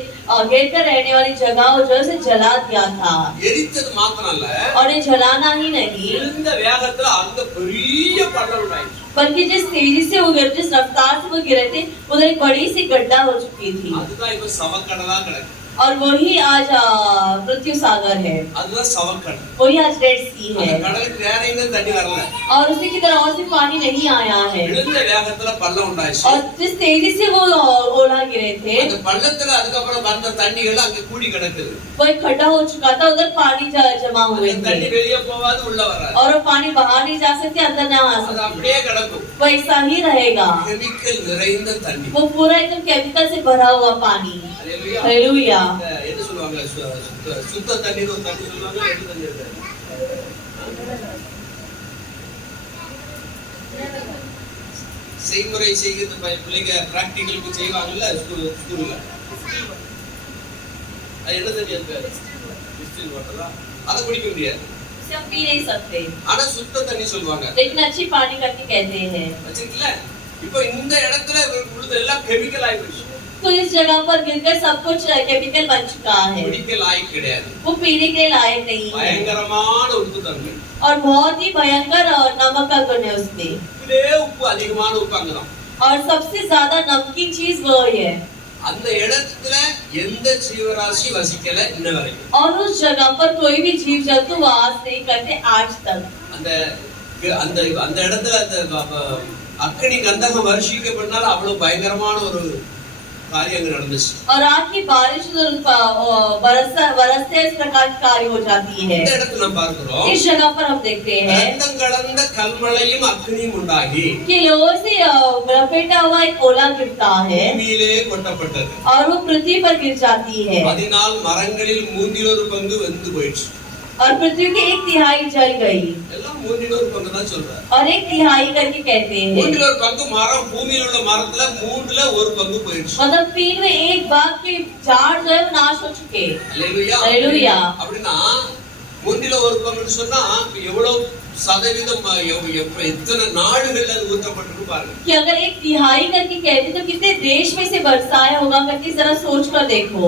घेर कर रहने वाली जगह जो है जला दिया था. எரித்தது மாத்திரம் இல்ல, और ये जलाना ही नहीं விழுந்த வேகத்துல அந்த பெரிய பள்ளம் உண்டாயிடுச்சு. बल्कि जिस तेजी से वो गिरे, जिस रफ्तार से वो गिरे थे उधर एक बड़ी सी गड्ढा हो चुकी थी. அதுதான் இப்ப சவக்கடலா கிடக்கு. और वही आज मृत्यु सागर है. அதுதான் சவக்கடல். वही आज रेड सी அந்த है கடலுக்கு வேற எங்க தண்ணி வரல. और उसी की तरह और से पानी नहीं आया है. விழுந்த வேகத்துல பள்ளம் உண்டாயிடுச்சு. और जिस तेजी से वो ओला गिरे थे அந்த பள்ளத்துல அதுக்கப்புறம் வந்த தண்ணிகள் அங்க கூடி கிடக்குது. वो इकट्ठा हो चुका था. उधर पानी जमा हुए அந்த தண்ணி थे வெளியே போகாது, உள்ள வராது. और वो पानी बाहर नहीं जा सकते, अंदर ना आ அது सकते. அப்படியே கிடக்கும். वो ऐसा ही रहेगा. கெமிக்கல் நிறைந்த தண்ணி. वो पूरा एकदम केमिकल से भरा हुआ पानी. அல்லேலூயா. हालेलुया. என்ன சொல்லுவாங்க? சுத்த தண்ணீர் ஒரு தண்ணி சொல்லுவாங்க. எப்படி தண்ணி இருக்கு? செய்முறை செய்கிறது பிள்ளைங்க பிராக்டிகலுக்கு செய்வாங்கல்ல ஸ்கூல்ல. அது என்ன தண்ணி இருக்கு? டிஸ்டில் வாட்டரா? அதை குடிக்க முடியாது. उसे हम पी नहीं सकते ஆனா சுத்த தண்ணி சொல்லுவாங்க. लेकिन अच्छी पानी करके कहते हैं. வச்சிருக்கல? இப்போ இந்த இடத்துல விழுது எல்லாம் கெமிக்கல் ஆயிடுச்சு. तो इस जगह पर गिरकर सब कुछ केमिकल बन चुका है, குடிக்க லாயக்கு கிடையாது. वो पीने के लायक नहीं है பயங்கரமான உப்பு தன்மை. और बहुत ही भयंकर नमक का गुण है उसमें, இதே உப்பு அதிகமான உப்பு அங்கதான். और सबसे ज्यादा नमकीन चीज वो है। அந்த இடத்துல எந்த ஜீவராசி வசிக்கல இன்ன வரைக்கும். और उस जगह पर कोई भी जीव जंतु वास नहीं करते आज तक। அந்த அந்த அந்த இடத்துல அந்த அக்னி கந்தகம் வருஷிக்கப்பட்டால் அவ்வளவு பயங்கரமான ஒரு காரியம் நடந்துச்சு. और आग की बारिश बरसते इस प्रकार की कार्य हो जाती है। இந்த இடத்துல நம்ம பார்க்கிறோம், इस जगह पर हम देखते हैं ரத்தம் கலந்த கல்மழையும் அக்னியும் உண்டாகி कि लोगों से लपेटा हुआ एक ओला गिरता है பூமியிலே கொட்டப்பட்டது. और वो पृथ्वी पर गिर जाती है, அதனால் மரங்களில் 1/3 வெந்து போயிடுச்சு. और पृथ्वी की 1/3 जल गई। எல்லாம் 1/3 தான் சொல்றாரு. और 1/3 करके कहते हैं, 1/3 மரம் பூமியில் உள்ள மரத்துல 1/3 போயிடுச்சு. मतलब 3 में 1 भाग के झाड़ जो है वो नाश हो चुके। அல்லேலூயா. அல்லேலூயா. அப்படின்னா 1/3 சொன்னா எவ்வளவு சதவீதம் எத்தனை நாடுகள் அது ஊற்றப்பட்டிருக்கு பாருங்க. कि अगर 1/3 करके कहते तो कितने देश में से बरसाया होगा करके जरा सोच कर देखो।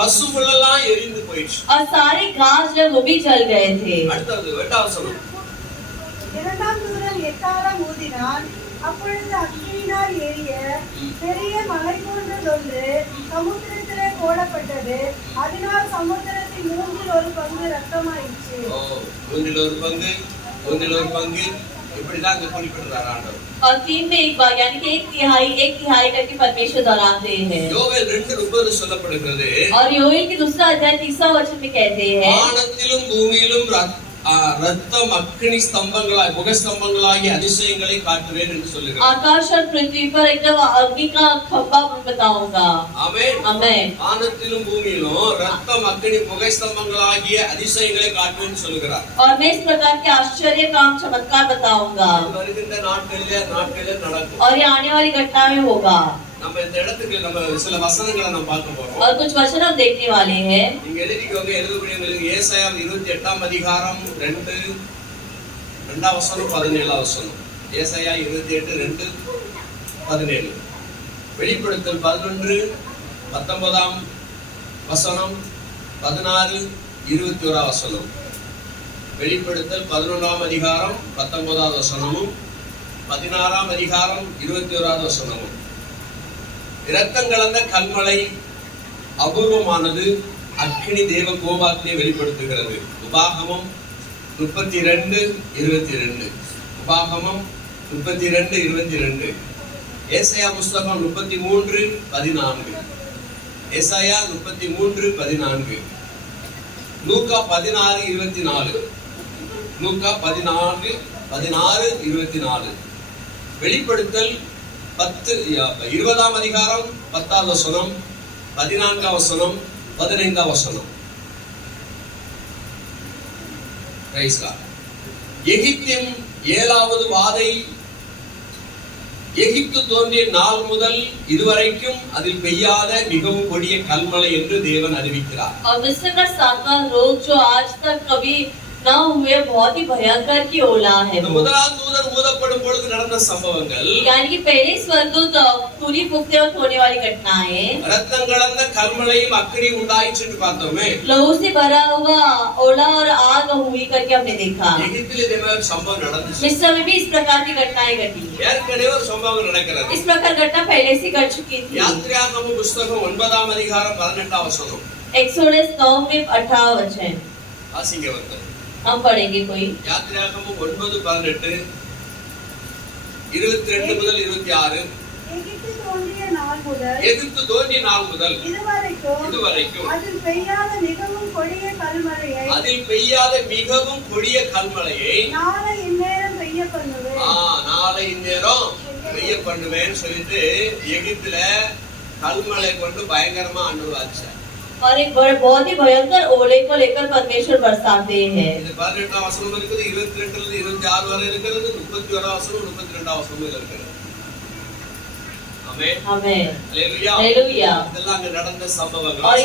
பசுமெல்லாம் எரிந்து போயிடுச்சு. और सारे घास जो वो भी जल गए थे। அடுத்தது 2வது வசனம். இரண்டாம் தூதன் எக்காளம் ஊதினான். அப்பொழுது அக்கினியினால் எரிய பெரிய மலை போன்றதொன்று சமுத்திரத்திலே போடப்பட்டது. அதனால் சமுத்திரத்தின் 1/3 ரத்தமாயிற்று. 1/3 இப்படிதான் அங்க குறிப்பிடுறார் ஆண்டவர். और 3 में 1 भाग यानी कि 1/3 करके परमेश्वर दोहराते हैं। யோவேல் 2:30 சொல்லப்படுகிறது, और योएल के दूसरा अध्याय 3 वचन में कहते हैं, வானத்திலும் பூமியிலும் ரத்தம் அக்னி ஸ்தம்பங்களாய் புகை ஸ்தம்பங்களாகி அதிசயங்களை காட்டுவேன் என்று சொல்லுகிறார். आकाश और पृथ्वी पर एकदम अग्नि का खंभा बताऊंगा। ஆமென். आमेन। வானத்திலும் பூமியிலும் ரத்தம் அக்னி புகை ஸ்தம்பங்களாகிய அதிசயங்களை காட்டுவேன் சொல்லுகிறார். और मैं इस प्रकार के आश्चर्य काम चमत्कार बताऊंगा, வருகின்ற நாட்களிலே நடக்கும். और ये आने वाली घटना में होगा। நம்ம இந்த இடத்துக்கு நம்ம சில வசனங்களை நம்ம பார்க்க போறோம். और कुछ वचन हम देखने वाले हैं। நீங்க எழுதிக்கோங்க, எழுதக்கூடியவங்களுக்கு ஏசாயா 28ஆம் அதிகாரம் 2 வசனம் 17 வசனம். ஏசாயா 28:2-17. வெளிப்படுத்தல் 11:19 வசனம், 16:21 வசனம். வெளிப்படுத்தல் 11ஆம் அதிகாரம் 19 வசனமும் 16ஆம் அதிகாரம் 21 வசனமும். இரத்தம் கலந்த கல்மழை அபூர்வமானது அக்னி தேவ கோபாக்னியை வெளிப்படுத்துகிறது. உபாகமம் 32:22. உபாகமம் 32:22. ஏசாயா புஸ்தகம் 33:14. ஏசாயா 33:14. லூக்கா 16:24. லூக்கா 16:24. வெளிப்படுத்தல் 20ஆம் அதிகாரம் 10ஆம் வசனம், 14ஆம் வசனம், 15ஆம் வசனம். எகிப்தின் 7வது வாதை எகிப்து தோன்றிய நாள் முதல் இதுவரைக்கும் அதில் பெய்யாத மிகவும் கொடிய கல்மழை என்று தேவன் அறிவிக்கிறார். और मिस्र का 7वां रोग जो आज तक कभी ना हुए बहुत ही भयंकर की ओला है। முதலாம் தூதன் ஊதப்படும் பொழுது நடந்த சம்பவங்கள், यानी कि पहले स्वर्गदूत तुरी फूंकते वक्त होने वाली घटनाएं, ரத்தம் கலந்த கல்மழையும் அக்கினி உண்டாயிற்று என்று பார்த்தோமே. लहू से भरा हुआ ओला और आग हुई करके हमने देखा। எகிப்தில் இதே மாதிரி சம்பவம் நடந்துச்சு. मिस्र में भी इस प्रकार की घटनाएं घटी। ஏற்கனவே ஒரு சம்பவம் நடக்கிறது. इस प्रकार घटना पहले से घट चुकी थी। யாத்திராகமம் புஸ்தகம் 9ஆம் அதிகாரம் 18ஆம் வசனம். एक्सोडस 9 में 18 वचन வாசிங்க வந்து. हम पढ़ेंगे कोई। யாத்திராகமம் 9:18, 22 முதல் 26. எகிப்து தோன்றிய நாள் முதல் எகிப்து தோன்றிய நாள் முதல் இதுவரைக்கும் அதில் பெய்யாத மிகவும் கொடிய கல்மழையை நாளை இந்நேரம் பெய்ய பண்ணுவேன் சொல்லிட்டு எகிப்துல கல்மழை கொண்டு பயங்கரமா அனுபவிச்சார். और एक बड़े बहुत ही भयंकर ओले को लेकर परमेश्वर बरसाते हैं। இது 18ஆம் வசனம் இருக்குது, 22 ல இருந்து 26 வரை இருக்கிறது, 31ஆம் வசனம் 32ஆம் வசனம் இருக்கிறது. ஆமென் आमेन हालेलुया हालेलुया। இதெல்லாம் அங்க நடந்த சம்பவங்கள். और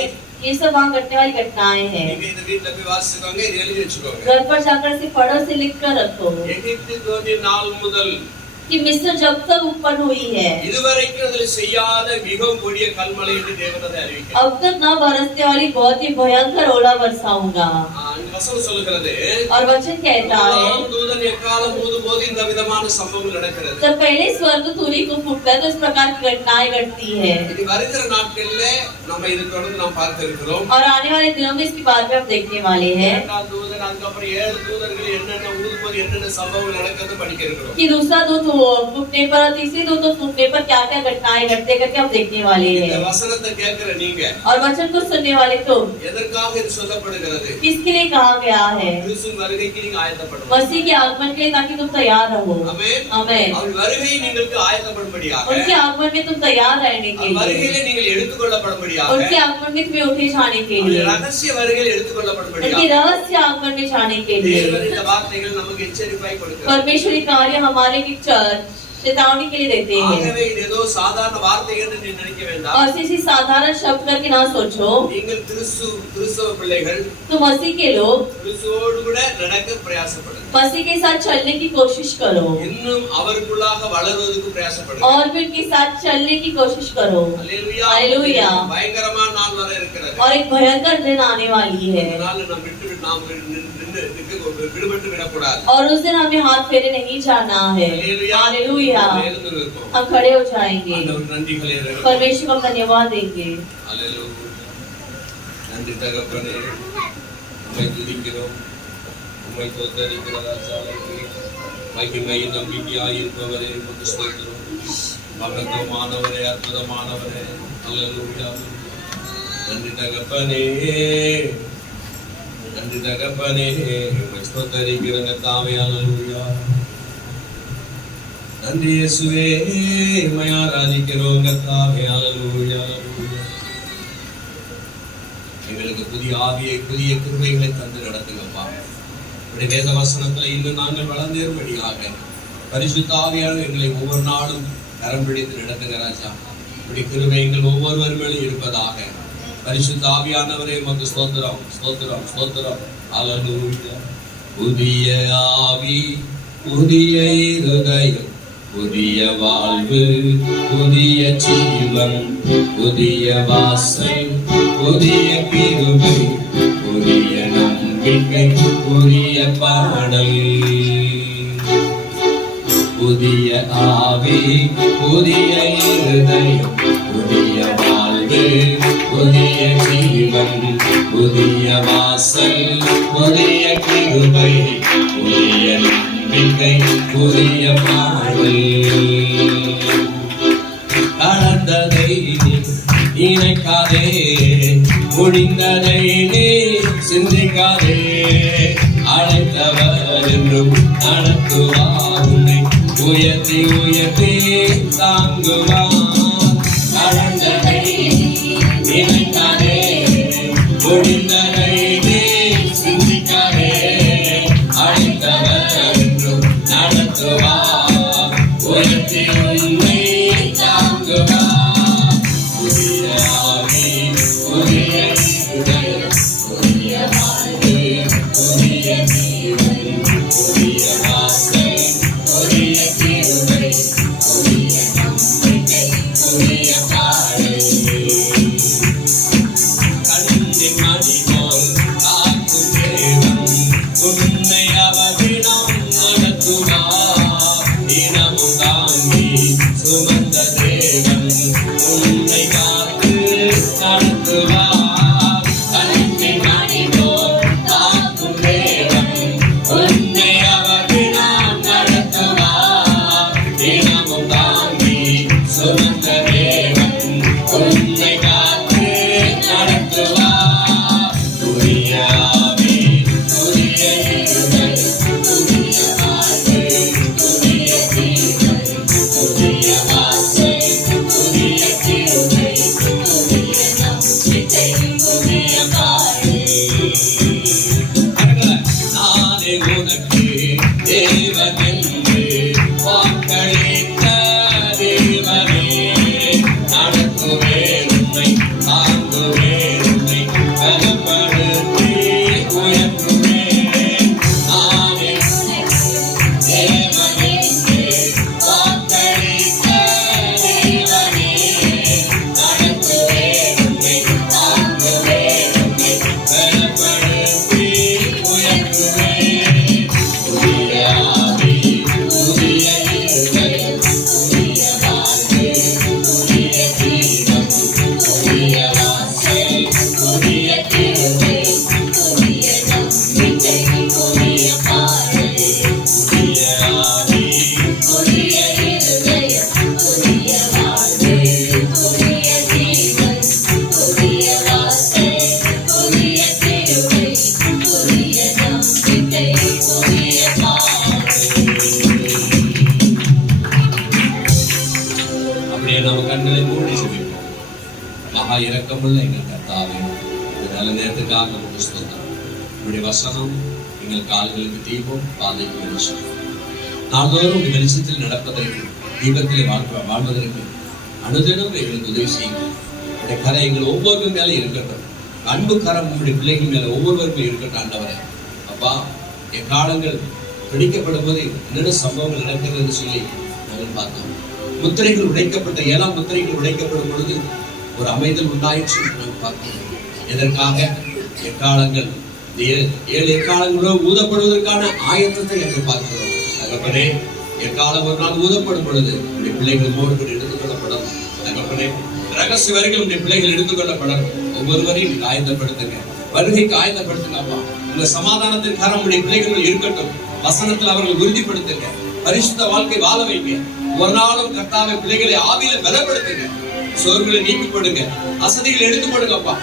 ये सब वहाँ घटने वाली घटनाएं हैं। நீங்க இந்த வீட்ல போய் வாசிச்சுக்கோங்க, இது எழுதி வச்சுக்கோங்க. घर पर जाकर से पढ़ो, से लिख कर रखो। எகிப்து தோன்றிய நாள் முதல் कि मिस्र जब तक उत्पन्न हुई है, இதுவரைக்கும் அதில் செய்யாத மிகவும் கொடிய கல்மழை என்று தேவன் அதை அறிவிக்கிறார். अब तक न बरसने वाली बहुत ही भयंकर ओला वर्षा होगा। இந்த வசனம் சொல்லுகிறது, और वचन कहता है, முதலாம் தூதன் எக்காலம் ஊதும்போது இந்த விதமான சம்பவங்கள் நடக்கிறது. जब पहले स्वर्ग तुरी को फूटता है तो इस प्रकार की घटनाएं घटती है। இது வருகிற நாட்கள்ல நம்ம இது தொடர்ந்து நாம் பார்க்க இருக்கிறோம். और आने वाले दिनों में इसके बारे में हम देखने वाले हैं இரண்டாம் தூதன், அதுக்கப்புறம் 7 தூதர்கள் என்னென்ன ஊதும்போது என்னென்ன சம்பவங்கள் நடக்கிறது படிக்க இருக்கிறோம். कि दूसरा दूत फूटने पर और तीसरे दूत फूटने पर क्या क्या घटनाएं घटते करके हम देखने वाले இந்த हैं। வசனத்தை கேட்கிற நீங்க और वचन को सुनने वाले तो எதற்காக இது சொல்லப்படுகிறது? किसके लिए कहा गया है? கிறிஸ்துவின் வருகைக்கு நீங்க ஆயத்தப்படணும். मसीह के आगमन के लिए, ताकि तुम तैयार रहो। ஆமென். आमेन। அவர் வருகையை நீங்களுக்கு ஆயத்தப்படும்படியாக, उनके आगमन में तुम तैयार रहने के அவர் लिए, வருகையிலே நீங்கள் எடுத்துக்கொள்ளப்படும்படியாக, उनके आगमन में तुम्हें उठे जाने के அவருடைய लिए, ரகசிய வருகையில் उनके எடுத்துக்கொள்ளப்படும்படியாக रहस्य आगमन में जाने के लिए தேவன் இந்த வார்த்தைகள் நமக்கு எச்சரிப்பாய் கொடுக்கிறார். परमेश्वरी कार्य हमारे की चेतावनी के लिए देते हैं। ஆகவே இது ஏதோ சாதாரண வார்த்தை என்று நீ நினைக்க வேண்டாம். और किसी साधारण शब्द करके ना सोचो। நீங்கள் கிறிஸ்தவ பிள்ளைகள், तो मसीह के लोग கிறிஸ்துவோடு கூட நடக்க பிரயாசப்படுங்க. मसीह के साथ चलने की कोशिश करो இன்னும் அவருக்குள்ளாக வளருவதற்கு பிரயாசப்படுங்க. और भी उनके साथ चलने की कोशिश करो। அல்லேலூயா. हालेलुया। பயங்கரமான நாள் வர இருக்கிறது. और एक भयंकर दिन आने वाली है அதனால நாம் விடுபட்டு விடக்கூடாது. और उस दिन हमें हाथ फेरे नहीं जाना है। हालेलुया। எழுந்து நிற்போம். हम खड़े हो जाएंगे। ஆண்டவர் நன்றிகளை ஏறெடுப்போம். परमेश्वर को हम धन्यवाद देंगे। அல்லேலூயா. நன்றி தகப்பனே, உம்மை துதிக்கிறோம், உம்மை தோத்தரிக்கிறோம் ராஜாவே. மகிமை நம்பிக்கையாய் இருப்பவரே உமக்கு ஸ்தோத்திரம். மகத்துவமானவரே, அற்புதமானவரே. அல்லேலூயா. நன்றி தகப்பனே, நன்றி தகப்பனே, உம்மை ஸ்தோத்தரிக்கிறோம் கர்த்தாவே. அல்லேலூயா. நன்றி இயேசுவே, உம்மை ஆராதிக்கிறோம் கர்த்தாவே. அல்லேலூயா. எங்களுக்கு புதிய ஆவியை, புதிய கிருபைகளை தந்து நடத்துங்கப்பா. உடைய வேத வசனத்துல இன்னும் நாங்கள் வளர்ந்தேறும்படியாக பரிசுத்த ஆவியானவர் எங்களை ஒவ்வொரு நாளும் கரம் பிடித்து நடத்துங்க ராஜா. உடைய கிருபை எங்கள் ஒவ்வொருவர் மேலும் இருப்பதாக. பரிசுத்த ஆவியானவரே உமக்கு ஸ்தோத்திரம், ஸ்தோத்திரம், ஸ்தோத்திரம். அல்லேலூயா. புதிய ஆவி, புதிய இருதயம், புதிய வாழ்வு, புதிய ஜீவன், புதிய வாசல், புதிய கிருபை, புதிய நம்பிக்கை, புதிய பாடல். புதிய ஆவி, புதிய இருதயம், புதிய வாழ்வு, புதிய ஜீவன், புதிய வாசல், புதிய கிருபை, புதிய நம்பிக்கை, புதிய பாடல். கடந்ததை நினைக்காதே, முடிந்ததை நீ சிந்திக்காதே. அழைத்தவர் என்றும் நடத்துவார், உன்னை உயர்த்தி உயர்த்தி தாங்குவார். கடந்ததை நினைக்காதே, முடிந்ததை நீ சிந்திக்காதே. அழைத்தவர் என்றும் நடத்துவார், உயர்த்தி உன்னை தாங்குவார். புதிய ஆவி, புதிய இருதயம், புதிய வாழ்வு, புதிய ஜீவன், புதிய வாசல், புதிய கிருபை, புதிய நம்பிக்கை, புதிய பாடல். கண்ணின் மணி போல் காக்கும் தேவன், உன்னை அவர் தினம் நடத்துவார். தினமும் தாங்கி சுமந்த தேவன், உன்னை காத்து நடத்துவார். கண்ணின் மணி போல் காக்கும் தேவன், உன்னை அவர் தினம் நடத்துவார். தினமும் தாங்கி சுமந்த தேவன், உன்னை காத்து நடத்துவார். புதிய ஆவி, புதிய இருதயம், புதிய வாழ்வு, புதிய ஜீவன், புதிய வாசல், புதிய கிருபை, மகா இரக்கமுள்ள எங்கள் கர்த்தாவே, இந்த நல்ல நேரத்துக்காக நமக்கு ஸ்தோத்திரம். உங்களுடைய வசனம் எங்கள் கால்களுக்கு தீபம், பாதைக்கு வெளிச்சம். நாள்தோறும் இந்த வெளிச்சத்தில் நடப்பதற்கு, தீபத்திலே வாழ்வதற்கு அனுதினம் எங்களுக்கு உதவி செய்யுங்கள். உங்களுடைய கரை எங்கள் ஒவ்வொருவரும் மேலே இருக்கட்டும். அன்பு கரம் உங்களுடைய பிள்ளைகள் மேல ஒவ்வொருவருக்கும் இருக்கட்டும் ஆண்டவரே. அப்பா, என் காலங்கள் பிடிக்கப்படும் போது என்னென்ன சம்பவங்கள் நடக்கிறது என்று சொல்லி நாங்கள் பார்த்தோம். முத்திரைகள் உடைக்கப்பட்ட 7ஆம் முத்திரைகள் உடைக்கப்படும் பொழுது ஒரு அமைதல் உண்டாயிற்று நாங்கள் பார்த்தோம். எதற்காக? எக்காலங்கள், 7 எக்காலங்களோ ஊதப்படுவதற்கான ஆயத்தத்தை நாங்கள் பார்க்கிறோம். தகப்பனே, எக்காலம் ஒரு நாள் ஊதப்படும் பொழுது உடைய பிள்ளைகள் மோடு கூட எடுத்துக் கொள்ளப்படும். தகப்பனே, ரகசிய வரைக்கும் உடைய பிள்ளைகள் எடுத்துக் கொள்ளப்படும். ஒவ்வொருவரையும் ஆயத்தப்படுத்துங்க, வருகைக்கு ஆயத்தப்படுத்துங்க. அப்பா, உங்க சமாதானத்தின் கரம் உடைய பிள்ளைகள் இருக்கட்டும். வசனத்தில் அவர்கள் உறுதிப்படுத்துங்க, பரிசுத்த வாழ்க்கை வாழ வைங்க. ஒரு நாளும் கர்த்தாவே பிள்ளைகளை ஆவியில பலப்படுத்துங்க, சோர்வுகளை நீக்கி போடுங்க, அசதிகளை எடுத்து போடுங்கப்பா.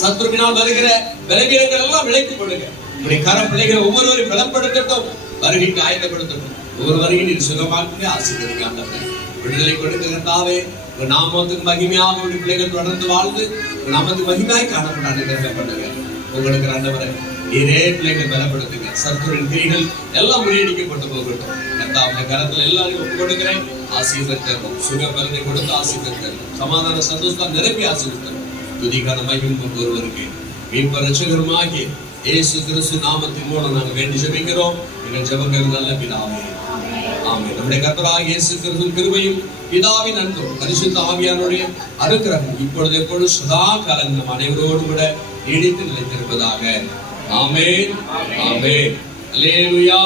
சத்துருவினால் வருகிற பலவீனங்கள் எல்லாம் விலைக்கு போடுங்க. உடைய கரம் பிள்ளைகளை ஒவ்வொருவரையும் பலப்படுத்தட்டும், வருகைக்கு ஆயத்தப்படுத்தட்டும். ஒவ்வொருவரையும் நீர் சுகமாக்குங்க, ஆசீர்வதிங்க ஆண்டவரே. விடுதலை கொடுக்க கர்த்தாவே, உங்க நாமத்துக்கு மகிமையாக உடைய பிள்ளைகள் தொடர்ந்து வாழ்ந்து நாமத்துக்கு மகிமையாய் காணப்பட அனுகிரகம் பண்ணுங்க. உங்களுக்கு ஆண்டவரே, நீரே பிள்ளைகளை பலப்படுத்துங்க. சத்துருவின் கிரிகள் எல்லாம் முறியடிக்கப்பட்டு போகட்டும். கர்த்தாவுடைய கரத்துல எல்லாரையும் ஒப்பு கொடுக்கிறேன். ஆசீர்வதித்தரும், சுக பலனை கொடுத்து ஆசீர்வதித்தரும், சமாதான சந்தோஷம் நிரப்பி ஆசீர்வதித்தரும். துதிக்கான மகிமை ஒருவருக்கு மீட்பர் ரட்சகருமாகிய இயேசு கிறிஸ்து நாமத்தின் மூலம் நாங்கள் வேண்டி ஜெபிக்கிறோம். எங்கள் ஜெபங்கள் நல்ல பிதாவே, ஆமென். நம்முடைய கர்த்தராகிய இயேசு கிறிஸ்துவின் கிருபையும் பிதாவின் அன்பும் பரிசுத்த ஆவியானுடைய அனுக்கிரகம் இப்பொழுது எப்பொழுது சதா காலங்களும் அனைவரோடு கூட நீடித்து நிலைத்திருப்பதாக. ஆமென், ஆமென். அல்லேலூயா.